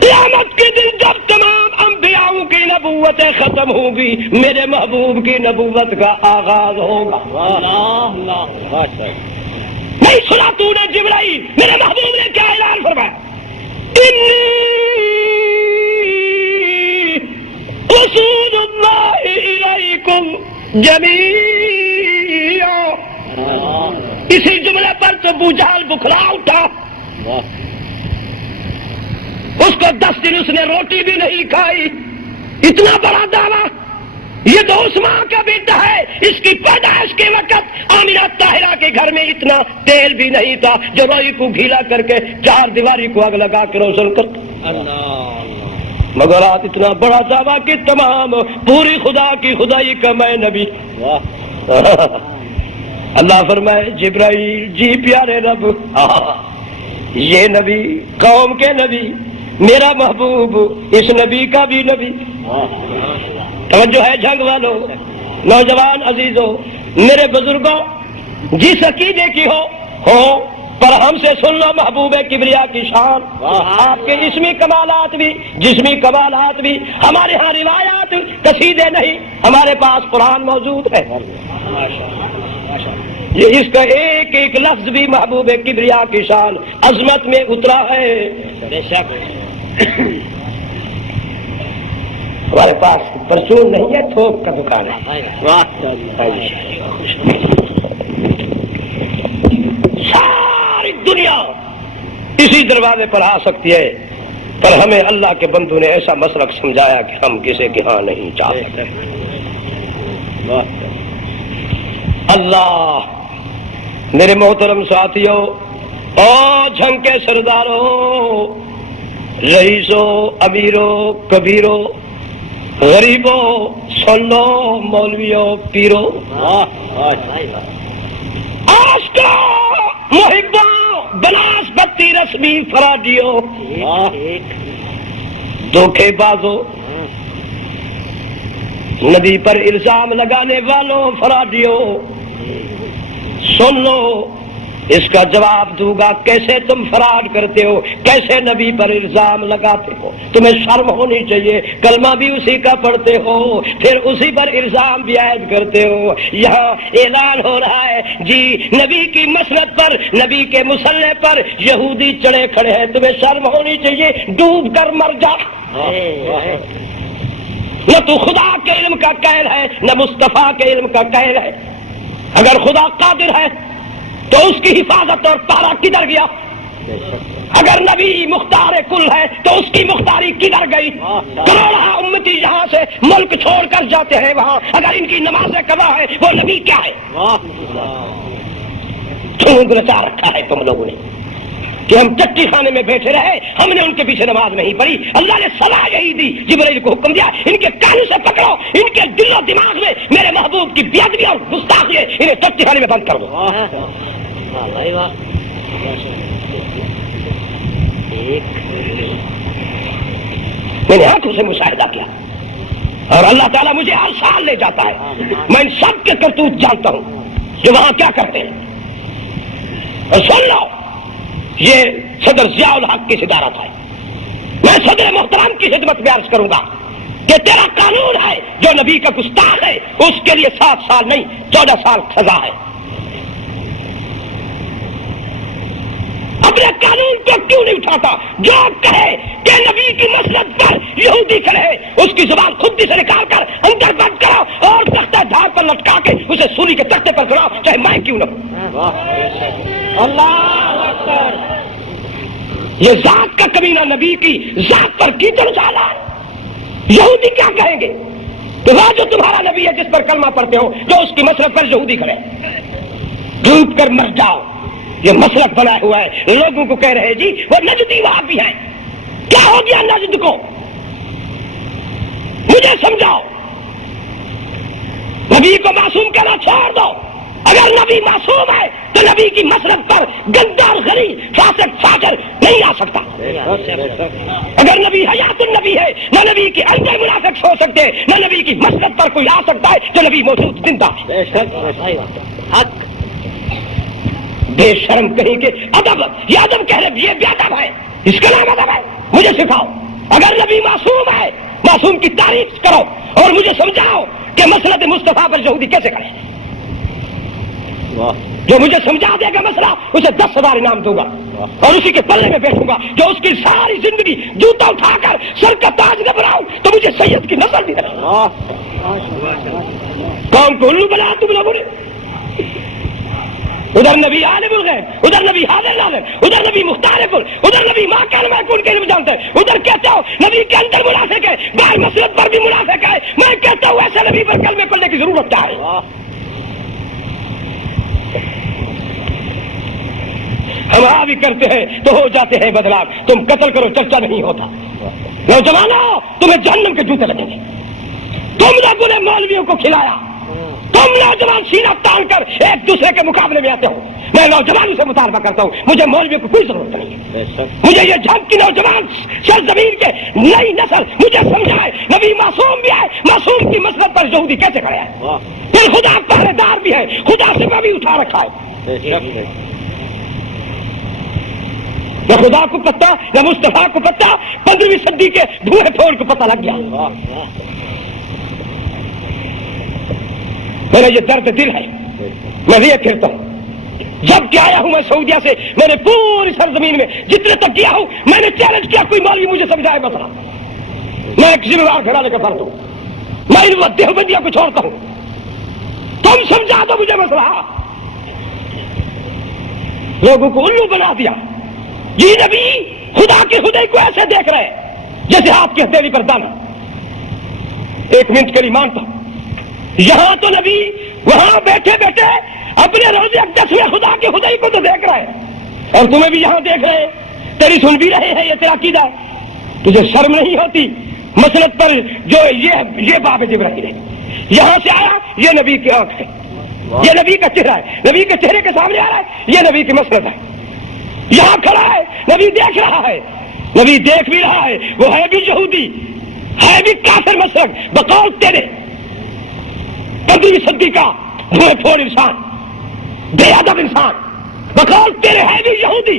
قیامت کے دن جب تمام انبیاءوں کی نبوتیں ختم ہوں گی، میرے محبوب کی نبوت کا آغاز ہوگا۔ نہیں سنا تو نے جبرائیل، میرے محبوب نے کیا اعلان فرمایا؟ رسول اللہ الیکم جمیعا۔ اسی جملے پر تو ابو جہل بکھلا اٹھا، اس کو 10 دن اس نے روٹی بھی نہیں کھائی۔ اتنا بڑا دعویٰ، یہ تو اس ماں کا بیٹا ہے، اس کی پیدائش کے وقت آمنہ طاہرہ کے گھر میں اتنا تیل بھی نہیں تھا جو روئی کو گھیلا کر کے 4 دیواری کو آگ لگا کے روشن کرتا، مگر آج اتنا بڑا دعویٰ کہ تمام پوری خدا کی خدائی کا میں نبی۔ اللہ فرمائے جبرائیل جی پیارے رب، یہ نبی قوم کے نبی، میرا محبوب اس نبی کا بھی نبی۔ توجہ ہے جنگ والوں، نوجوان عزیزوں، میرے بزرگوں، جس عقیدے کی ہو پر ہم سے سن لو محبوب کبریا کی شان، آپ کے اسمی کمالات بھی جسمی کمالات بھی۔ ہمارے ہاں روایات قصیدے نہیں، ہمارے پاس قرآن موجود ہے، یہ اس کا ایک ایک لفظ بھی محبوب کبریا کی شان عظمت میں اترا ہے۔ بے شک ہمارے پاس پرچون نہیں ہے، تھوک کا دکان ہے۔ ساری دنیا اسی دروازے پر آ سکتی ہے، پر ہمیں اللہ کے بندو نے ایسا مسلک سمجھایا کہ ہم کسی کے ہاں نہیں جا سکتے۔ اللہ، میرے محترم ساتھیوں اور جھنگ کے سرداروں، رئیسوں، امیروں، کبیروں، غریبوں، سن لو، مولویوں، پیروں، عاشقوں، محبوں، بناس بتی رسمی فرادیوں، دھوکے بازوں، نبی پر الزام لگانے والوں، فرادیوں، سن لو، اس کا جواب دوں گا کیسے تم فراڈ کرتے ہو، کیسے نبی پر الزام لگاتے ہو۔ تمہیں شرم ہونی چاہیے، کلمہ بھی اسی کا پڑھتے ہو، پھر اسی پر الزام بھی عائد کرتے ہو۔ یہاں اعلان ہو رہا ہے جی نبی کی مسند پر، نبی کے مصلی پر یہودی چڑھے کھڑے ہیں، تمہیں شرم ہونی چاہیے، ڈوب کر مر جا۔ نہ تو خدا کے علم کا قائل ہے، نہ مصطفیٰ کے علم کا قائل ہے۔ اگر خدا قادر ہے تو اس کی حفاظت اور پارا کدھر گیا؟ اگر نبی مختار کل ہے تو اس کی مختاری کدھر گئی؟ کروڑہ امتی جہاں سے ملک چھوڑ کر جاتے ہیں وہاں اگر ان کی نماز قضا ہے، وہ نبی کیا ہے؟ چھوند رچا رکھا ہے تم لوگوں نے کہ ہم چٹی خانے میں بیٹھے رہے، ہم نے ان کے پیچھے نماز نہیں پڑھی۔ اللہ نے صلاح یہی دی، جبرائیل کو حکم دیا ان کے کانوں سے پکڑو، ان کے دل و دماغ میں میرے محبوب کی بے ادبی اور گستاخی ہے، انہیں چٹی خانے میں بند کر دو۔ میں نے آنکھوں سے مشاہدہ کیا اور اللہ تعالیٰ مجھے ہر سال لے جاتا ہے، میں ان سب کے کرتوت جانتا ہوں جو وہاں کیا کرتے ہیں۔ اور سن لو، یہ صدر ضیاء الحق کی صدارت ہے، میں صدر محترم کی خدمت میں عرض کروں گا کہ تیرا قانون ہے جو نبی کا گستاخ ہے اس کے لیے 7 سال نہیں 14 سال سزا ہے۔ اپنے قانون کو کیوں نہیں اٹھاتا؟ جو کہے کہ نبی کی مسند پر یہودی کھڑے ہیں اس کی زبان خودی سے نکال کر اندر بند کرو اور تختہ دھار پر لٹکا کے اسے سولی کے تختے پر کھڑاؤ، چاہے میں کیوں نہ ہوں۔ اللہ اکبر! یہ ذات کا کمینہ نبی کی ذات پر کیچڑ ڈالا ہے، یہودی کیا کہیں گے؟ تو وہ جو تمہارا نبی ہے جس پر کلمہ پڑھتے ہو، جو اس کی مسند پر یہودی کھڑے، ڈوب کر مر جاؤ۔ یہ مسلک بنایا ہوا ہے، لوگوں کو کہہ رہے جی وہ نجدی وہاں بھی ہیں۔ کیا ہو گیا نجد کو؟ مجھے سمجھاؤ۔ نبی کو معصوم کہنا چھوڑ دو۔ اگر نبی معصوم ہے تو نبی کی مسلک پر گندہ اور غریب فاسق فاجر نہیں آ سکتا. اگر نبی حیات النبی ہے، نہ نبی کے اندر منافق ہو سکتے، نہ نبی کی مسجد پر کوئی آ سکتا ہے تو نبی موجود زندہ ہے. بے شرم کہیں کہ ادب، یہ ادب کہہ رہے یہ بے ادب ہے، اس کا نام ادب ہے. مجھے سکھاؤ، اگر نبی معصوم ہے معصوم کی تعریف کرو اور مجھے سمجھاؤ کہ مسلط مصطفیٰ پر یہودی کیسے کرے. جو مجھے سمجھا دے گا مسئلہ اسے 10,000 انعام دوں گا اور اسی کے پلے میں بیٹھوں گا. جو اس کی ساری زندگی جوتا اٹھا کر سر کا تاج نہ بناؤں تو مجھے سید کی نسل بھی نہ. کون کو الو بنا تم لوگوں نے؟ ادھر نبی عالم الغیب، ادھر نبی حاضر ناظر، ادھر نبی مختار کل، ادھر نبی ماں کان میں کن کے علم جانتے ہیں. ادھر کہتے ہو نبی کے اندر منافق ہے، باہر مسلط پر بھی منافق ہے. میں کہتا ہوں ایسے نبی پر کلمے پڑھنے کی ضرورت کیا ہے؟ ہم آ بھی کرتے ہیں تو ہو جاتے ہیں بدنام. تم قتل کرو چرچا نہیں ہوتا. نوجوانوں تمہیں جہنم کے جوتے لگیں گے. تم لوگوں نے مولویوں کو کھلایا، تم نوجوان سینہ تان کر ایک دوسرے کے مقابلے میں آتے ہو. میں نوجوانوں سے مطالبہ کرتا ہوں، مجھے مولویوں کو کوئی ضرورت نہیں. مجھے یہ جھانک کی نوجوان سرزمین کے نئی نسل مجھے سمجھائے نبی معصوم بھی ہے، معصوم کی مسلط پر یہودی کیسے کھڑے ہیں. پھر خدا پہرے دار بھی ہے، خدا سے بھی اٹھا رکھا ہے. نہ خدا کو پتہ نہ مصطفیٰ کو پتہ، 15ویں صدی کے دھوئے پھوڑ کو پتہ لگ گیا. میرا یہ درد دل ہے، میں یہ پھرتا ہوں. جب کہ آیا ہوں میں سعودیہ سے، میں نے پوری سرزمین میں جتنے تک کیا ہوں میں نے چیلنج کیا کوئی مولوی مجھے سمجھائے مسئلہ. میں ایک ذمہ دار گھرانے کا فرد ہوں، میں ان دیوبندیوں کو چھوڑتا ہوں. تم سمجھا دو مجھے مسئلہ. لوگوں کو الو بنا دیا. یہ نبی خدا کی خدائی کو ایسے دیکھ رہے جیسے آپ کی ہتھیلی پر دانا. ایک منٹ کے لیے مانتا ہوں، یہاں تو نبی وہاں بیٹھے بیٹھے اپنے روز اقدس میں خدا کی خدائی کو تو دیکھ رہے ہیں اور تمہیں بھی یہاں دیکھ رہے ہیں، تیری سن بھی رہے ہیں. یہ تیرا عقیدہ ہے؟ تجھے شرم نہیں ہوتی؟ مسلط پر جو یہ باب جبرائیل ہے، یہاں سے آیا، یہ نبی کی آنکھ ہے، یہ نبی کا چہرہ ہے، نبی کے چہرے کے سامنے آ رہا ہے، یہ نبی کی مسلط ہے. یہاں کھڑا ہے، نبی دیکھ رہا ہے، نبی دیکھ بھی رہا ہے. وہ ہے بھی یہودی، ہے بھی کافر مسلک بقول تیرے 15ویں صدی کا دھوئے پھوڑ انسان، بے ادب انسان، بقول تیرے ہے بھی یہودی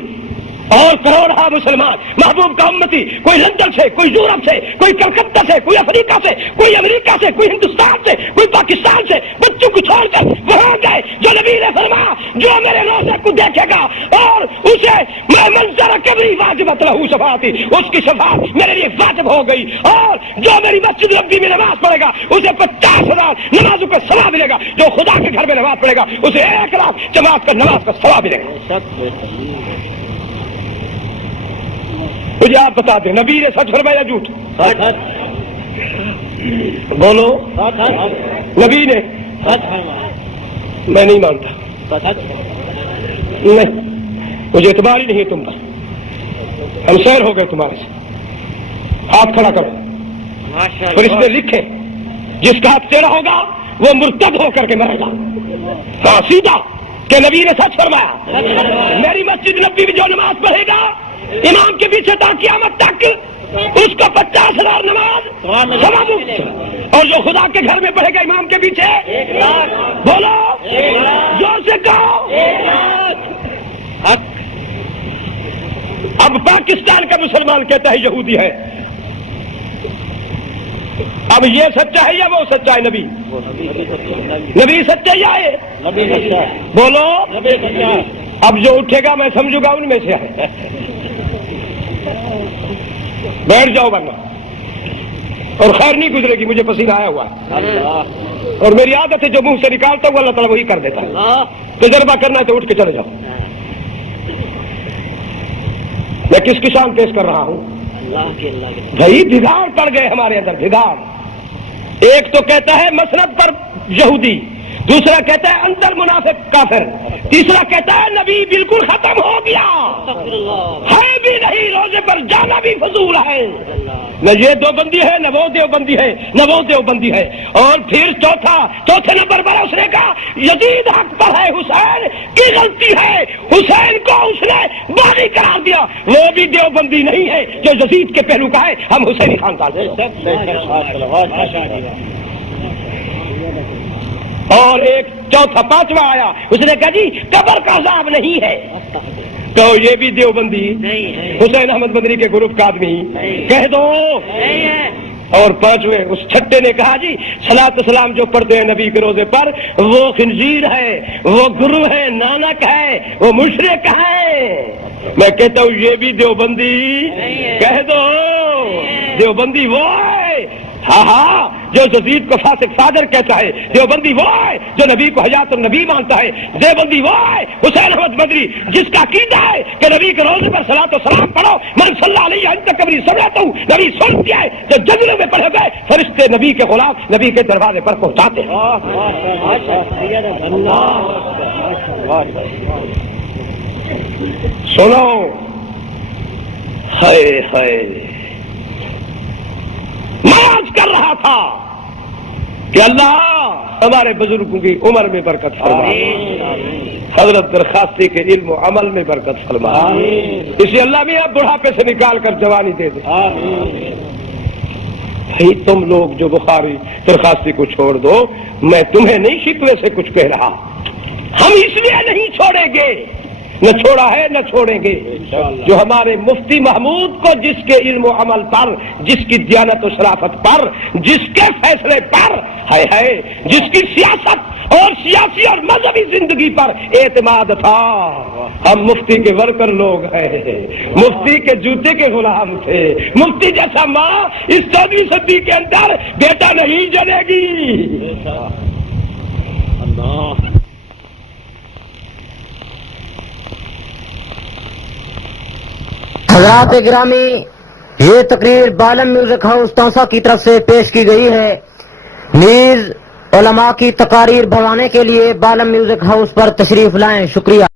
اور کروڑا مسلمان محبوب کا امتی. کوئی لندن سے، کوئی یورپ سے، کوئی کلکتہ سے، کوئی افریقہ سے، کوئی امریکہ سے، کوئی ہندوستان سے، کوئی پاکستان سے بچوں کو چھوڑ کر وہاں گئے. جو نبی نے فرمایا جو میرے روزے کو دیکھے گا اور اسے میں منظر کبری واجبت رہوں شفاعتی، اس کی شفاعت میرے لیے واجب ہو گئی. اور جو میری مسجد نبوی میں نماز پڑھے گا اسے 50,000 نمازوں کا ثواب ملے گا. جو خدا کے گھر میں نماز پڑھے گا اسے 1 لاکھ جماعت کا نماز کا ثواب ملے گا. مجھے آپ بتا دیں نبی نے سچ فرمایا جھوٹ؟ بولو. نبی نے میں نہیں مانتا، نہیں مجھے اعتبار ہی نہیں ہے تم پر. ہم سیر ہو گئے تمہارے سے. ہاتھ کھڑا کرو اور اس میں لکھے جس کا ہاتھ ٹیڑھا ہوگا وہ مرتد ہو کر کے مرے گا. ہاں سیدھا کہ نبی نے سچ فرمایا. میری مسجد نبی میں جو نماز پڑھے گا امام کے پیچھے تا قیامت تک اس کو 50,000 نماز ثواب، اور جو خدا کے گھر میں پڑھے گا امام کے پیچھے 1 لاکھ. بولو زور سے کہو. اب پاکستان کا مسلمان کہتا ہے یہودی ہے. اب یہ سچا ہے یا وہ سچا ہے؟ نبی سچا یا ہے؟ بولو. اب جو اٹھے گا میں سمجھوں گا ان میں سے ہے. بیٹھ جاؤ ورنہ اور خیر نہیں گزرے گی. مجھے پسینہ آیا ہوا ہے اور میری عادت ہے جو منہ سے نکالتا ہوں اللہ تعالیٰ وہی کر دیتا ہے. تجربہ کرنا ہے تو اٹھ کے چلے جاؤ. میں کس کی شان پیش کر رہا ہوں؟ بھائی بگاڑ پڑ گئے ہمارے اندر، بگاڑ. ایک تو کہتا ہے مسلط پر یہودی، دوسرا کہتا ہے اندر منافق کافر، تیسرا کہتا ہے نبی بالکل ختم ہو گیا، ہے بھی نہیں، روزے پر جانا بھی فضول ہے. نہ یہ دیوبندی ہے، نہ وہ دیوبندی ہے، نہ وہ دیوبندی ہے. اور پھر چوتھے نمبر پر اس نے کہا یزید حق پر ہے، حسین کی غلطی ہے، حسین کو اس نے باغی قرار دیا، وہ بھی دیوبندی نہیں ہے جو یزید کے پہلو کا ہے، ہم حسینی خاندان سے۔ اور ایک چوتھا پانچواں آیا، اس نے کہا جی قبر کا عذاب نہیں ہے، تو یہ بھی دیوبندی حسین احمد مدنی کے گروپ کا آدمی کہہ دو۔ اور پانچویں اس چھٹے نے کہا جی صلاۃ و سلام جو پڑھتے ہیں نبی کے روزے پر وہ خنزیر ہے، وہ گرو ہے، نانک ہے، وہ مشرک ہے۔ میں کہتا ہوں یہ بھی دیوبندی کہہ دو، دیوبندی وہ ہے ہاں ہاں جو یزید کو فاسق فاجر کہتا ہے، دیوبندی وہ ہے جو نبی کو حیات النبی مانتا ہے، دیوبندی وہ ہے حسین احمد مدنی جس کا عقیدہ ہے کہ نبی کے روزے پر صلاۃ و سلام پڑھو، میں صلی اللہ علیہ وسلم کبھی سمجھاتا ہوں، نبی سن دیا ہے جو جنگلوں میں پڑھے گئے فرشتے نبی کے غلام نبی کے دروازے پر پہنچاتے ہیں۔ سنو، ہائے ہائے، میں آج کر رہا تھا کہ اللہ ہمارے بزرگوں کی عمر میں برکت فرما، حضرت درخواستی کے علم و عمل میں برکت فرما، اسے اللہ میاں بڑھاپے سے نکال کر جوانی دے دے۔ بھائی تم لوگ جو بخاری درخواستی کو چھوڑ دو، میں تمہیں نہیں شکوے سے کچھ کہہ رہا، ہم اس لیے نہیں چھوڑیں گے، نہ چھوڑا ہے نہ چھوڑیں گے، جو ہمارے مفتی محمود کو جس کے علم و عمل پر، جس کی دیانت و شرافت پر، جس کے فیصلے پر ہے جس کی سیاست اور سیاسی اور مذہبی زندگی پر اعتماد تھا، ہم مفتی کے ورکر لوگ ہیں، مفتی کے جوتے کے غلام تھے، مفتی جیسا ماں اس 14ویں صدی کے اندر بیٹا نہیں جنے گی۔ حضرات گرامی، یہ تقریر بالم میوزک ہاؤس تونسا کی طرف سے پیش کی گئی ہے۔ نیز علماء کی تقاریر بڑھانے کے لیے بالم میوزک ہاؤس پر تشریف لائیں۔ شکریہ۔